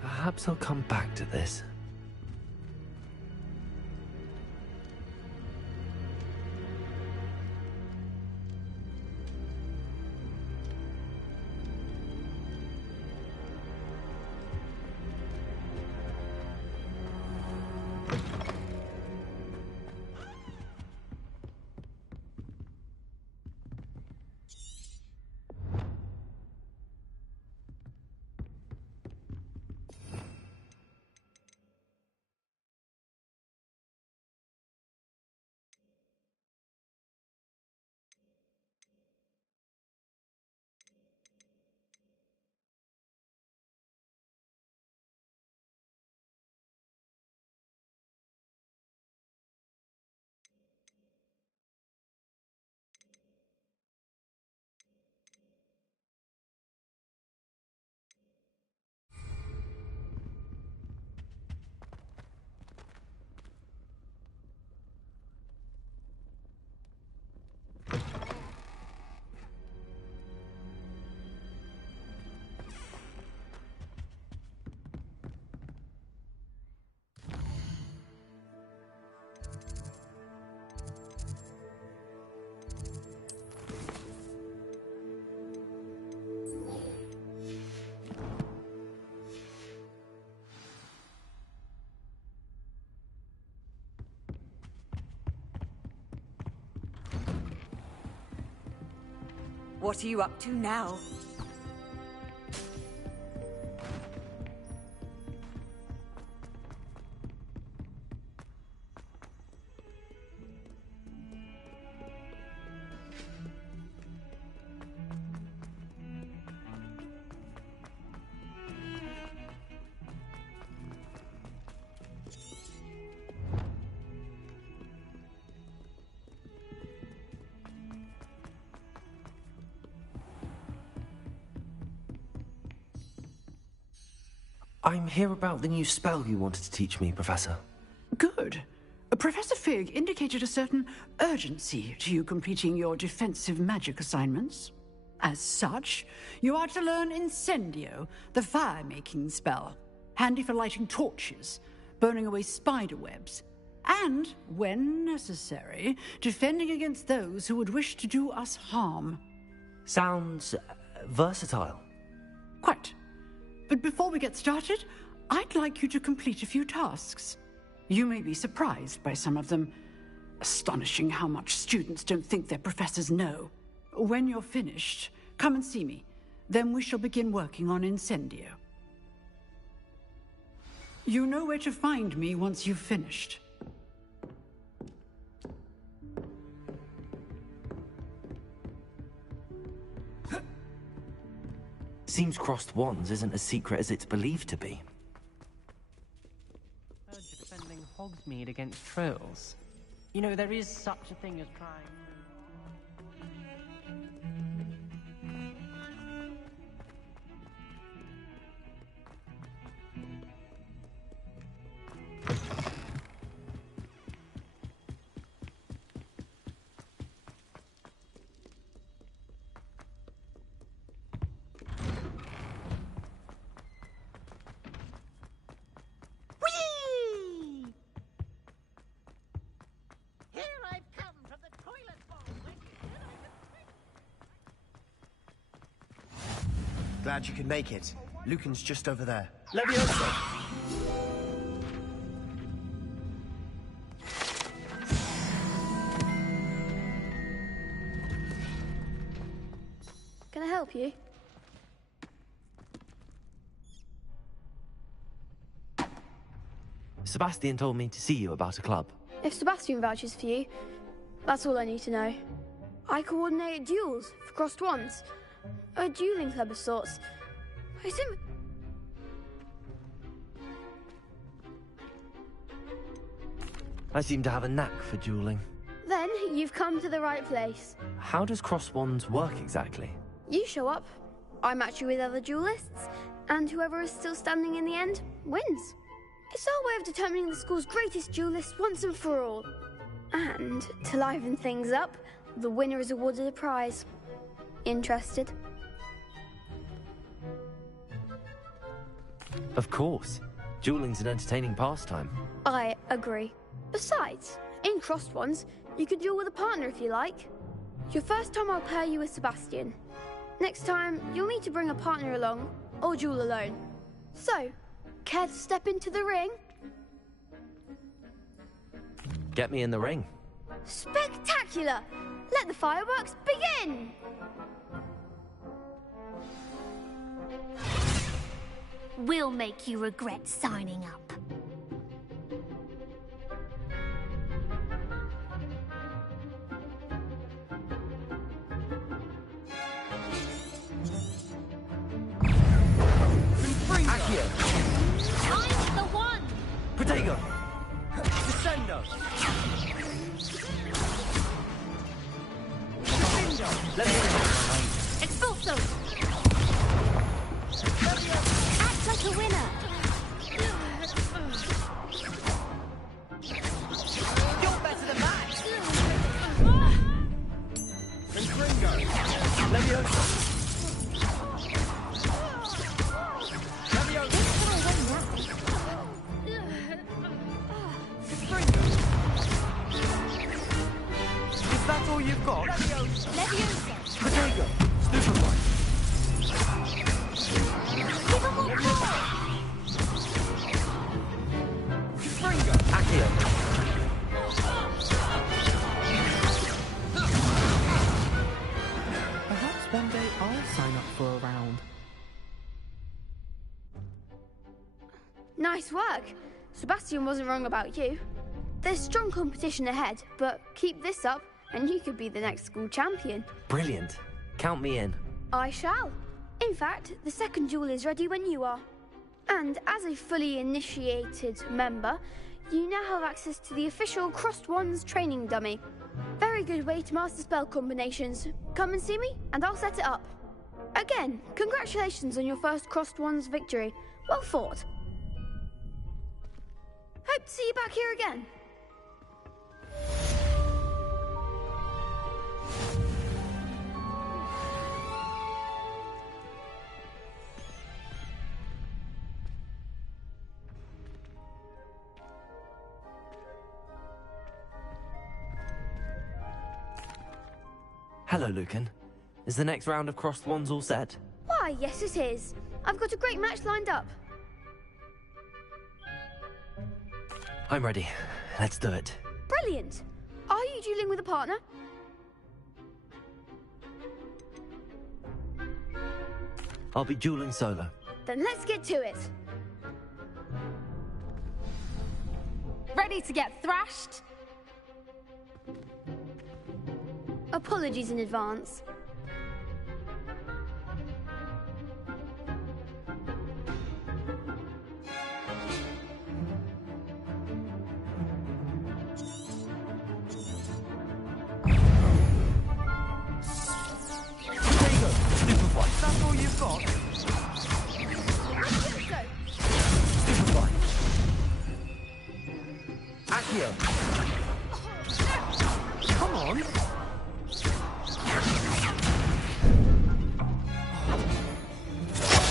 Perhaps I'll come back to this. What are you up to now? I'm here about the new spell you wanted to teach me, Professor. Good. Professor Fig indicated a certain urgency to you completing your defensive magic assignments. As such, you are to learn Incendio, the fire-making spell, handy for lighting torches, burning away spider webs, and, when necessary, defending against those who would wish to do us harm. Sounds versatile. Quite. But before we get started, I'd like you to complete a few tasks. You may be surprised by some of them. Astonishing how much students don't think their professors know. When you're finished, come and see me. Then we shall begin working on Incendio. You know where to find me once you've finished. Seems crossed wands isn't as secret as it's believed to be. Defending Hogsmeade against trolls. You know, there is such a thing as trying... Glad you could make it. Lucan's just over there. Leviosa! Can I help you? Sebastian told me to see you about a club. If Sebastian vouches for you, that's all I need to know. I coordinate duels for crossed wands. A dueling club of sorts. I seem to have a knack for dueling. Then you've come to the right place. How does cross wands work exactly? You show up, I match you with other duelists, and whoever is still standing in the end wins. It's our way of determining the school's greatest duelist once and for all. And to liven things up, the winner is awarded a prize. Interested? Of course. Dueling's an entertaining pastime. I agree. Besides, in crossed ones, you can duel with a partner if you like. Your first time I'll pair you with Sebastian. Next time, you'll need to bring a partner along, or duel alone. So, care to step into the ring? Get me in the ring. Spectacular! Let the fireworks begin! We'll make you regret signing up. Accio! I'm the one! Protego! Descendo! Expulso! Act like a winner! You're better than that! Ringo! Leviosa! Is that all you've got? Leviosa! Protego! Stupefy! Give him more power! Nice work. Sebastian wasn't wrong about you. There's strong competition ahead, but keep this up and you could be the next school champion. Brilliant. Count me in. I shall. In fact, the second duel is ready when you are. And as a fully initiated member, you now have access to the official Crossed Wands training dummy. Very good way to master spell combinations. Come and see me, and I'll set it up. Again, congratulations on your first Crossed Wands victory. Well fought. Hope to see you back here again. Hello, Lucan. Is the next round of Crossed Wands all set? Why, yes it is. I've got a great match lined up. I'm ready. Let's do it. Brilliant. Are you dueling with a partner? I'll be dueling solo. Then let's get to it. Ready to get thrashed? Apologies in advance. That's all you've got? Superfly. Accio. Come on.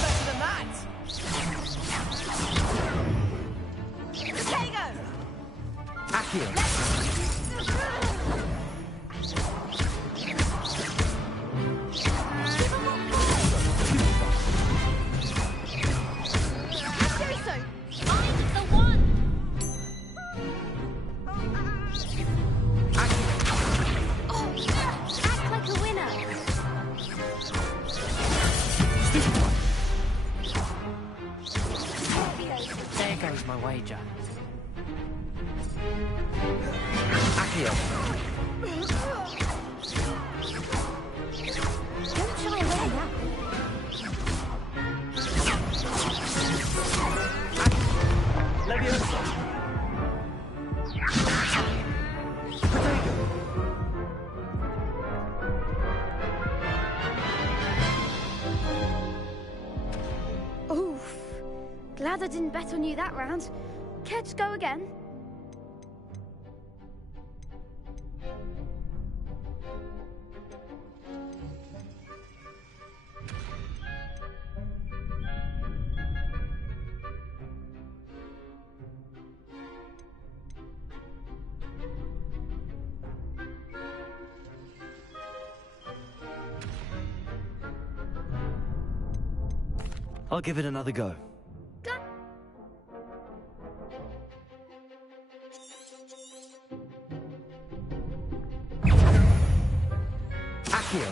Better than that. Potato. Accio. There goes my wager. Accio. Don't shy away now. Leviosa. Oof. Glad I didn't bet on you that round. Care to go again? I'll give it another go. Accio.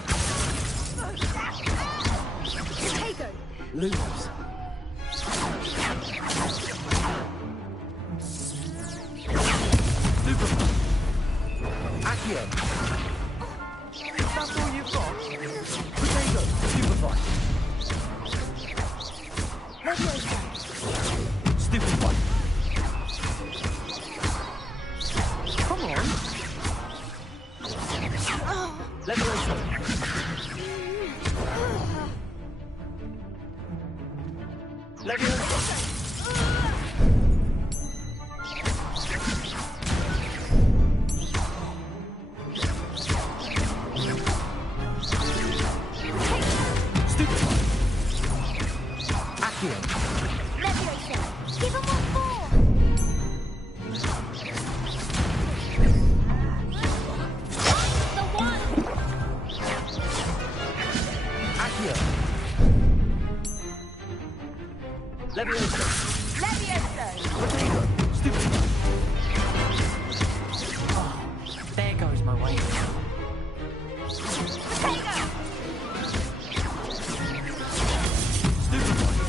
Potato. Lumos. Superfly. Accio. That's all you've got? Potato. Superfly. Stupefly. Come on. Leviosa. Leviosa. Stupefly. Accio. Leviosa. Give him what for. The one. Accio. Leviosa. Leviosa. Potato. Stupefly. There goes my wager. Potato. Stupefly.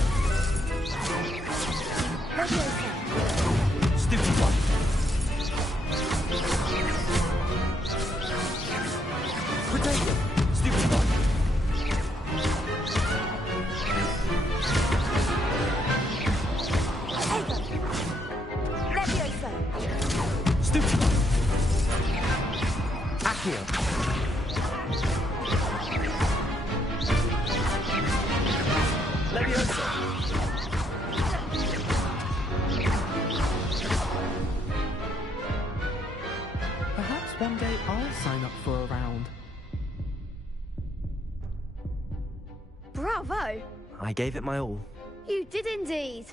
Perhaps one day I'll sign up for a round. Bravo! I gave it my all. You did indeed.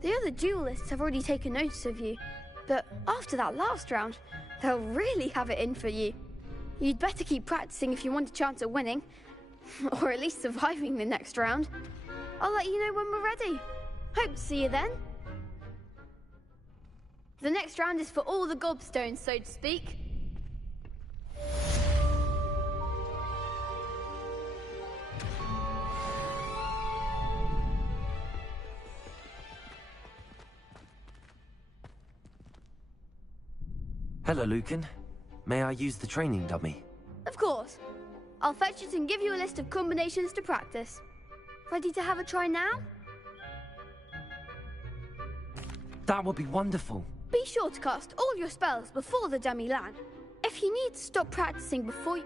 The other duelists have already taken notice of you, but after that last round, they'll really have it in for you. You'd better keep practicing if you want a chance at winning, or at least surviving the next round. I'll let you know when we're ready. Hope to see you then. The next round is for all the gobstones, so to speak. Hello, Lucan. May I use the training dummy? Of course. I'll fetch it and give you a list of combinations to practice. Ready to have a try now? That would be wonderful. Be sure to cast all your spells before the dummy land. If you need to stop practicing before you...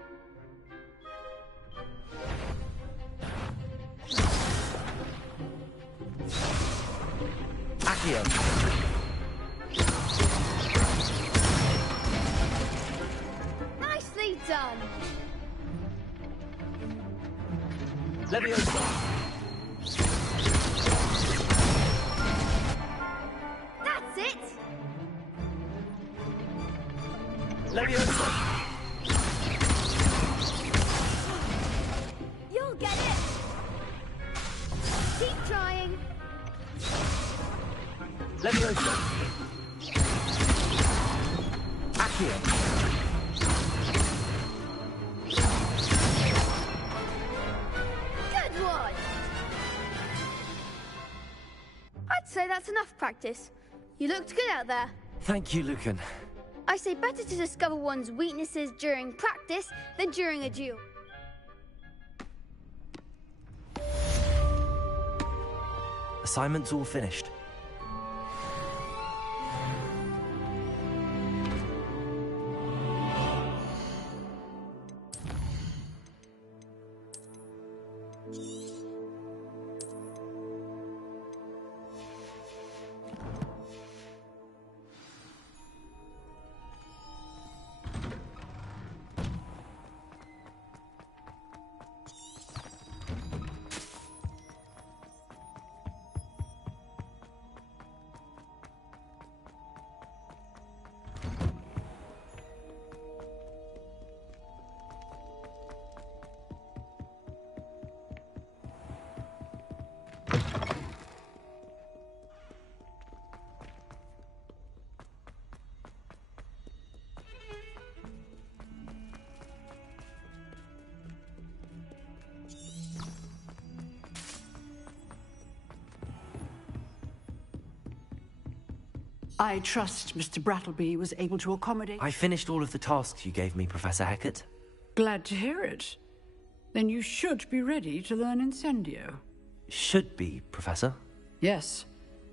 Accio. Nicely done. Leviosa. That's it. Leviosa. You'll get it. Keep trying. Leviosa. Accio. Good one. I'd say that's enough practice. You looked good out there. Thank you, Lucan. I say better to discover one's weaknesses during practice than during a duel. Assignment's all finished. I trust Mr. Brattleby was able to accommodate... I finished all of the tasks you gave me, Professor Hecat. Glad to hear it. Then you should be ready to learn Incendio. Should be, Professor. Yes.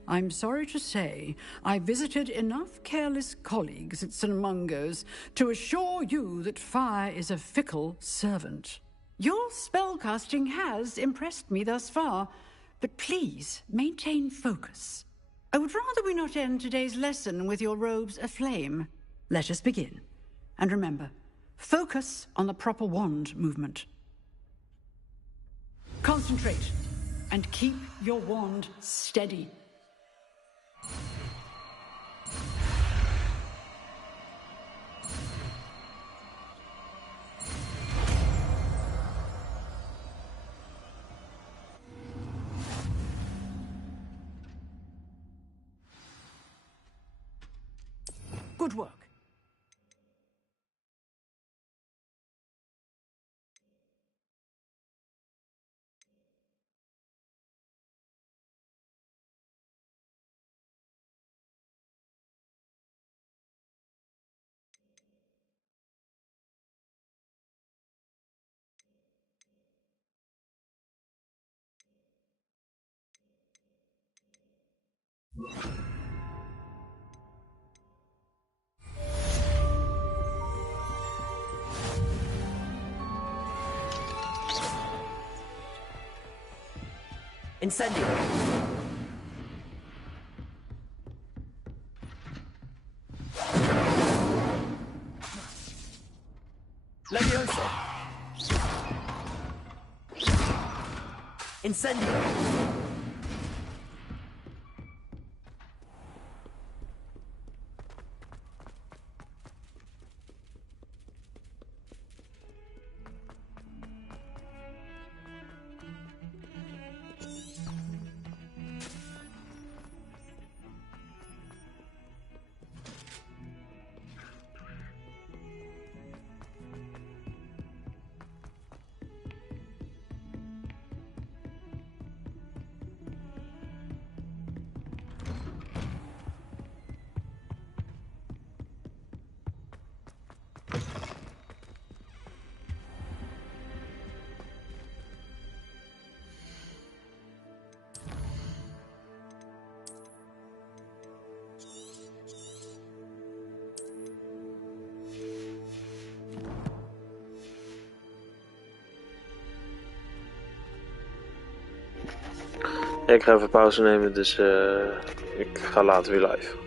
I'm sorry to say, I visited enough careless colleagues at St. Mungo's to assure you that fire is a fickle servant. Your spellcasting has impressed me thus far, but please maintain focus. I would rather we not end today's lesson with your robes aflame. Let us begin. And remember, focus on the proper wand movement. Concentrate, and keep your wand steady. Good work. Incendio. Levioso. Incendio. Ik ga even pauze nemen, dus ik ga later weer live.